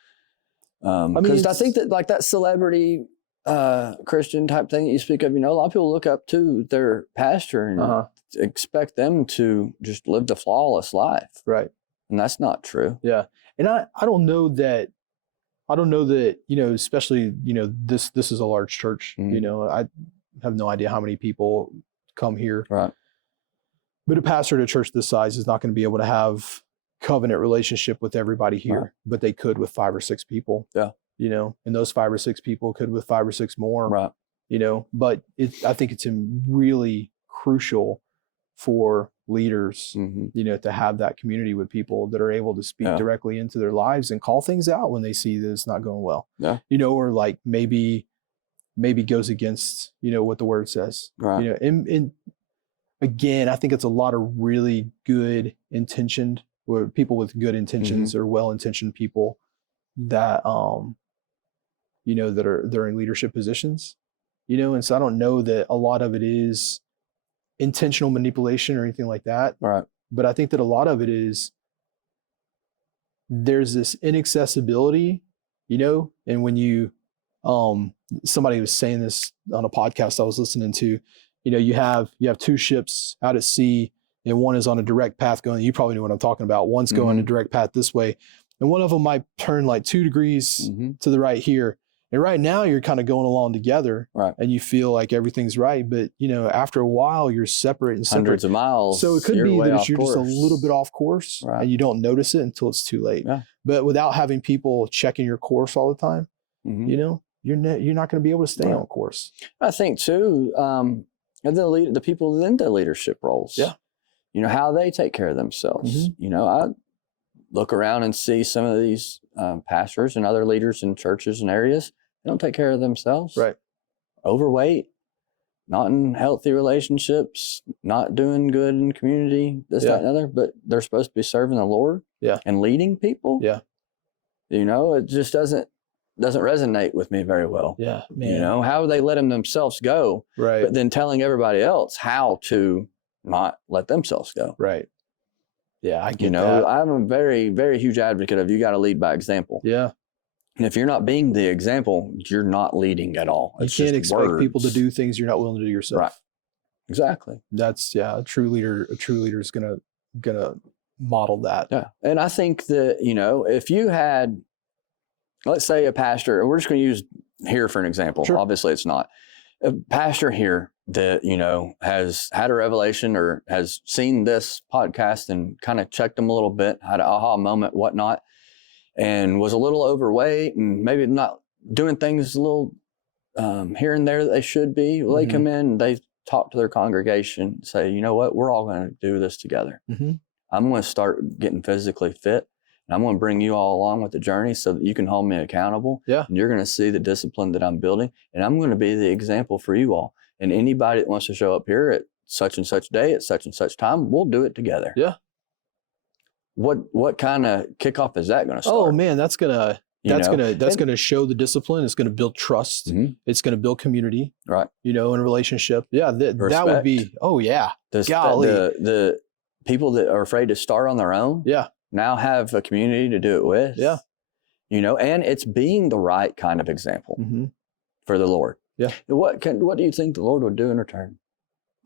Because I think that, like, that celebrity Christian type thing that you speak of, a lot of people look up to their pastor and expect them to just live the flawless life. Right. And that's not true. Yeah. And I don't know that I don't know that, especially, this is a large church, I have no idea how many people come here. Right. But a pastor at a church this size is not going to be able to have covenant relationship with everybody here, Right. but they could with 5 or 6 people. Yeah. And those 5 or 6 people could with 5 or 6 more. Right. But I think it's really crucial for leaders, to have that community with people that are able to speak directly into their lives and call things out when they see that it's not going well. Yeah. Or like maybe goes against, what the word says. Right. And again, I think it's a lot of really good intentioned, or people with good intentions or well-intentioned people that they're in leadership positions, and so I don't know that a lot of it is intentional manipulation or anything like that. Right. But I think that a lot of it is there's this inaccessibility, and when you somebody was saying this on a podcast I was listening to, you have 2 ships out at sea, and one is on a direct path going, you probably know what I'm talking about. One's going a direct path this way, and one of them might turn like 2 degrees to the right here. And right now you're kind of going along together, right, and you feel like everything's right. But, after a while you're separate and separate. Hundreds of miles. So it could be that you're just a little bit off course, right, and you don't notice it until it's too late. Yeah. But without having people checking your course all the time, you're not going to be able to stay on course. I think too, the people in the leadership roles, how they take care of themselves. I look around and see some of these pastors and other leaders in churches and areas. They don't take care of themselves. Right. Overweight, not in healthy relationships, not doing good in community, this, that, and other, but they're supposed to be serving the Lord and leading people. Yeah. It just doesn't resonate with me very well. Yeah, man. How they let themselves go, right, but then telling everybody else how to not let themselves go. Right. Yeah, I get that. I'm a very, very huge advocate of you got to lead by example. Yeah. And if you're not being the example, you're not leading at all. You can't expect people to do things you're not willing to do yourself. Right. Exactly. That's a true leader is gonna model that. Yeah. And I think that, if you had, let's say a pastor, and we're just going to use here for an example. Sure. Obviously it's not. A pastor here that, has had a revelation or has seen this podcast and kind of checked them a little bit, had an aha moment, whatnot, and was a little overweight and maybe not doing things a little here and there that they should be. Well, they come in and they talk to their congregation, say, you know what, we're all going to do this together. I'm going to start getting physically fit. And I'm going to bring you all along with the journey so that you can hold me accountable. Yeah. And you're going to see the discipline that I'm building. And I'm going to be the example for you all. And anybody that wants to show up here at such and such day, at such and such time, we'll do it together. Yeah. What kind of kickoff is that going to start? Oh man, that's gonna show the discipline. It's gonna build trust. It's gonna build community. Right. In a relationship. Yeah. That would be. Oh yeah. Golly. The people that are afraid to start on their own. Yeah. Now have a community to do it with. Yeah. And it's being the right kind of example for the Lord. Yeah. What do you think the Lord would do in return?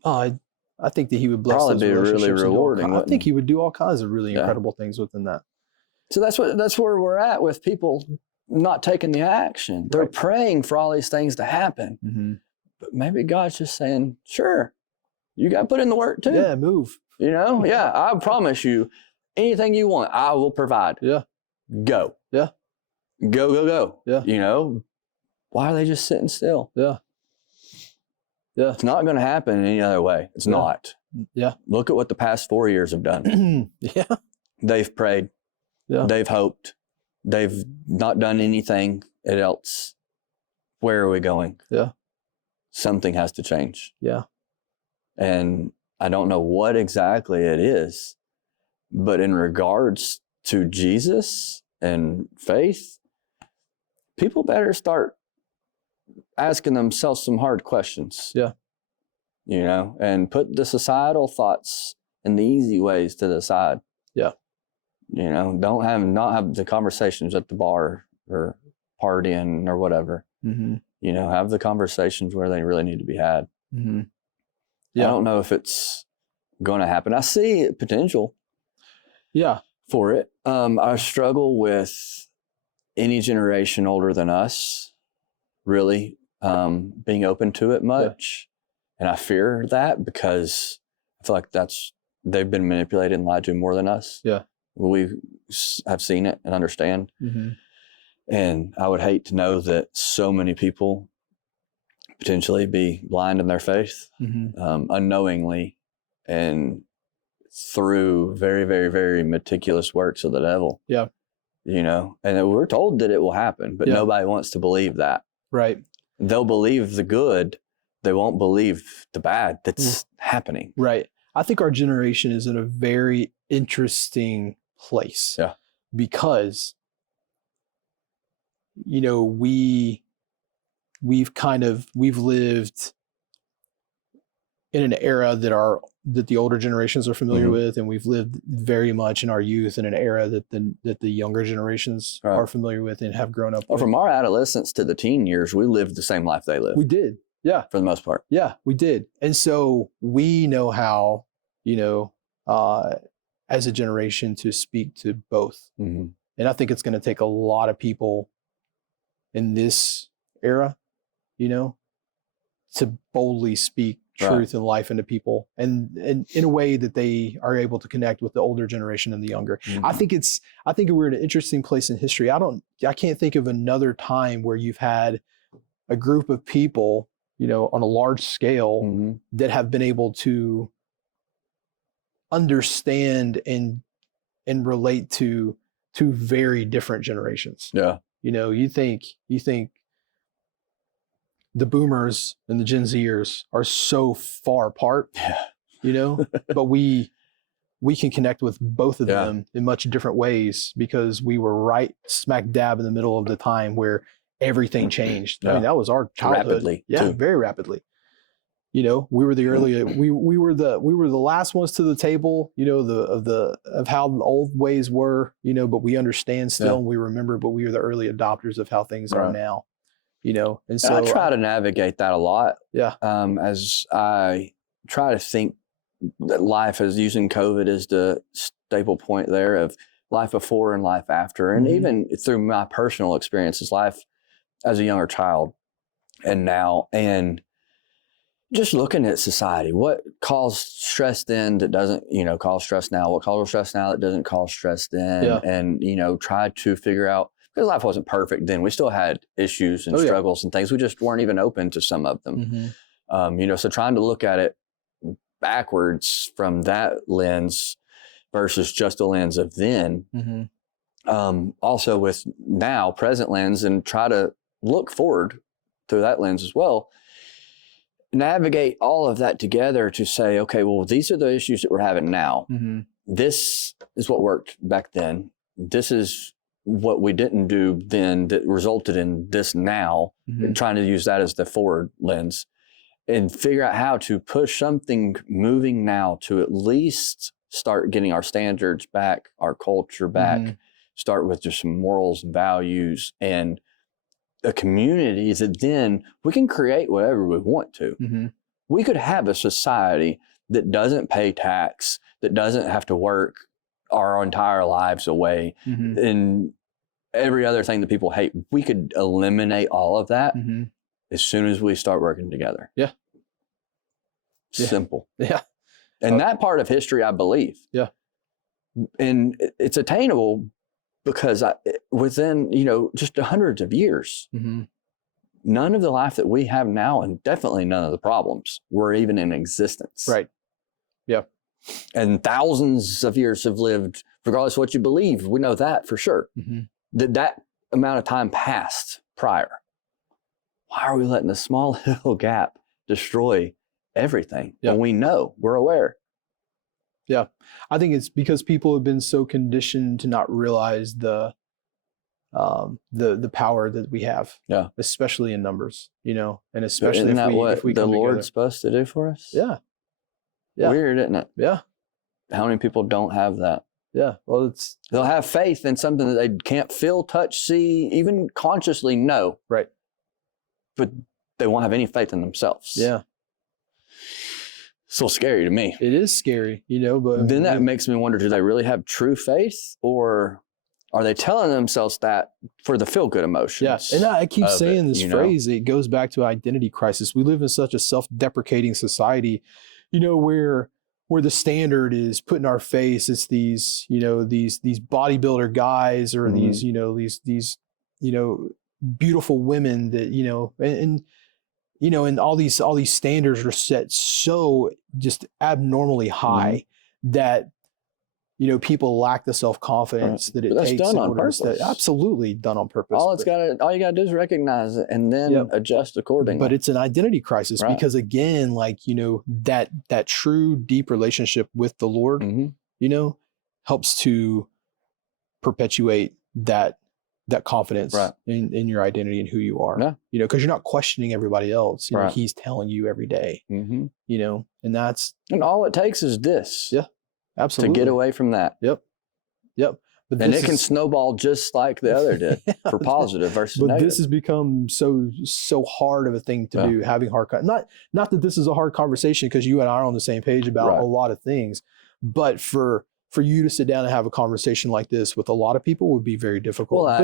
I think that he would bless Probably those relationships. Be really rewarding. I think he would do all kinds of really incredible things within that. So that's where we're at with people not taking the action. They're praying for all these things to happen. But maybe God's just saying, sure, you got to put in the work too. Yeah, move. I promise you, anything you want, I will provide. Yeah. Go. Yeah. Go. Yeah. Why are they just sitting still? Yeah. Yeah. It's not going to happen in any other way. It's not. Yeah. Look at what the past 4 years have done. Yeah. They've prayed. Yeah. They've hoped. They've not done anything else. Where are we going? Yeah. Something has to change. Yeah. And I don't know what exactly it is, but in regards to Jesus and faith, people better start asking themselves some hard questions. Yeah. And put the societal thoughts and the easy ways to the side. Yeah. Not have the conversations at the bar or partying or whatever. Have the conversations where they really need to be had. Yeah. I don't know if it's going to happen. I see potential. Yeah. For it. I struggle with any generation older than us really being open to it much. And I fear that because I feel like they've been manipulated and lied to more than us. Yeah. We have seen it and understand. And I would hate to know that so many people potentially be blind in their faith unknowingly and through very, very, very meticulous works of the devil. Yeah. You know, and we're told that it will happen, but nobody wants to believe that. Right. They'll believe the good. They won't believe the bad that's happening. Right. I think our generation is in a very interesting place. Yeah. Because, you know, we've lived in an era that the older generations are familiar with, and we've lived very much in our youth in an era that the younger generations are familiar with and have grown up with. From our adolescence to the teen years, we lived the same life they lived. We did. Yeah. For the most part. Yeah, we did. And so we know how, you know, as a generation to speak to both. And I think it's going to take a lot of people in this era, you know, to boldly speak truth and life into people, and in a way that they are able to connect with the older generation and the younger. I think we're in an interesting place in history. I can't think of another time where you've had a group of people, you know, on a large scale that have been able to understand and relate to two very different generations. Yeah. You know, you think the boomers and the Gen Zers are so far apart, you know, but we can connect with both of them in much different ways because we were right smack dab in the middle of the time where everything changed. I mean, that was our childhood. Rapidly. Yeah, very rapidly. You know, we were the we were the last ones to the table, you know, of how the old ways were, you know, but we understand still and we remember, but we are the early adopters of how things are now. You know, and so I try to navigate that a lot. Yeah. As I try to think that life is using COVID as the staple point there of life before and life after. And even through my personal experiences, life as a younger child and now, and just looking at society, what caused stress then that doesn't, you know, cause stress now, what causes stress now that doesn't cause stress then, and, you know, try to figure out, because life wasn't perfect then. We still had issues and struggles and things. We just weren't even open to some of them. You know, so trying to look at it backwards from that lens versus just a lens of then. Also with now, present lens, and try to look forward through that lens as well. Navigate all of that together to say, okay, well, these are the issues that we're having now. This is what worked back then. This is what we didn't do then that resulted in this now, and trying to use that as the forward lens and figure out how to push something moving now to at least start getting our standards back, our culture back, start with just some morals and values and a community that then we can create whatever we want to. We could have a society that doesn't pay tax, that doesn't have to work our entire lives away, and every other thing that people hate. We could eliminate all of that as soon as we start working together. Simple. And that part of history, I believe. And it's attainable because within, you know, just hundreds of years, none of the life that we have now, and definitely none of the problems, were even in existence. And thousands of years have lived, regardless of what you believe. We know that for sure. That amount of time passed prior. Why are we letting a small little gap destroy everything? When we know, we're aware. I think it's because people have been so conditioned to not realize the power that we have, especially in numbers, you know, and especially if we come the Lord's together. Supposed to do for us. Yeah. Weird, isn't it? Yeah. How many people don't have that? Yeah. Well, they'll have faith in something that they can't feel, touch, see, even consciously know. Right. But they won't have any faith in themselves. Yeah. It's so scary to me. It is scary, you know, but then that makes me wonder, do they really have true faith, or are they telling themselves that for the feel-good emotions? Yes, and I keep saying this phrase. It goes back to identity crisis. We live in such a self-deprecating society, where the standard is put in our face. It's these bodybuilder guys, or these beautiful women that and all these standards are set so just abnormally high that people lack the self-confidence that it takes. Done on purpose. Absolutely done on purpose. All you gotta do is recognize it and then adjust accordingly. But it's an identity crisis because, again, that true deep relationship with the Lord, helps to perpetuate that confidence in your identity and who you are. Because you're not questioning everybody else. He's telling you every day. And all it takes is this. Yeah. Absolutely. To get away from that. Yep. But it can snowball just like the other did for positive versus negative. But this has become so hard of a thing to do, having hard, not that this is a hard conversation, because you and I are on the same page about a lot of things, but for you to sit down and have a conversation like this with a lot of people would be very difficult. Well,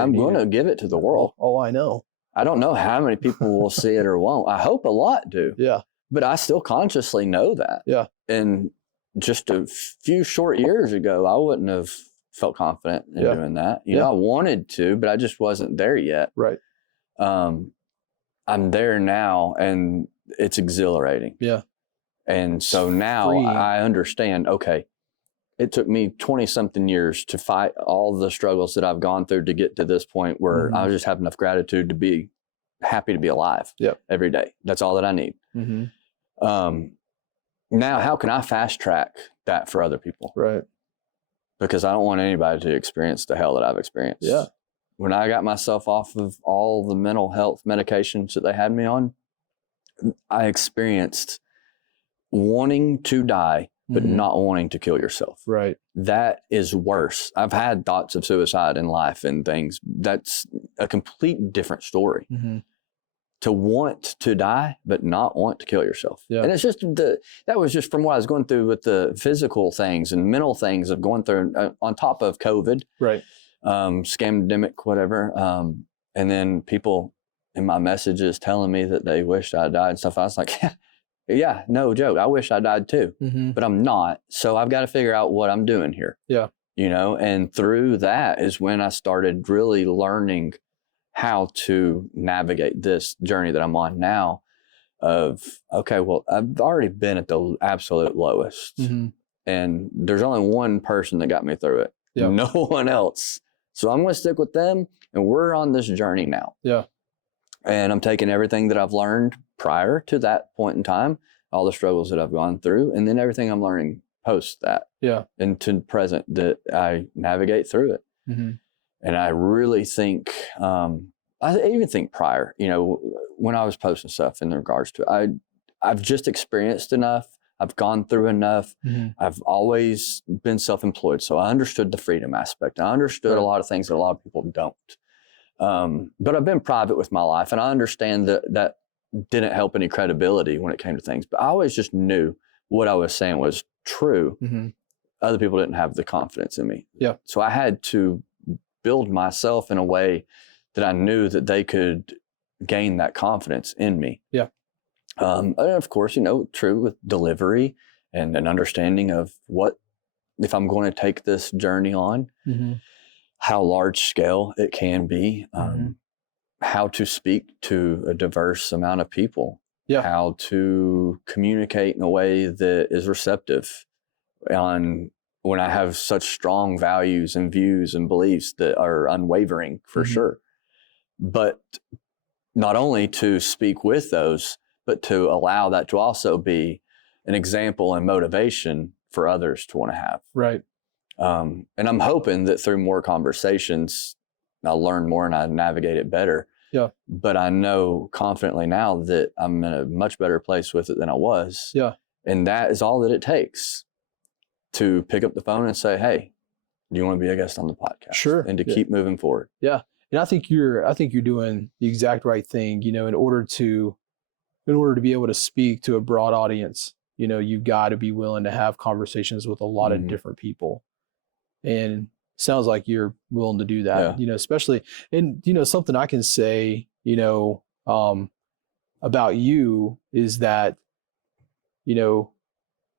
I'm going to give it to the world. Oh, I know. I don't know how many people will see it or won't. I hope a lot do. Yeah. But I still consciously know that. Yeah. And just a few short years ago, I wouldn't have felt confident in doing that. I wanted to, but I just wasn't there yet. Right. I'm there now, and it's exhilarating. Yeah. And so now I understand, okay, it took me 20-something years to fight all the struggles that I've gone through to get to this point where I just have enough gratitude to be happy to be alive every day. That's all that I need. Now, how can I fast track that for other people? Right. Because I don't want anybody to experience the hell that I've experienced. Yeah. When I got myself off of all the mental health medications that they had me on, I experienced wanting to die, but not wanting to kill yourself. Right. That is worse. I've had thoughts of suicide in life and things. That's a complete different story. To want to die, but not want to kill yourself. Yeah. And it's just that was just from what I was going through with the physical things and mental things of going through on top of COVID, right? Scamdemic, whatever. And then people in my messages telling me that they wished I died and stuff. I was like, yeah, no joke. I wish I died too, but I'm not. So I've got to figure out what I'm doing here. Yeah. And through that is when I started really learning how to navigate this journey that I'm on now of, okay, well, I've already been at the absolute lowest and there's only one person that got me through it. Yep. No one else. So I'm going to stick with them, and we're on this journey now. Yeah. And I'm taking everything that I've learned prior to that point in time, all the struggles that I've gone through, and then everything I'm learning post that. Yeah. Into present, that I navigate through it. And I really think, I even think prior, when I was posting stuff in regards to it, I've just experienced enough. I've gone through enough. I've always been self-employed. So I understood the freedom aspect. I understood a lot of things that a lot of people don't. But I've been private with my life, and I understand that didn't help any credibility when it came to things. But I always just knew what I was saying was true. Other people didn't have the confidence in me. Yeah. So I had to build myself in a way that I knew that they could gain that confidence in me. Yeah. And of course, true with delivery and an understanding of what, if I'm going to take this journey on, how large scale it can be, how to speak to a diverse amount of people, how to communicate in a way that is receptive on when I have such strong values and views and beliefs that are unwavering for sure. But not only to speak with those, but to allow that to also be an example and motivation for others to want to have. Right. And I'm hoping that through more conversations, I'll learn more and I navigate it better. Yeah. But I know confidently now that I'm in a much better place with it than I was. Yeah. And that is all that it takes to pick up the phone and say, hey, do you want to be a guest on the podcast? Sure. And to keep moving forward. Yeah. And I think you're doing the exact right thing, in order to be able to speak to a broad audience, you've got to be willing to have conversations with a lot of different people. And sounds like you're willing to do that, especially, and, something I can say, about you is that,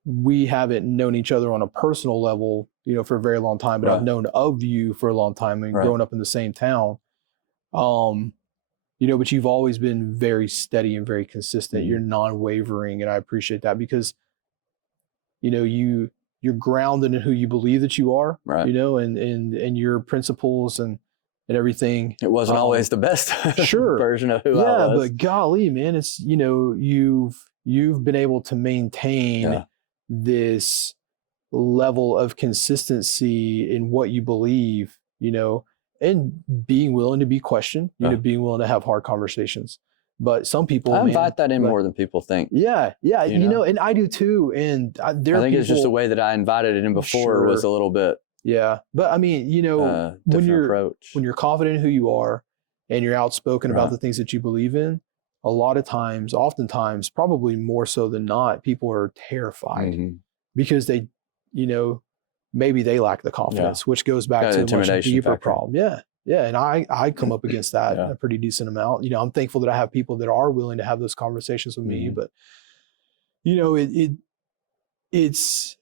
we haven't known each other on a personal level, for a very long time, but I've known of you for a long time and growing up in the same town. But you've always been very steady and very consistent. You're non-wavering, and I appreciate that because, you're grounded in who you believe that you are, and your principles and everything. It wasn't always the best version of who I was. Yeah, but golly, man, it's, you've been able to maintain this level of consistency in what you believe, and being willing to be questioned, being willing to have hard conversations. But some people, I invite that in more than people think. Yeah, and I do too. And I think it's just the way that I invited it in before was a little bit. Yeah, but I mean, when you're confident in who you are, and you're outspoken about the things that you believe in, a lot of times, oftentimes, probably more so than not, people are terrified because they, maybe they lack the confidence, which goes back to a much deeper problem. Yeah. And I come up against that a pretty decent amount. I'm thankful that I have people that are willing to have those conversations with me, but it's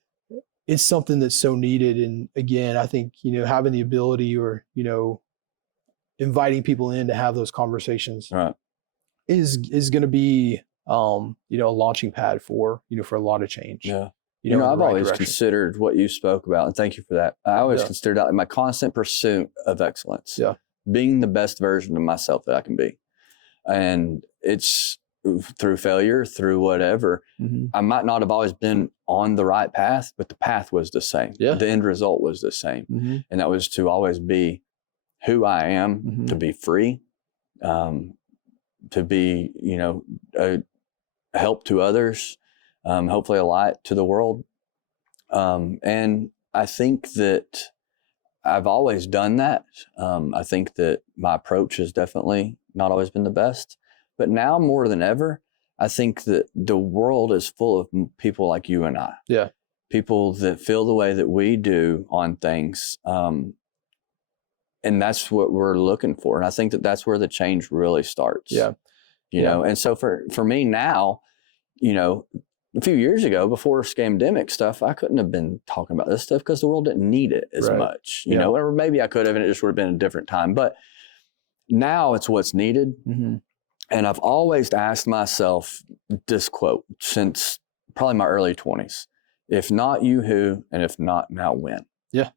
something that's so needed. And again, I think, having the ability or, inviting people in to have those conversations is going to be, a launching pad for a lot of change. Yeah. I've always considered what you spoke about, and thank you for that. I always considered that my constant pursuit of excellence, being the best version of myself that I can be. And it's through failure, through whatever. I might not have always been on the right path, but the path was the same. The end result was the same. And that was to always be who I am, to be free, to be, a help to others, hopefully a light to the world. And I think that I've always done that. I think that my approach has definitely not always been the best, but now more than ever, I think that the world is full of people like you and I. Yeah. People that feel the way that we do on things. And that's what we're looking for. And I think that that's where the change really starts. And so for me now, a few years ago, before scamdemic stuff, I couldn't have been talking about this stuff because the world didn't need it as much, or maybe I could have, and it just would have been a different time. But now it's what's needed. And I've always asked myself this quote since probably my early 20s: if not you, who? And if not now, when? Yeah.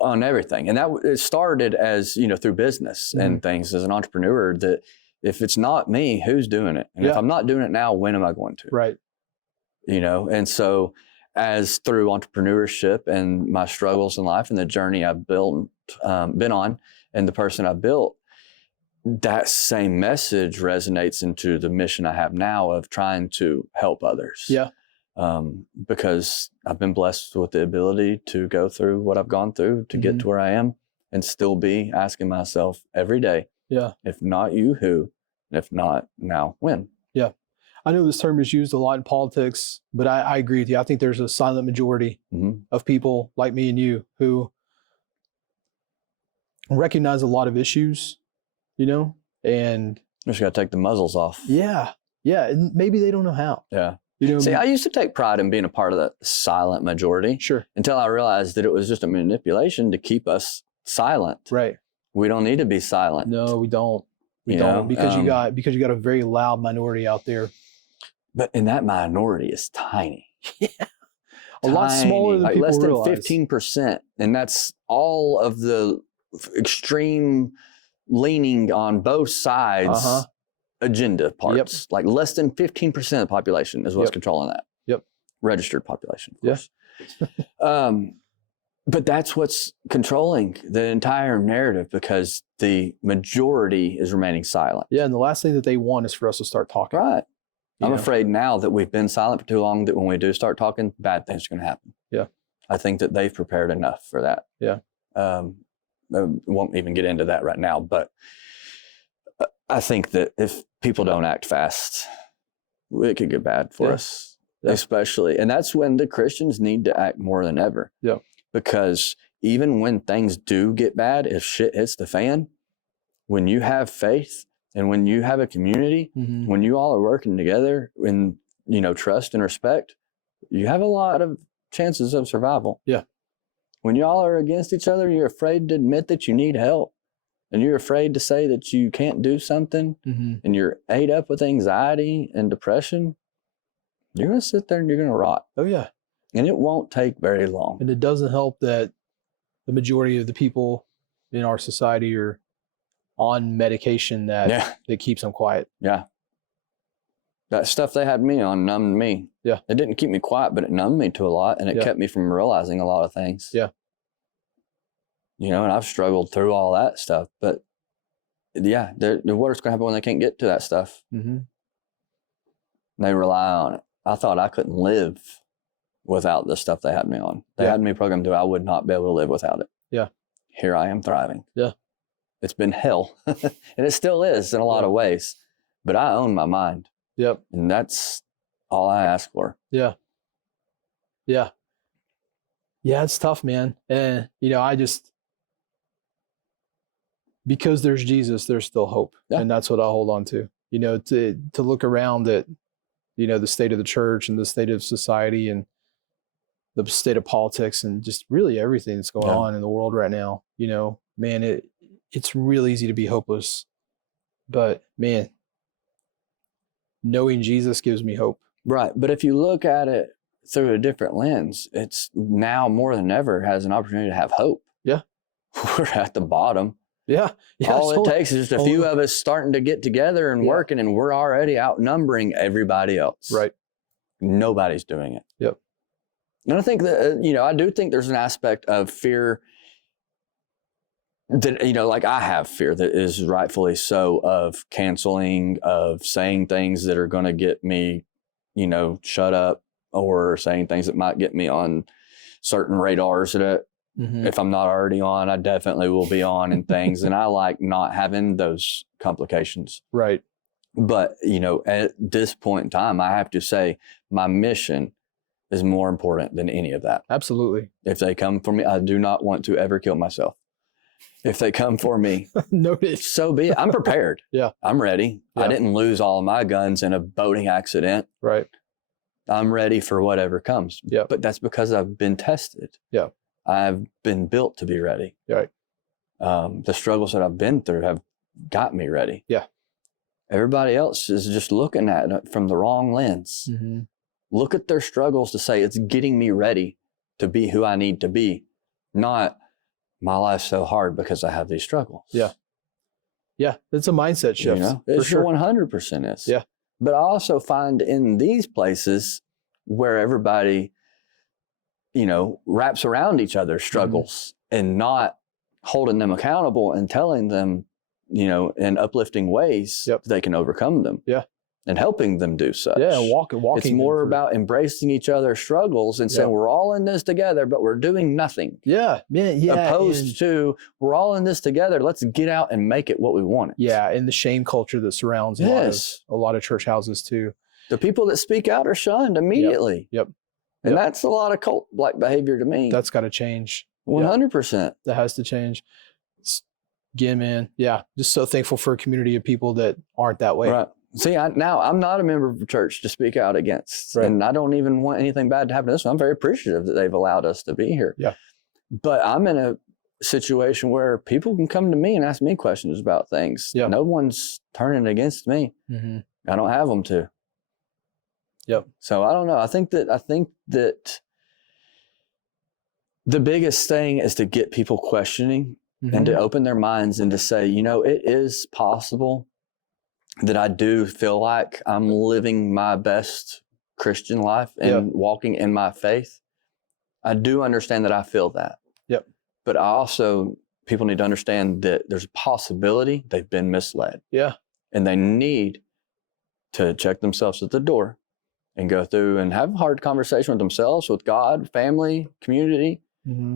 On everything. And that it started as, through business and things as an entrepreneur, that if it's not me, who's doing it? And if I'm not doing it now, when am I going to? Right. And so as through entrepreneurship and my struggles in life and the journey I've been on and the person I've built, that same message resonates into the mission I have now of trying to help others. Yeah. Because I've been blessed with the ability to go through what I've gone through to get to where I am and still be asking myself every day, if not you, who? And if not now, when? Yeah. I know this term is used a lot in politics, but I agree with you. I think there's a silent majority of people like me and you who recognize a lot of issues, and just got to take the muzzles off. Yeah. And maybe they don't know how. Yeah. See, I used to take pride in being a part of the silent majority. Sure. Until I realized that it was just a manipulation to keep us silent. Right. We don't need to be silent. No, we don't. We don't, because you got a very loud minority out there. And that minority is tiny. A lot smaller than people realize. Less than 15%. And that's all of the extreme leaning on both sides agenda parts. Like less than 15% of the population is what's controlling that. Registered population, of course. But that's what's controlling the entire narrative, because the majority is remaining silent. Yeah, and the last thing that they want is for us to start talking. Right. I'm afraid now that we've been silent for too long that when we do start talking, bad things are going to happen. Yeah. I think that they've prepared enough for that. Yeah. I won't even get into that right now, but I think that if people don't act fast, it could get bad for us, especially. And that's when the Christians need to act more than ever. Yeah. Because even when things do get bad, if shit hits the fan, when you have faith and when you have a community, when you all are working together in, you know, trust and respect, you have a lot of chances of survival. Yeah. When y'all are against each other, you're afraid to admit that you need help, and you're afraid to say that you can't do something, and you're ate up with anxiety and depression, you're going to sit there and you're going to rot. Oh, yeah. And it won't take very long. And it doesn't help that the majority of the people in our society are on medication that keeps them quiet. Yeah. That stuff they had me on numbed me. Yeah. It didn't keep me quiet, but it numbed me to a lot, and it kept me from realizing a lot of things. Yeah. You know, and I've struggled through all that stuff, but yeah, what's going to happen when they can't get to that stuff? They rely on it. I thought I couldn't live without the stuff they had me on. They had me programmed to, I would not be able to live without it. Yeah. Here I am thriving. Yeah. It's been hell, and it still is in a lot of ways, but I own my mind. Yep. And that's all I ask for. Yeah. Yeah. Yeah, it's tough, man. And, you know, because there's Jesus, there's still hope. Yeah. And that's what I hold on to. You know, to look around at, you know, the state of the church and the state of society and the state of politics and just really everything that's going on in the world right now. You know, man, it's real easy to be hopeless. But, man, knowing Jesus gives me hope. Right. But if you look at it through a different lens, it's now more than ever has an opportunity to have hope. Yeah. We're at the bottom. Yeah. All it takes is just a few of us starting to get together and working, and we're already outnumbering everybody else. Right. Nobody's doing it. Yep. And I think that, you know, I do think there's an aspect of fear that, you know, like I have fear that is rightfully so, of canceling, of saying things that are going to get me, you know, shut up, or saying things that might get me on certain radars that if I'm not already on, I definitely will be on, and things. And I like not having those complications. Right. But, you know, at this point in time, I have to say my mission is more important than any of that. Absolutely. If they come for me, I do not want to ever kill myself. If they come for me, Noted. So be it. I'm prepared. Yeah. I'm ready. Yeah. I didn't lose all of my guns in a boating accident. Right. I'm ready for whatever comes. Yeah. But that's because I've been tested. Yeah. I've been built to be ready. Right. The struggles that I've been through have got me ready. Yeah. Everybody else is just looking at it from the wrong lens. Look at their struggles to say it's getting me ready to be who I need to be, not my life's so hard because I have these struggles. Yeah. Yeah. It's a mindset shift. You know? It sure 100% is. Yeah. But I also find in these places where everybody, you know, wraps around each other's struggles and not holding them accountable and telling them, you know, in uplifting ways they can overcome them. Yeah. And helping them do such. Yeah, walking. It's more about embracing each other's struggles and saying we're all in this together, but we're doing nothing. Yeah, man. Yeah. Opposed to we're all in this together. Let's get out and make it what we want it. Yeah, and the shame culture that surrounds a lot of church houses too. The people that speak out are shunned immediately. Yep. And that's a lot of cult-like behavior to me. That's got to change. 100%. That has to change. Again, man. Yeah, just so thankful for a community of people that aren't that way. Right. See, now I'm not a member of a church to speak out against, and I don't even want anything bad to happen to this one. I'm very appreciative that they've allowed us to be here. Yeah. But I'm in a situation where people can come to me and ask me questions about things. Yeah. No one's turning against me. I don't have them to. Yep. So I don't know. I think that the biggest thing is to get people questioning and to open their minds and to say, you know, it is possible that I do feel like I'm living my best Christian life and walking in my faith. I do understand that I feel that. Yep. But people need to understand that there's a possibility they've been misled. Yeah. And they need to check themselves at the door and go through and have a hard conversation with themselves, with God, family, community,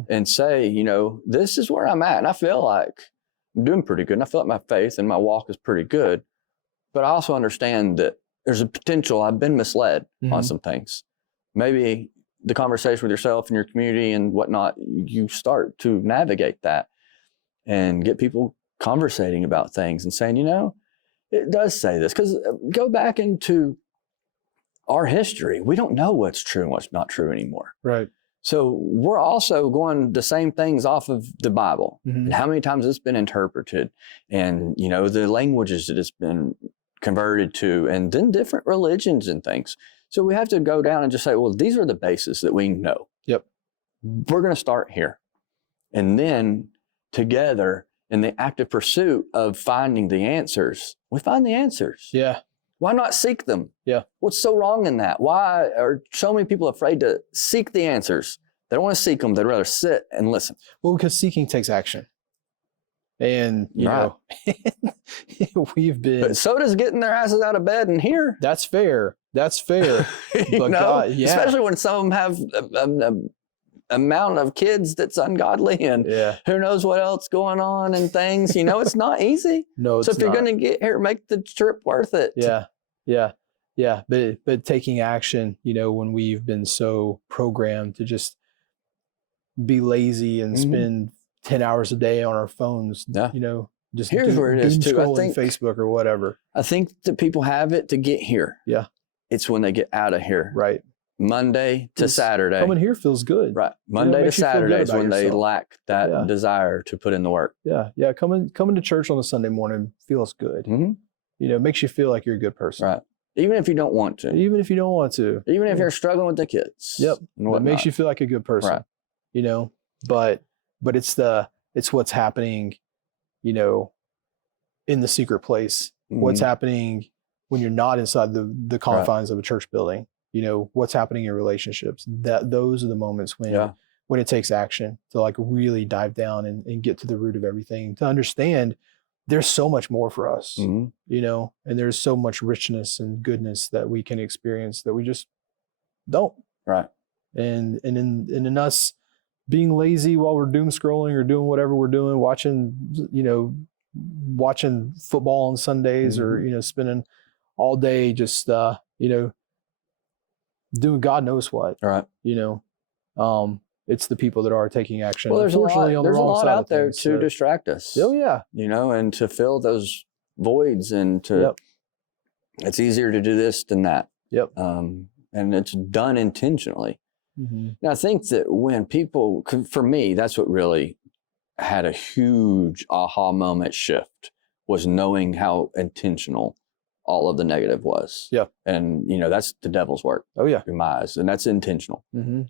and say, you know, this is where I'm at. And I feel like I'm doing pretty good. And I feel like my faith and my walk is pretty good. But I also understand that there's a potential I've been misled on some things. Maybe the conversation with yourself and your community and whatnot, you start to navigate that and get people conversating about things and saying, it does say this. Because go back into our history, we don't know what's true and what's not true anymore. Right. So we're also going the same things off of the Bible and how many times it's been interpreted and, the languages that it's been converted to, and then different religions and things. So we have to go down and just say, well, these are the bases that we know. Yep. We're going to start here. And then together in the active pursuit of finding the answers, we find the answers. Yeah. Why not seek them? Yeah. What's so wrong in that? Why are so many people afraid to seek the answers? They don't want to seek them. They'd rather sit and listen. Well, because seeking takes action. And, we've been. But so does getting their asses out of bed and here. That's fair. But God, especially when some of them have an amount of kids that's ungodly and who knows what else going on and things. It's not easy. No, it's so if you're going to get here, make the trip worth it. Yeah. But taking action, when we've been so programmed to just be lazy and spend 10 hours a day on our phones, just here's where it is too. I think Facebook or whatever. I think that people have it to get here. Yeah. It's when they get out of here. Right. Monday to Saturday. Coming here feels good. Right. Monday to Saturday is when they lack that desire to put in the work. Yeah. Coming to church on a Sunday morning feels good. It makes you feel like you're a good person. Right. Even if you don't want to. Even if if you're struggling with the kids. Yep. It makes you feel like a good person. Right. But it's what's happening, in the secret place. What's happening when you're not inside the confines of a church building. What's happening in relationships. Those are the moments when it takes action to really dive down and get to the root of everything, to understand there's so much more for us, and there's so much richness and goodness that we can experience that we just don't. Right. And in us being lazy while we're doom scrolling or doing whatever we're doing, watching football on Sundays or, spending all day just, doing God knows what. Right. It's the people that are taking action. Well, there's a lot out there to distract us. Oh yeah. And to fill those voids and to, it's easier to do this than that. Yep. And it's done intentionally. Now I think that when people, for me, that's what really had a huge aha moment shift, was knowing how intentional all of the negative was. Yeah. And, that's the devil's work. Oh, yeah. In my eyes. And that's intentional.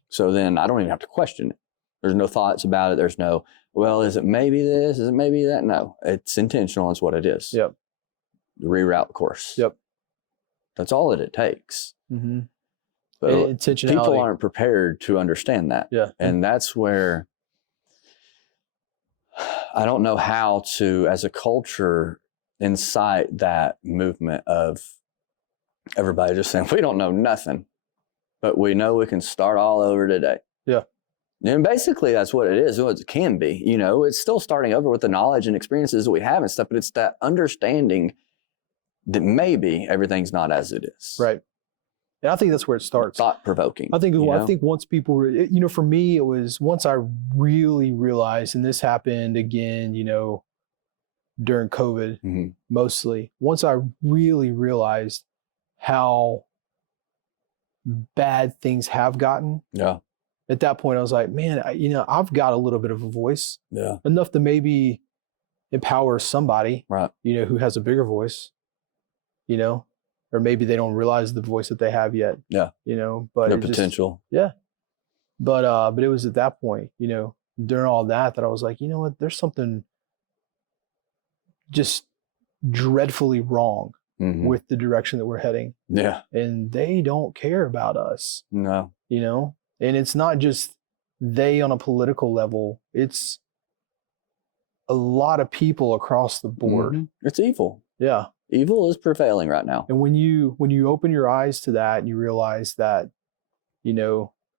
So then I don't even have to question it. There's no thoughts about it. There's no, well, is it maybe this? Is it maybe that? No, it's intentional. It's what it is. Yep. Reroute the course. Yep. That's all that it takes. But intentionality. People aren't prepared to understand that. Yeah. And that's where I don't know how to, as a culture, incite that movement of everybody just saying, we don't know nothing, but we know we can start all over today. Yeah. And basically that's what it is, what it can be. It's still starting over with the knowledge and experiences that we have and stuff, but it's that understanding that maybe everything's not as it is. Right. And I think that's where it starts. Thought-provoking. I think once people, for me, it was once I really realized, and this happened again, during COVID, mostly. Once I really realized how bad things have gotten. Yeah. At that point, I was like, man, I've got a little bit of a voice. Yeah. Enough to maybe empower somebody, right, who has a bigger voice, or maybe they don't realize the voice that they have yet. Yeah. But their potential. Yeah. But it was at that point, during all that I was like, you know what, there's something just dreadfully wrong with the direction that we're heading. Yeah. And they don't care about us. No. And it's not just they on a political level, it's a lot of people across the board. It's evil. Yeah. Evil is prevailing right now. And when you open your eyes to that and you realize that,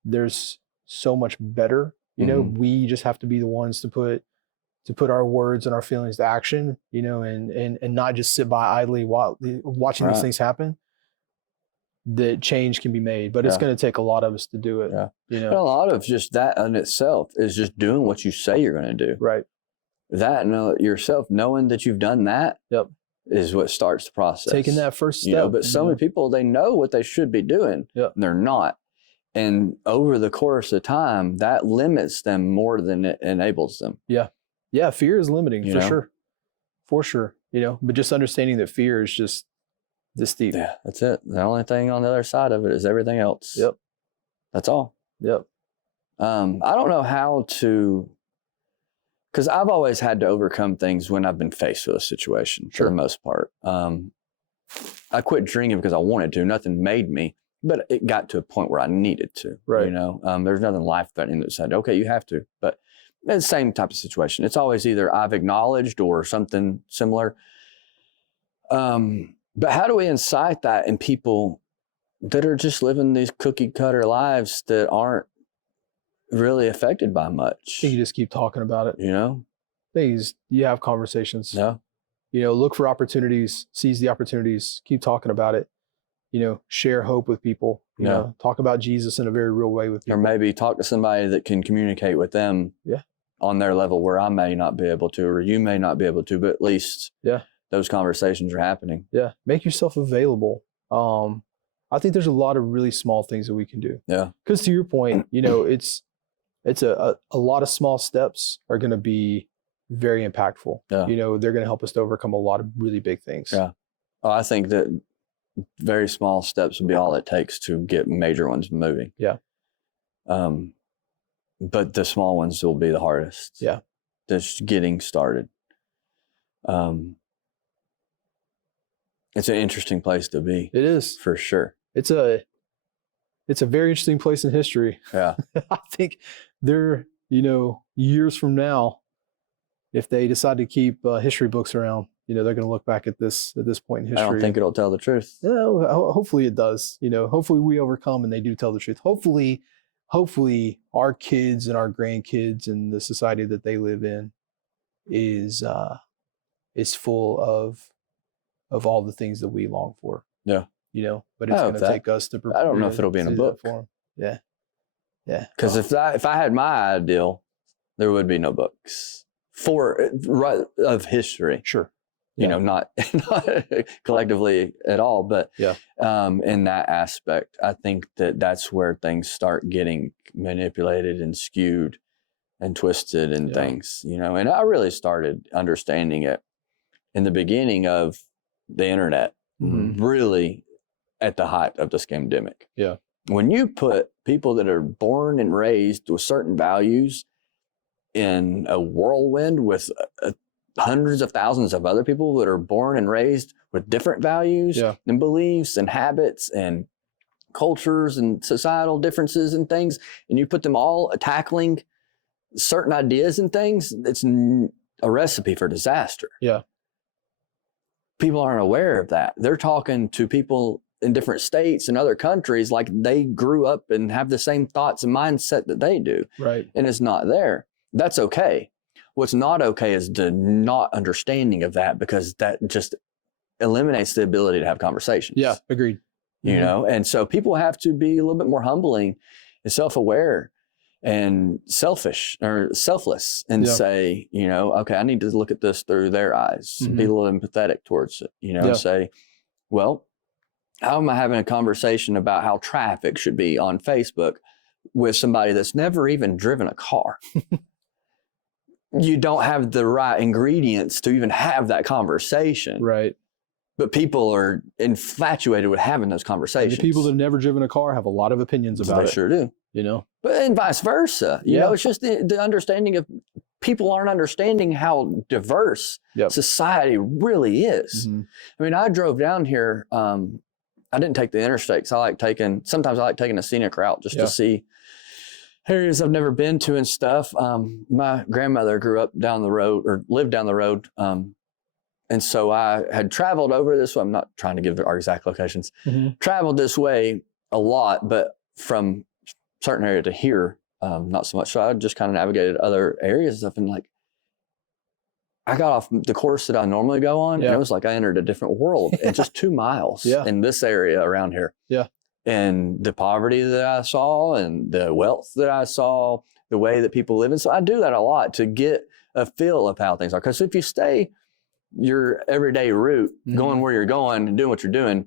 there's so much better, we just have to be the ones to put our words and our feelings to action, and not just sit by idly while watching these things happen. that change can be made, but it's going to take a lot of us to do it. Yeah. You And a know, lot of just that in itself is just doing what you say you're going to do. right. That yourself, knowing that you've done that Yep. is what starts the process. Taking that first step. You know, but so many people, they know what they should be doing, Yep. and they're not. And over the course of time, that limits them more than it enables them. Yeah. Yeah. Fear is limiting You for know? sure. For sure. You know, but just understanding that fear is just this deep. Yeah, that's it. The only thing on the other side of it is everything else. Yep. That's all. Yep. I don't know how to, because I've always had to overcome things when I've been faced with a situation for the most part. I quit drinking because I wanted to. Nothing made me, but it got to a point where I needed to. Right. You know, there's nothing life-threatening that said, okay, you have to. But it's the same type of situation. It's always either I've acknowledged or something similar. But how do we incite that in people that are just living these cookie cutter lives that aren't really affected by much? I think you just keep talking about it. You know? Things you have conversations. Yeah. You know, look for opportunities, seize the opportunities, keep talking about it. You know, share hope with people. You know, talk about Jesus in a very real way with people. Or maybe talk to somebody that can communicate with them on their level where I may not be able to, or you may not be able to, but at least those conversations are happening. Yeah. Make yourself available. I think there's a lot of really small things that we can do. Yeah. Because to your point, you know, it's a lot of small steps are going to be very impactful. Yeah. You know, they're going to help us to overcome a lot of really big things. Yeah. Oh, I think that very small steps will be all it takes to get major ones moving. Yeah. But the small ones will be the hardest. Yeah. Just getting started. It's an interesting place to be. It is. For sure. It's a very interesting place in history. Yeah. I think there, you know, years from now, if they decide to keep history books around, you know, they're going to look back at this point in history. I don't think it'll tell the truth. No, hopefully it does. You know, hopefully we overcome and they do tell the truth. Hopefully our kids and our grandkids and the society that they live in is full of all the things that we long for. Yeah. You know, but it's going to take us to prepare. I don't know if it'll be in a book. Yeah. Yeah. Because if I had my ideal, there would be no books of history. Sure. You know, not collectively at all, but in that aspect, I think that's where things start getting manipulated and skewed and twisted and things, you know. And I really started understanding it in the beginning of the internet, really at the height of the scamdemic. Yeah. When you put people that are born and raised with certain values in a whirlwind with hundreds of thousands of other people that are born and raised with different values and beliefs and habits and cultures and societal differences and things, and you put them all tackling certain ideas and things, it's a recipe for disaster. Yeah. People aren't aware of that. They're talking to people in different states and other countries like they grew up and have the same thoughts and mindset that they do. Right. And it's not there. That's okay. What's not okay is the not understanding of that, because that just eliminates the ability to have conversations. Yeah, agreed. You know, and so people have to be a little bit more humbling and self-aware and selfish or selfless and say, you know, okay, I need to look at this through their eyes, be a little empathetic towards it, you know, and say, well, how am I having a conversation about how traffic should be on Facebook with somebody that's never even driven a car? You don't have the right ingredients to even have that conversation. Right. But people are infatuated with having those conversations. And the people that have never driven a car have a lot of opinions about it. They sure do. You know? But and vice versa. You know, it's just the understanding of people aren't understanding how diverse society really is. I mean, I drove down here. I didn't take the interstate, so sometimes I like taking a scenic route just to see areas I've never been to and stuff. My grandmother grew up down the road or lived down the road. And so I had traveled over this way. I'm not trying to give our exact locations. Traveled this way a lot, but from certain area to here, not so much. So I just kind of navigated other areas and stuff. And like, I got off the course that I normally go on, Yeah. and it was like I entered a different world in just 2 miles Yeah. in this area around here. Yeah. And the poverty that I saw and the wealth that I saw, the way that people live. And so I do that a lot to get a feel of how things are. Because if you stay your everyday route, going where you're going and doing what you're doing,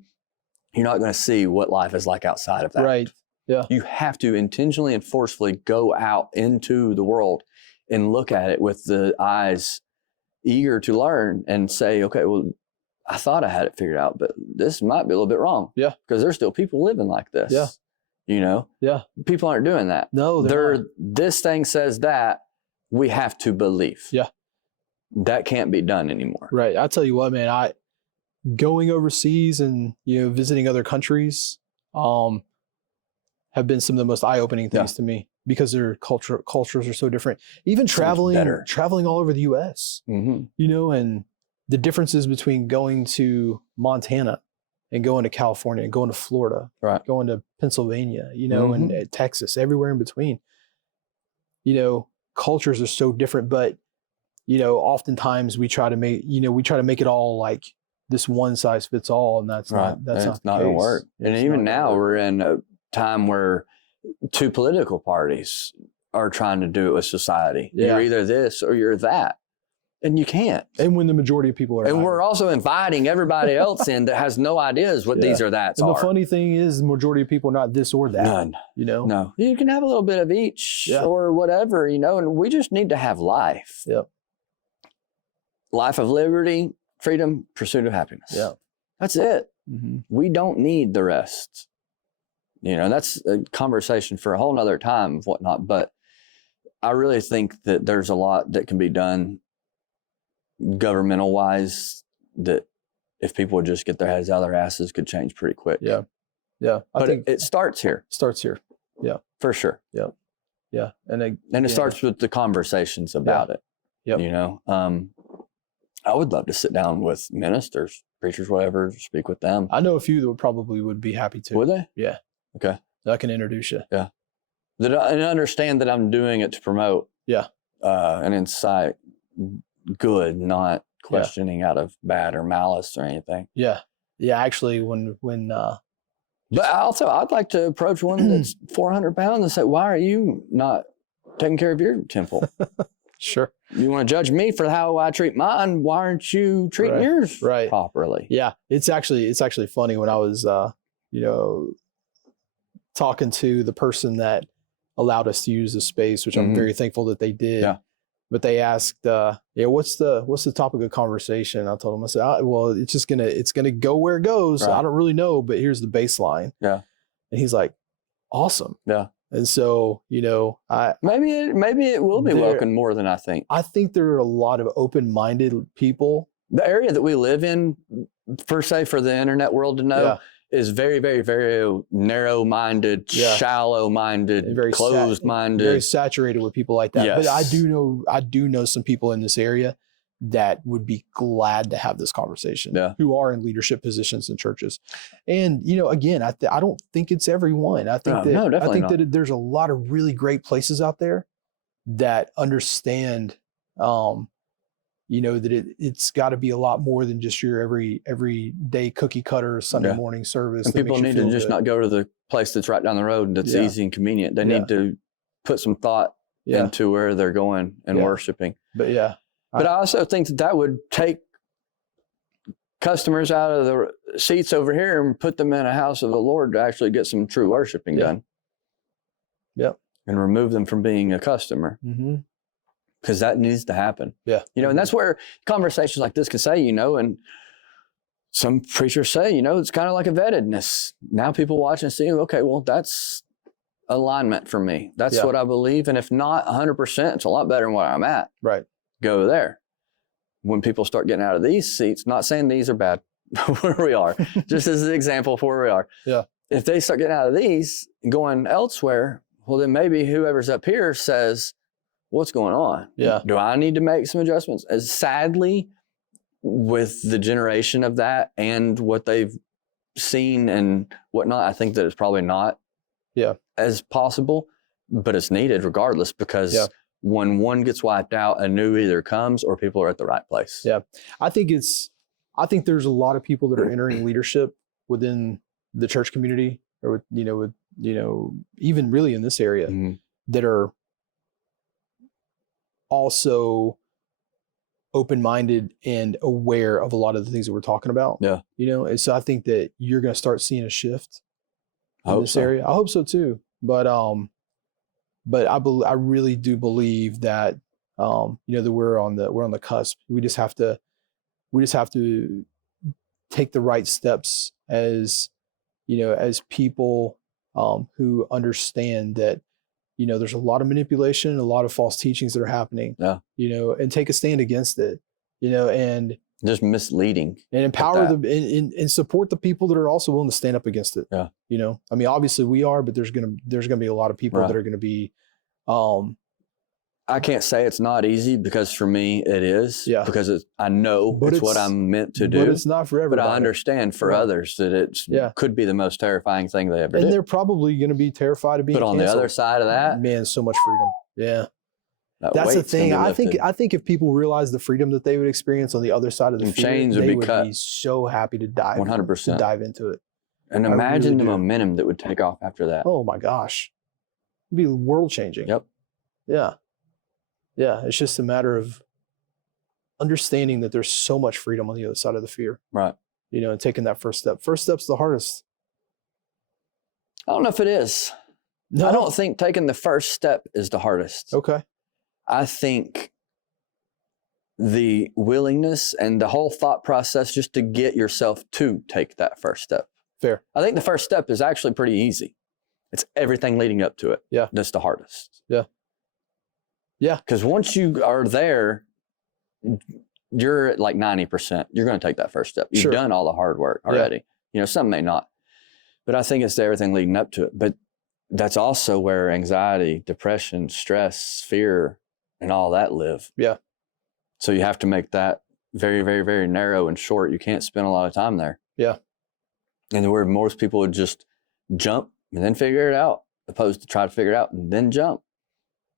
you're not going to see what life is like outside of that. Right. Yeah. You have to intentionally and forcefully go out into the world and look at it with the eyes eager to learn and say, okay, well, I thought I had it figured out, but this might be a little bit wrong. Yeah. Because there's still people living like this. Yeah. You know? Yeah. People aren't doing that. No, they're not. This thing says that, we have to believe. Yeah. That can't be done anymore. Right. I tell you what, man, going overseas and, visiting other countries, have been some of the most eye-opening things to me, because their cultures are so different. Even traveling all over the U.S., and the differences between going to Montana and going to California and going to Florida, right, going to Pennsylvania, and Texas, everywhere in between. Cultures are so different, but oftentimes we try to make it all like this one size fits all, and that's not gonna work. And even now we're in a time where 2 political parties are trying to do it with society. Yeah. You're either this or you're that, and you can't. And when the majority of people are, and we're also inviting everybody else in that has no ideas what these or that's are. And the funny thing is, the majority of people are not this or that. None. No. You can have a little bit of each or whatever, and we just need to have life. Yep. Life of liberty, freedom, pursuit of happiness. Yeah. That's it. Mm-hmm. We don't need the rest. That's a conversation for a whole nother time of whatnot. But I really think that there's a lot that can be done governmental wise that if people would just get their heads out of their asses could change pretty quick. Yeah. Yeah. I think it starts here. Yeah. For sure. Yeah. Yeah. And it starts with the conversations about it. Yep. I would love to sit down with ministers, preachers, whatever, speak with them. I know a few that probably would be happy to. Would they? Yeah. Okay. I can introduce you. Yeah. And understand that I'm doing it to promote. Yeah. And incite good, not questioning out of bad or malice or anything. Yeah. Yeah. Actually, when But also, I'd like to approach one that's 400 pounds and say, why are you not taking care of your temple? Sure. You want to judge me for how I treat mine? Why aren't you treating yours properly? Yeah. It's actually funny when I was, talking to the person that allowed us to use the space, which I'm very thankful that they did. Yeah. But they asked, what's the topic of conversation? I told them, I said, well, it's gonna go where it goes. Right. I don't really know, but here's the baseline. Yeah. And he's like, awesome. Yeah. And so, maybe it will be welcomed more than I think. I think there are a lot of open-minded people. The area that we live in, per se, for the internet world to know, is very, very, very narrow-minded, shallow-minded, very closed-minded, very saturated with people like that. Yes. But I do know some people in this area that would be glad to have this conversation, who are in leadership positions in churches. And, again, I don't think it's everyone. I think that there's a lot of really great places out there that understand, that it's got to be a lot more than just your every day cookie cutter Sunday morning service. And people need to just not go to the place that's right down the road that's easy and convenient. They need to put some thought into where they're going and worshiping. But But I also think that would take customers out of the seats over here and put them in a house of the Lord to actually get some true worshiping done. Yep. And remove them from being a customer. Mm-hmm. Because that needs to happen. Yeah. And that's where conversations like this can say, and some preachers say, it's kind of like a vettedness. Now people watch and see, okay, well, that's alignment for me. That's what I believe. And if not 100%, it's a lot better than where I'm at. Right. Go there. When people start getting out of these seats, not saying these are bad, where we are, just as an example for where we are. Yeah. If they start getting out of these and going elsewhere, well, then maybe whoever's up here says, what's going on? Yeah. Do I need to make some adjustments? As sadly, with the generation of that and what they've seen and whatnot, I think that it's probably not as possible, but it's needed regardless, because when one gets wiped out, a new either comes or people are at the right place. Yeah. I think there's a lot of people that are entering leadership within the church community, or even really in this area, that are also open-minded and aware of a lot of the things that we're talking about. Yeah. And so I think that you're going to start seeing a shift in this area. I hope so too. But I really do believe that that we're on the cusp. We just have to take the right steps as people who understand that there's a lot of manipulation and a lot of false teachings that are happening. Yeah. And take a stand against it. And just misleading, and empower and support the people that are also willing to stand up against it. Yeah. I mean, obviously we are, but there's gonna be a lot of people that are gonna be. I can't say it's not easy, because for me it is. Yeah. Because I know it's what I'm meant to do. But it's not for everybody. But I understand for others that it could be the most terrifying thing they ever did. And they're probably going to be terrified of being canceled. But on the other side of that, man, so much freedom. Yeah. That's the thing. I think if people realize the freedom that they would experience on the other side of the chains would be so happy to dive 100% dive into it. And imagine the momentum that would take off after that. Oh my gosh. It'd be world changing. Yep. Yeah. Yeah. It's just a matter of understanding that there's so much freedom on the other side of the fear. Right. And taking that first step. First step's the hardest. I don't know if it is. No. I don't think taking the first step is the hardest. Okay. I think the willingness and the whole thought process just to get yourself to take that first step. Fair. I think the first step is actually pretty easy. It's everything leading up to it. Yeah. That's the hardest. Yeah. Yeah. Because once you are there, you're at like 90%. You're going to take that first step. You've done all the hard work already. Some may not. But I think it's everything leading up to it. But that's also where anxiety, depression, stress, fear, and all that live. Yeah. So you have to make that very, very, very narrow and short. You can't spend a lot of time there. Yeah. And where most people would just jump and then figure it out, opposed to try to figure it out and then jump,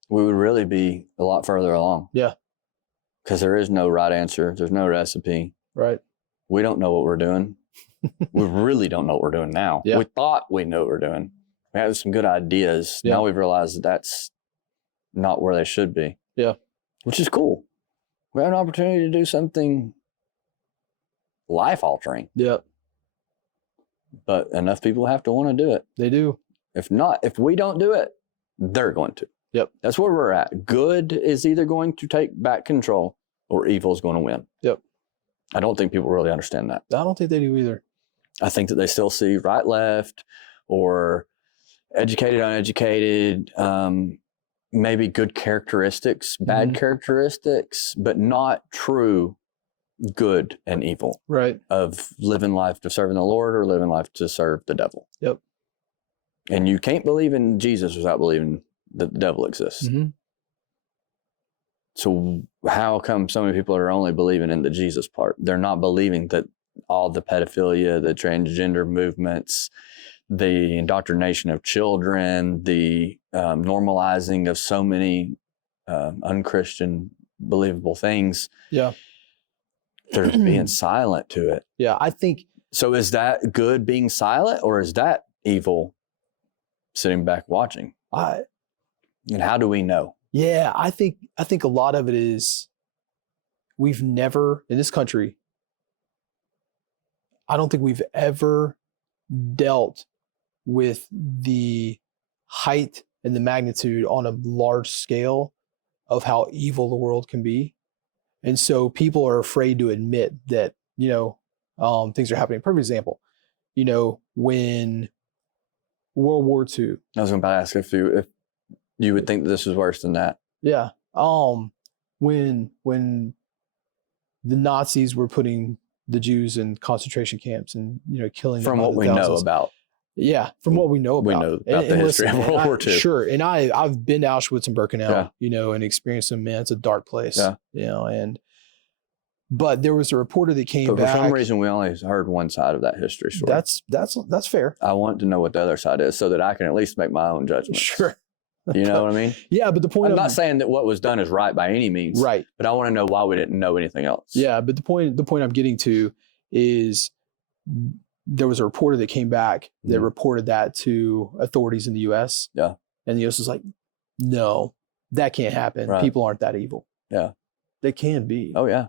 we would really be a lot further along. Yeah. Because there is no right answer. There's no recipe. Right. We don't know what we're doing. We really don't know what we're doing now. Yeah. We thought we knew what we're doing. We had some good ideas. Yeah. Now we've realized that that's not where they should be. Yeah. Which is cool. We have an opportunity to do something life-altering. Yeah. But enough people have to want to do it. They do. If not, if we don't do it, they're going to. Yep. That's where we're at. Good is either going to take back control or evil is going to win. Yep. I don't think people really understand that. I don't think they do either. I think that they still see right, left, or educated, uneducated, maybe good characteristics, bad characteristics, but not true good and evil. Right. Of living life to serving the Lord or living life to serve the devil. Yep. And you can't believe in Jesus without believing that the devil exists. Mm-hmm. So how come so many people are only believing in the Jesus part? They're not believing that all the pedophilia, the transgender movements, the indoctrination of children, the normalizing of so many unchristian, believable things. Yeah. They're being silent to it. Yeah, I think. So is that good being silent, or is that evil sitting back watching? And how do we know? Yeah, I think a lot of it is we've never, in this country, I don't think we've ever dealt with the height and the magnitude on a large scale of how evil the world can be. And so people are afraid to admit that, things are happening. Perfect example, when World War II. I was going to ask if you would think that this was worse than that. Yeah. When the Nazis were putting the Jews in concentration camps and, killing them. From what we know about. Yeah, from what we know about. We know about the history of World War II. Sure. And I've been to Auschwitz and Birkenau, and experienced them, man. It's a dark place. Yeah. But there was a reporter that came back. But for some reason, we only heard one side of that history story. That's fair. I want to know what the other side is so that I can at least make my own judgment. Sure. You know what I mean? Yeah, but the point I'm not saying that what was done is right by any means. right. But I want to know why we didn't know anything else. Yeah, but the point I'm getting to is there was a reporter that came back that reported that to authorities in the U.S. Yeah. And the U.S. was like, no, that can't happen. Right. People aren't that evil. Yeah. They can be. Oh yeah.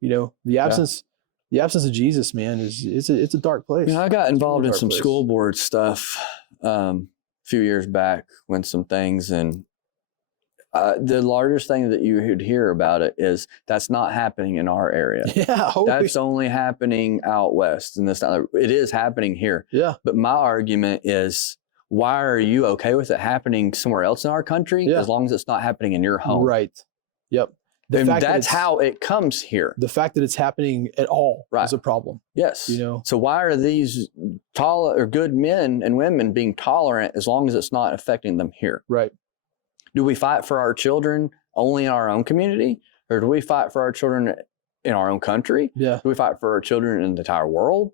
You know, the absence of Jesus, man, it's a dark place. You know, I got involved in dark some place. school board stuff a few years back when some things, and the largest thing that you would hear about it is that's not happening in our area. Yeah. That's only happening out west, and it is happening here. Yeah. But my argument is, why are you okay with it happening somewhere else in our country as long as it's not happening in your home? Right. Yep. That's how it comes here. The fact that it's happening at all is a problem. Yes. You know. So why are these good men and women being tolerant as long as it's not affecting them here? Right. Do we fight for our children only in our own community, or do we fight for our children in our own country? Yeah. Do we fight for our children in the entire world?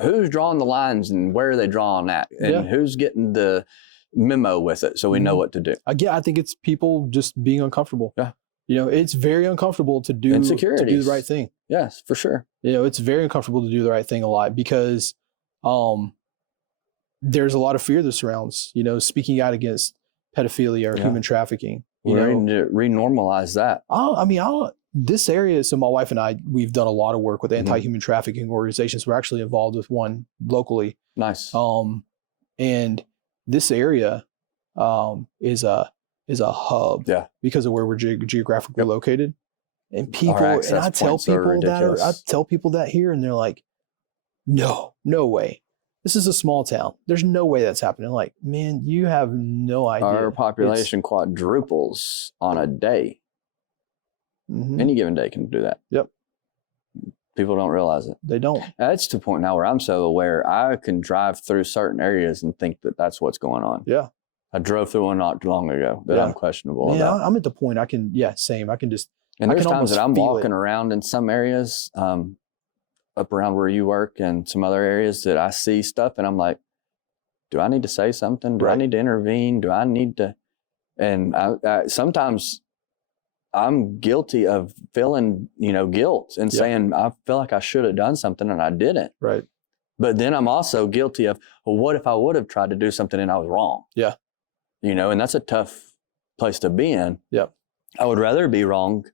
Who's drawing the lines, and where are they drawing at, and who's getting the memo with it so we know what to do? Again, I think it's people just being uncomfortable. Yeah. You know, it's very uncomfortable to do the right thing. Yes, for sure. You know, it's very uncomfortable to do the right thing a lot because there's a lot of fear that surrounds, you know, speaking out against pedophilia or human trafficking. We're going to renormalize that. This area, so my wife and I, we've done a lot of work with anti-human trafficking organizations. We're actually involved with one locally. Nice. And this area is a hub because of where we're geographically located. And people, and I tell people that here, and they're like, no way. This is a small town. There's no way that's happening. Like, man, you have no idea. Our population quadruples on a day. Any given day can do that. Yep. People don't realize it. They don't. It's to the point now where I'm so aware, I can drive through certain areas and think that that's what's going on. Yeah. I drove through one not too long ago that I'm questionable about. I'm at the point I can, same. I can just. And there's times that I'm walking around in some areas, up around where you work and some other areas that I see stuff and I'm like, do I need to say something? Do I need to intervene? Do I need to? And I sometimes I'm guilty of feeling, guilt and saying, I feel like I should have done something and I didn't. Right. But then I'm also guilty of, well, what if I would have tried to do something and I was wrong? Yeah. And that's a tough place to be in. Yeah. I would rather be wrong.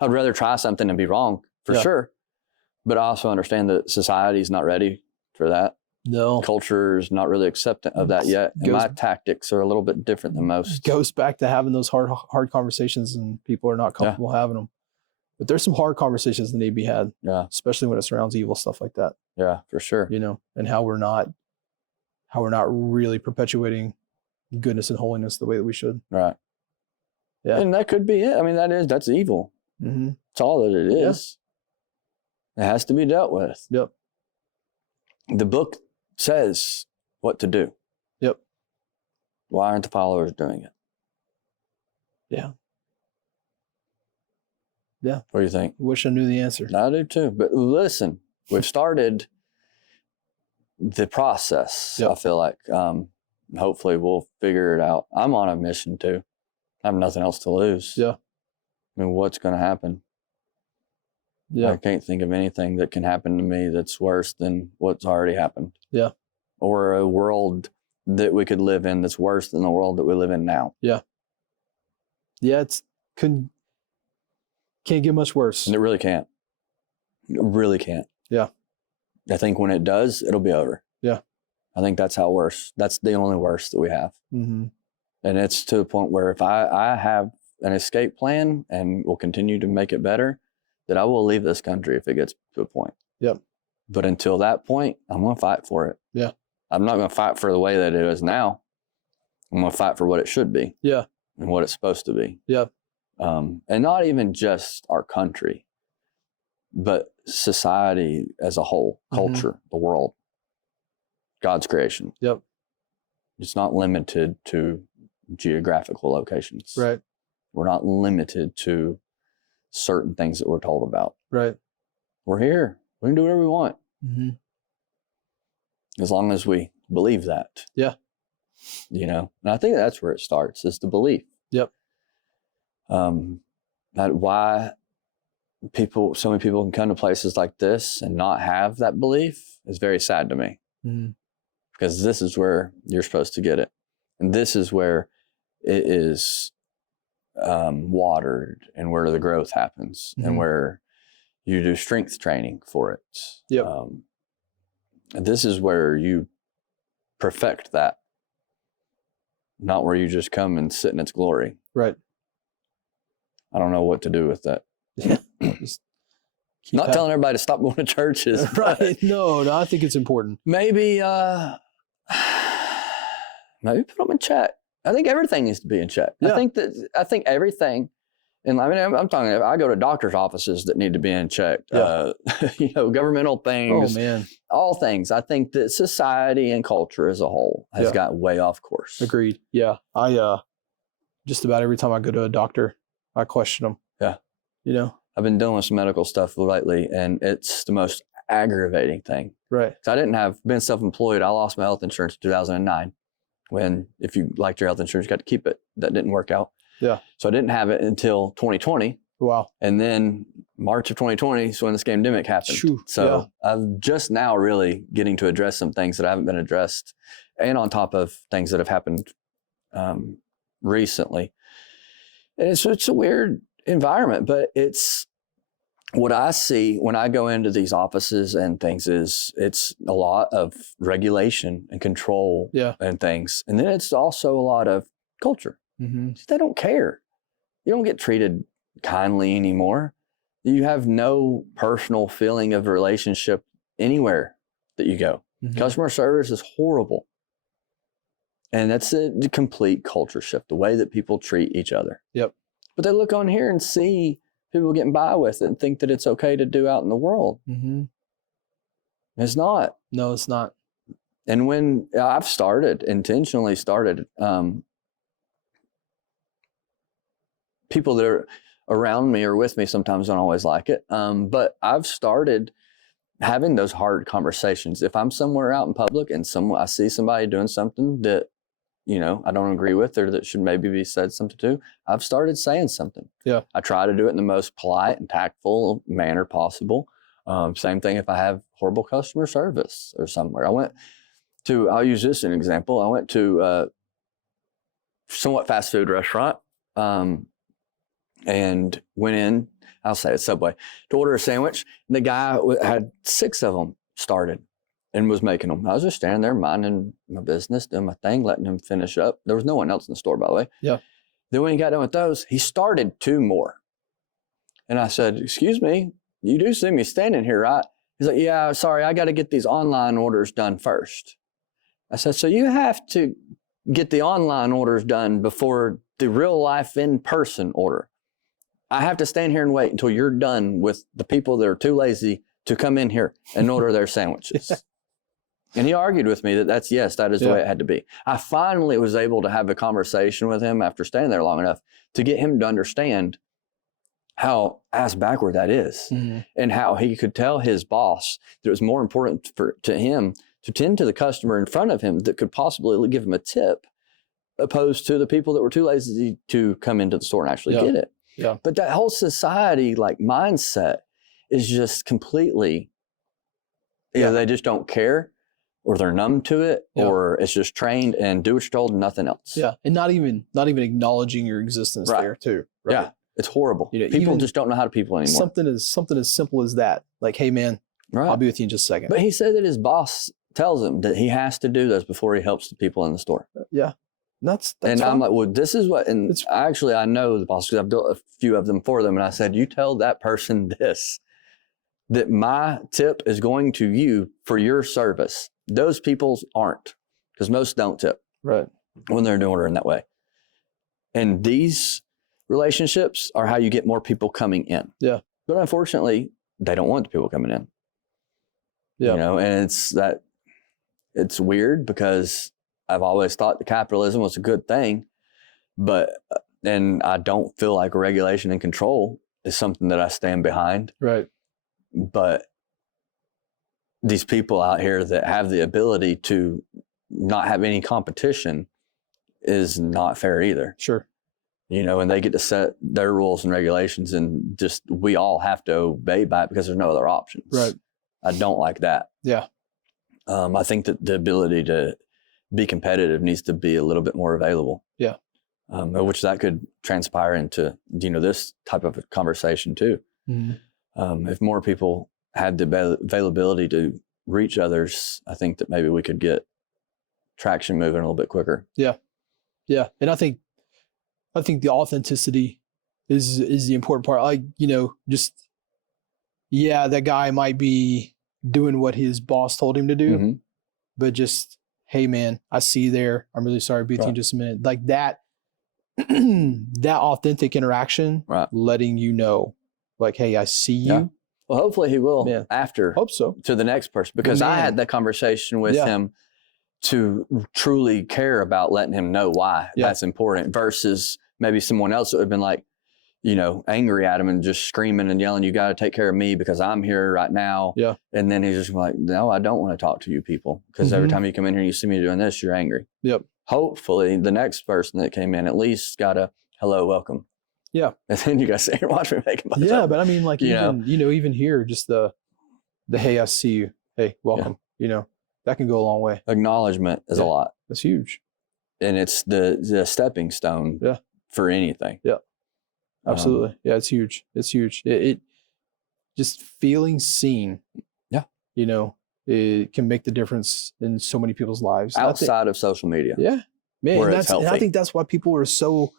I'd rather try something and be wrong for sure. But I also understand that society is not ready for that. No. Culture is not really accepting of that yet. And my tactics are a little bit different than most. Goes back to having those hard conversations, and people are not comfortable having them. But there's some hard conversations that need to be had. Yeah. Especially when it surrounds evil stuff like that. Yeah, for sure. And how we're not really perpetuating goodness and holiness the way that we should. Right. Yeah. And that could be it. I mean, that's evil. Mm-hmm. It's all that it is. It has to be dealt with. Yep. The book says what to do. Yep. Why aren't the followers doing it? Yeah. Yeah. What do you think? Wish I knew the answer. I do too. But listen, we've started the process. Yep. I feel like hopefully we'll figure it out. I'm on a mission too. I have nothing else to lose. Yeah. I mean, what's going to happen? Yeah. I can't think of anything that can happen to me that's worse than what's already happened. Yeah. Or a world that we could live in that's worse than the world that we live in now. Yeah. Yeah, can't get much worse. And it really can't. It really can't. Yeah. I think when it does, it'll be over. Yeah. I think that's how worse. That's the only worst that we have. Mm-hmm. And it's to the point where if I have an escape plan and will continue to make it better, that I will leave this country if it gets to a point. Yep. But until that point, I'm going to fight for it. Yeah. I'm not going to fight for the way that it is now. I'm going to fight for what it should be. Yeah. And what it's supposed to be. Yeah. And not even just our country, but society as a whole, culture, the world, God's creation. Yep. It's not limited to geographical locations. Right. We're not limited to certain things that we're told about. Right. We're here. We can do whatever we want. Mm-hmm. As long as we believe that. Yeah. you know, and I think that's where it starts, is the belief. Yep. That why so many people can come to places like this and not have that belief is very sad to me. Mm-hmm. Because this is where you're supposed to get it. And this is where it is watered, and where the growth happens, and where you do strength training for it. Yep. This is where you perfect that, not where you just come and sit in its glory. Right. I don't know what to do with that. Yeah. Not telling everybody to stop going to churches. Right. No, I think it's important. Maybe put them in check. I think everything needs to be in check. Yeah. I think everything, and I mean, I'm talking, I go to doctor's offices that need to be in check. Yeah. You know, governmental things. Oh man. All things. I think that society and culture as a whole has got way off course. Agreed. Yeah. I just about every time I go to a doctor, I question them. Yeah. You know? I've been dealing with some medical stuff lately, and it's the most aggravating thing. Right. So I didn't have been self-employed. I lost my health insurance in 2009. When, if you liked your health insurance, you got to keep it. That didn't work out. Yeah. So I didn't have it until 2020. Wow. And then March of 2020 is when this pandemic happened. Shoo. So I'm just now really getting to address some things that haven't been addressed, and on top of things that have happened recently. And it's a weird environment, but it's what I see when I go into these offices and things is it's a lot of regulation and control and things. And then it's also a lot of culture. Mm-hmm. They don't care. You don't get treated kindly anymore. You have no personal feeling of relationship anywhere that you go. Mm-hmm. Customer service is horrible. And that's a complete culture shift, the way that people treat each other. Yep. But they look on here and see people getting by with it and think that it's okay to do out in the world. Mm-hmm. It's not. No, it's not. And when I've intentionally started, people that are around me or with me sometimes don't always like it. But I've started having those hard conversations. If I'm somewhere out in public and I see somebody doing something that, you know, I don't agree with, or that should maybe be said something to, I've started saying something. Yeah. I try to do it in the most polite and tactful manner possible. Same thing if I have horrible customer service or somewhere. I'll use this as an example. I went to a somewhat fast food restaurant and went in, I'll say it's Subway, to order a sandwich. And the guy had 6 of them started and was making them. I was just standing there minding my business, doing my thing, letting him finish up. There was no one else in the store, by the way. Yeah. Then when he got done with those, he started 2 more. And I said, "Excuse me, you do see me standing here, right?" He's like, "Yeah, sorry, I got to get these online orders done first." I said, "So you have to get the online orders done before the real life in-person order. I have to stand here and wait until you're done with the people that are too lazy to come in here and order their sandwiches." Yeah. And he argued with me that is the way it had to be. I finally was able to have a conversation with him after staying there long enough to get him to understand how ass backward that is, and how he could tell his boss that it was more important to him to tend to the customer in front of him that could possibly give him a tip, opposed to the people that were too lazy to come into the store and actually get it. Yeah. But that whole society mindset is just completely, either they just don't care, or they're numb to it, or it's just trained and do what you're told and nothing else. Yeah. And not even acknowledging your existence there too. Right? Yeah. It's horrible. You know, people just don't know how to people anymore. Something as simple as that. Like, "Hey man, I'll be with you in just a second." But he said that his boss tells him that he has to do this before he helps the people in the store. Yeah. That's and fine. I'm like, well, this is what, and I know the boss because I've built a few of them for them. And I said, "You tell that person this, that my tip is going to you for your service. Those people aren't, because most don't tip when they're doing it in that way. And these relationships are how you get more people coming in. Yeah. But unfortunately, they don't want the people coming in. Yeah. You know, and it's weird because I've always thought that capitalism was a good thing, and I don't feel like regulation and control is something that I stand behind. Right. But these people out here that have the ability to not have any competition is not fair either. Sure. You know, and they get to set their rules and regulations, and just we all have to obey by it because there's no other options. Right. I don't like that. Yeah. I think that the ability to be competitive needs to be a little bit more available. Yeah. Which that could transpire into, you know, this type of a conversation too. Mm-hmm. If more people had the availability to reach others, I think that maybe we could get traction moving a little bit quicker. Yeah. Yeah. And I think the authenticity is the important part. Like, you know, just, yeah, that guy might be doing what his boss told him to do, Mm-hmm. but just, hey man, I see you there. I'm really sorry to be with you in just a minute. Like that, that authentic interaction, Right. letting you know, like, hey, I see you. Yeah. Well, hopefully he will after Hope so. to the next person, because I had that conversation with him to truly care about letting him know why that's important, versus maybe someone else that would have been like, you know, angry at him and just screaming and yelling, you got to take care of me because I'm here right now. Yeah. And then he's just like, no, I don't want to talk to you people, because every time you come in here and you see me doing this, you're angry. Yep. Hopefully the next person that came in at least got a hello, welcome. Yeah. And then you guys say, watch me make a bunch Yeah. of But I mean, like, even here, just the, hey, I see you. Hey, welcome. You know, that can go a long way. Acknowledgement is a lot. That's huge. And it's the stepping stone for anything. Yeah. Absolutely. It's huge. It's huge. It just feeling seen. Yeah. You know, it can make the difference in so many people's lives. Outside of social media. Yeah. Man, where and I think that's why people are so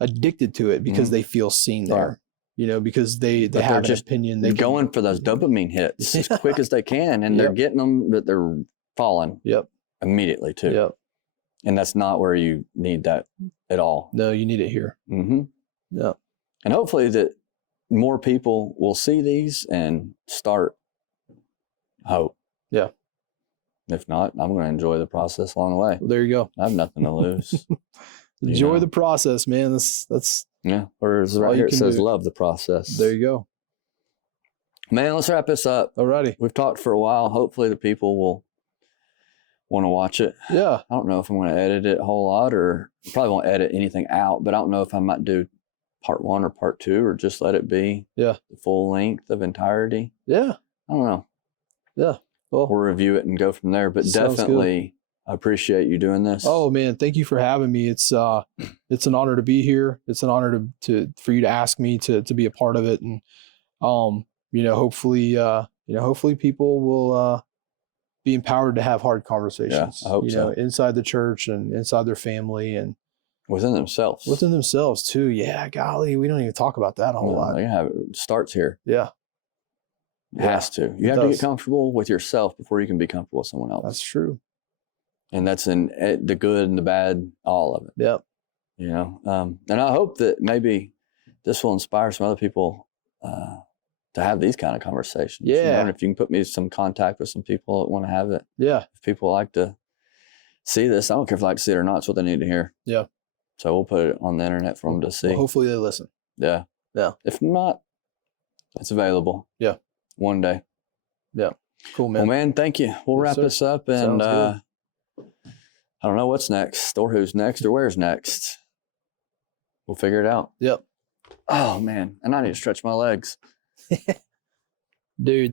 addicted to it, because they feel seen there. You know, because they have an opinion. They're going for those dopamine hits as quick as they can, and they're getting them, but they're falling immediately too. Yep. And that's not where you need that at all. No, you need it here. Mm-hmm. Yeah. And hopefully that more people will see these and start hope. Yeah. If not, I'm going to enjoy the process along the way. Well, there you go. I have nothing to lose. Enjoy the process, man. That's Or right here it says love the process. There you go. Man, let's wrap this up. Alrighty. We've talked for a while. Hopefully the people will want to watch it. Yeah. I don't know if I'm going to edit it a whole lot, or probably won't edit anything out, but I don't know if I might do part 1 or part 2, or just let it be the full length of entirety. Yeah. I don't know. Yeah. Well, we'll review it and go from there, but definitely I appreciate you doing this. Oh man, thank you for having me. It's an honor to be here. It's an honor for you to ask me to be a part of it. And, hopefully people will, be empowered to have hard conversations, I hope so. Inside the church and inside their family and within themselves. Within themselves too. Yeah. Golly, we don't even talk about that a whole lot. It starts here. Yeah. It has to. You have to get comfortable with yourself before you can be comfortable with someone else. That's true. And that's in the good and the bad, all of it. Yep. And I hope that maybe this will inspire some other people to have these kind of conversations. Yeah. And if you can put me in some contact with some people that want to have it. Yeah. If people like to see this, I don't care if they like to see it or not. It's what they need to hear. Yeah. So we'll put it on the internet for them to see. Well, hopefully they listen. Yeah. Yeah. If not, it's available. Yeah. One day. Yeah. Cool, man. Well, man, thank you. We'll wrap this up, and I don't know what's next, or who's next, or where's next. We'll figure it out. Yep. Oh man, and I need to stretch my legs. Dude.